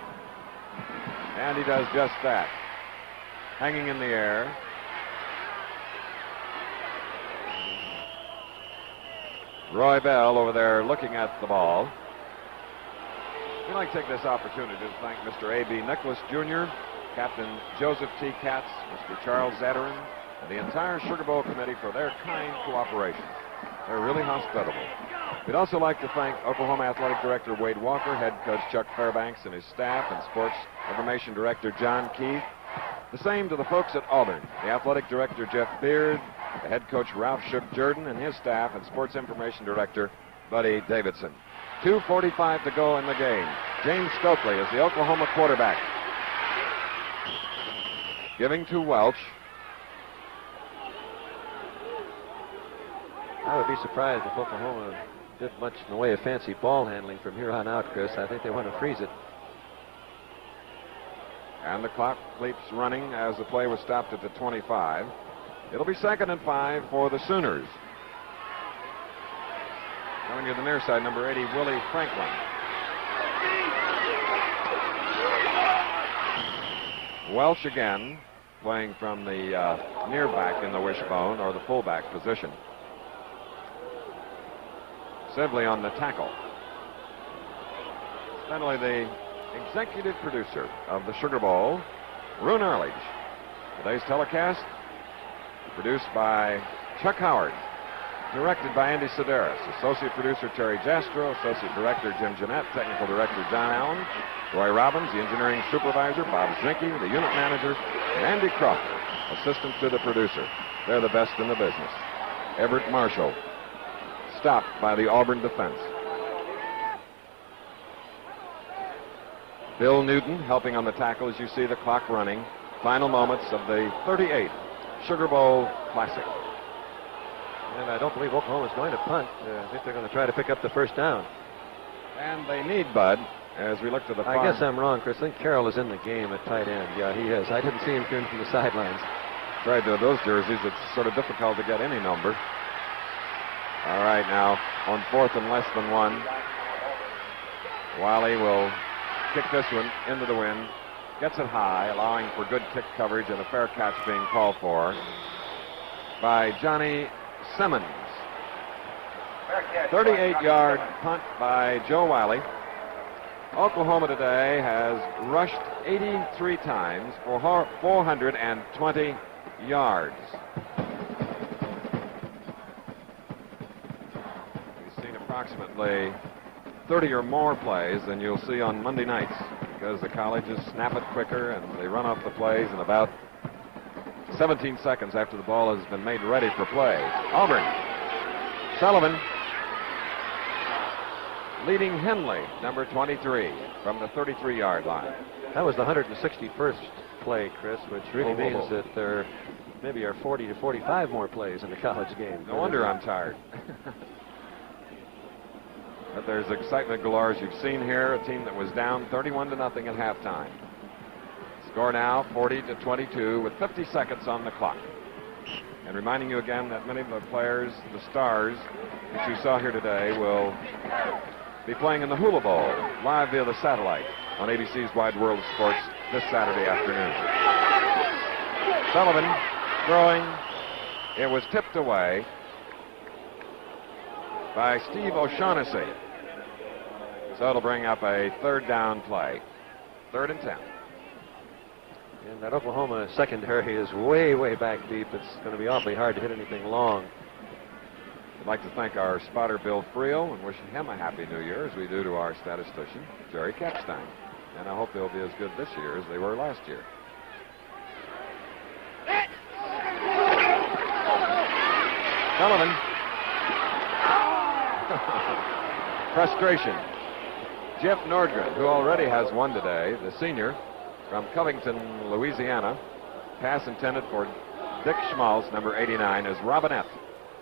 And he does just that. Hanging in the air. Roy Bell over there looking at the ball. We'd like to take this opportunity to thank Mr. A.B. Nicholas Jr., Captain Joseph T. Katz, Mr. Charles Zatterin, and the entire Sugar Bowl committee for their kind cooperation. They're really hospitable. We'd also like to thank Oklahoma Athletic Director Wade Walker, head coach Chuck Fairbanks and his staff, and sports information director John Keith. The same to the folks at Auburn, the athletic director Jeff Beard, the head coach Ralph Shook Jordan and his staff, and sports information director Buddy Davidson. 2:45 to go in the game. James Stokely is the Oklahoma quarterback. Giving to Welch. I would be surprised if Oklahoma did much in the way of fancy ball handling from here on out, Chris. I think they want to freeze it. And the clock keeps running as the play was stopped at the 25. It'll be 2nd and 5 for the Sooners. Coming to the near side, number 80, Willie Franklin. Welch again, playing from the near back in the wishbone, or the fullback position. Sibley on the tackle. Finally, the executive producer of the Sugar Bowl, Roone Arledge. Today's telecast, produced by Chuck Howard, directed by Andy Sedaris, associate producer Terry Jastro, associate director Jim Jeanette, technical director John Allen, Roy Robbins, the engineering supervisor Bob Zinke, the unit manager, and Andy Crawford, assistant to the producer. They're the best in the business. Everett Marshall, stopped by the Auburn defense. Bill Newton helping on the tackle as you see the clock running. Final moments of the 38th Sugar Bowl Classic. And I don't believe Oklahoma's going to punt. I think they're going to try to pick up the first down. And they need Bud as we look to the far. I guess I'm wrong, Chris. I think Carroll is in the game at tight end. Yeah, he is. I didn't see him from the sidelines. Tried to those jerseys. It's sort of difficult to get any number. All right, now on 4th and less than 1. Wiley will kick this one into the wind. Gets it high, allowing for good kick coverage and a fair catch being called for by Johnny Simmons. 38-yard punt by Joe Wiley. Oklahoma today has rushed 83 times for 420 yards. We've seen approximately 30 or more plays than you'll see on Monday nights because the colleges snap it quicker and they run off the plays in about 17 seconds after the ball has been made ready for play. Auburn. Sullivan leading Henley, number 23, from the 33-yard line. That was the 161st play, Chris, which really means that there maybe are 40 to 45 more plays in the college game. No wonder I'm tired. But there's excitement galore, as you've seen here. A team that was down 31-0 at halftime. Score now 40-22 with 50 seconds on the clock. And reminding you again that many of the players, the stars that you saw here today, will be playing in the Hula Bowl live via the satellite on ABC's Wide World of Sports this Saturday afternoon. Sullivan throwing. It was tipped away by Steve O'Shaughnessy. So it'll bring up a third down play. 3rd and 10. And that Oklahoma secondary is way, way back deep. It's going to be awfully hard to hit anything long. I'd like to thank our spotter, Bill Friel, and wishing him a happy new year, as we do to our statistician, Jerry Kapstein. And I hope they'll be as good this year as they were last year. Sullivan. Frustration. Jeff Nordgren, who already has one today, the senior from Covington, Louisiana. Pass intended for Dick Schmaltz, number 89, as Robinette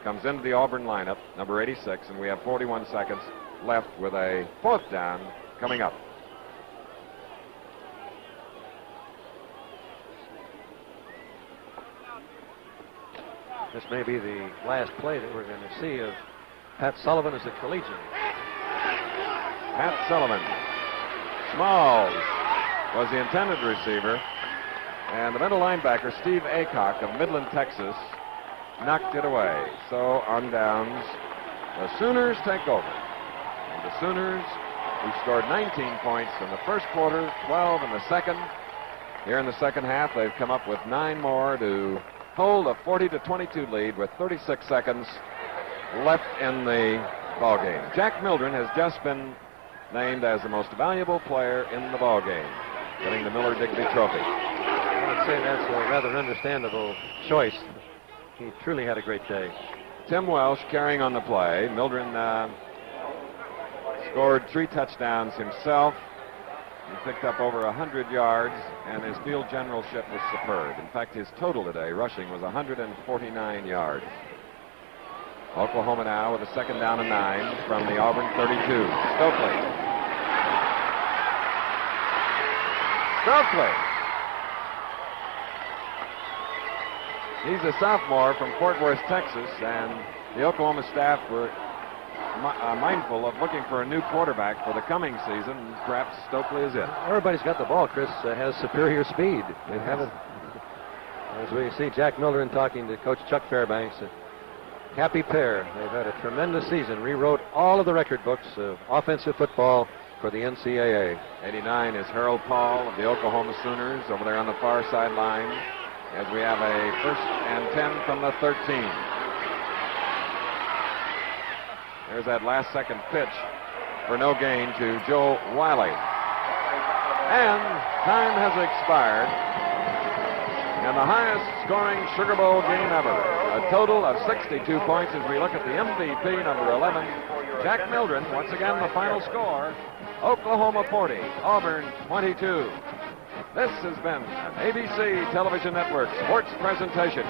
comes into the Auburn lineup, number 86, and we have 41 seconds left with a 4th down coming up. This may be the last play that we're going to see of Pat Sullivan as a collegian. Pat Sullivan. Smalls was the intended receiver, and the middle linebacker, Steve Aycock of Midland, Texas, knocked it away. So on downs, the Sooners take over. And the Sooners, who scored 19 points in the first quarter, 12 in the second. Here in the second half, they've come up with 9 more to hold a 40-22 lead with 36 seconds left in the ballgame. Jack Mildren has just been named as the most valuable player in the ballgame, getting the Miller-Digby Trophy. I would say that's a rather understandable choice. He truly had a great day. Tim Welsh carrying on the play. Mildren scored 3 touchdowns himself. He picked up over 100 yards, and his field generalship was superb. In fact, his total today, rushing, was 149 yards. Oklahoma now with a 2nd down and 9 from the Auburn 32. Stokely. He's a sophomore from Fort Worth, Texas, and the Oklahoma staff were mindful of looking for a new quarterback for the coming season. Perhaps Stokely is it. Everybody's got the ball. Chris has superior speed. They have it. As we see Jack Mildren talking to Coach Chuck Fairbanks, a happy pair. They've had a tremendous season. Rewrote all of the record books of offensive football for the NCAA. 89 is Harold Paul of the Oklahoma Sooners over there on the far sideline, as we have a 1st and 10 from the 13. There's that last second pitch for no gain to Joe Wiley. And time has expired. And the highest scoring Sugar Bowl game ever. A total of 62 points as we look at the MVP, number 11, Jack Mildren. Once again, the final score, Oklahoma 40, Auburn 22. This has been an ABC Television Network sports presentation.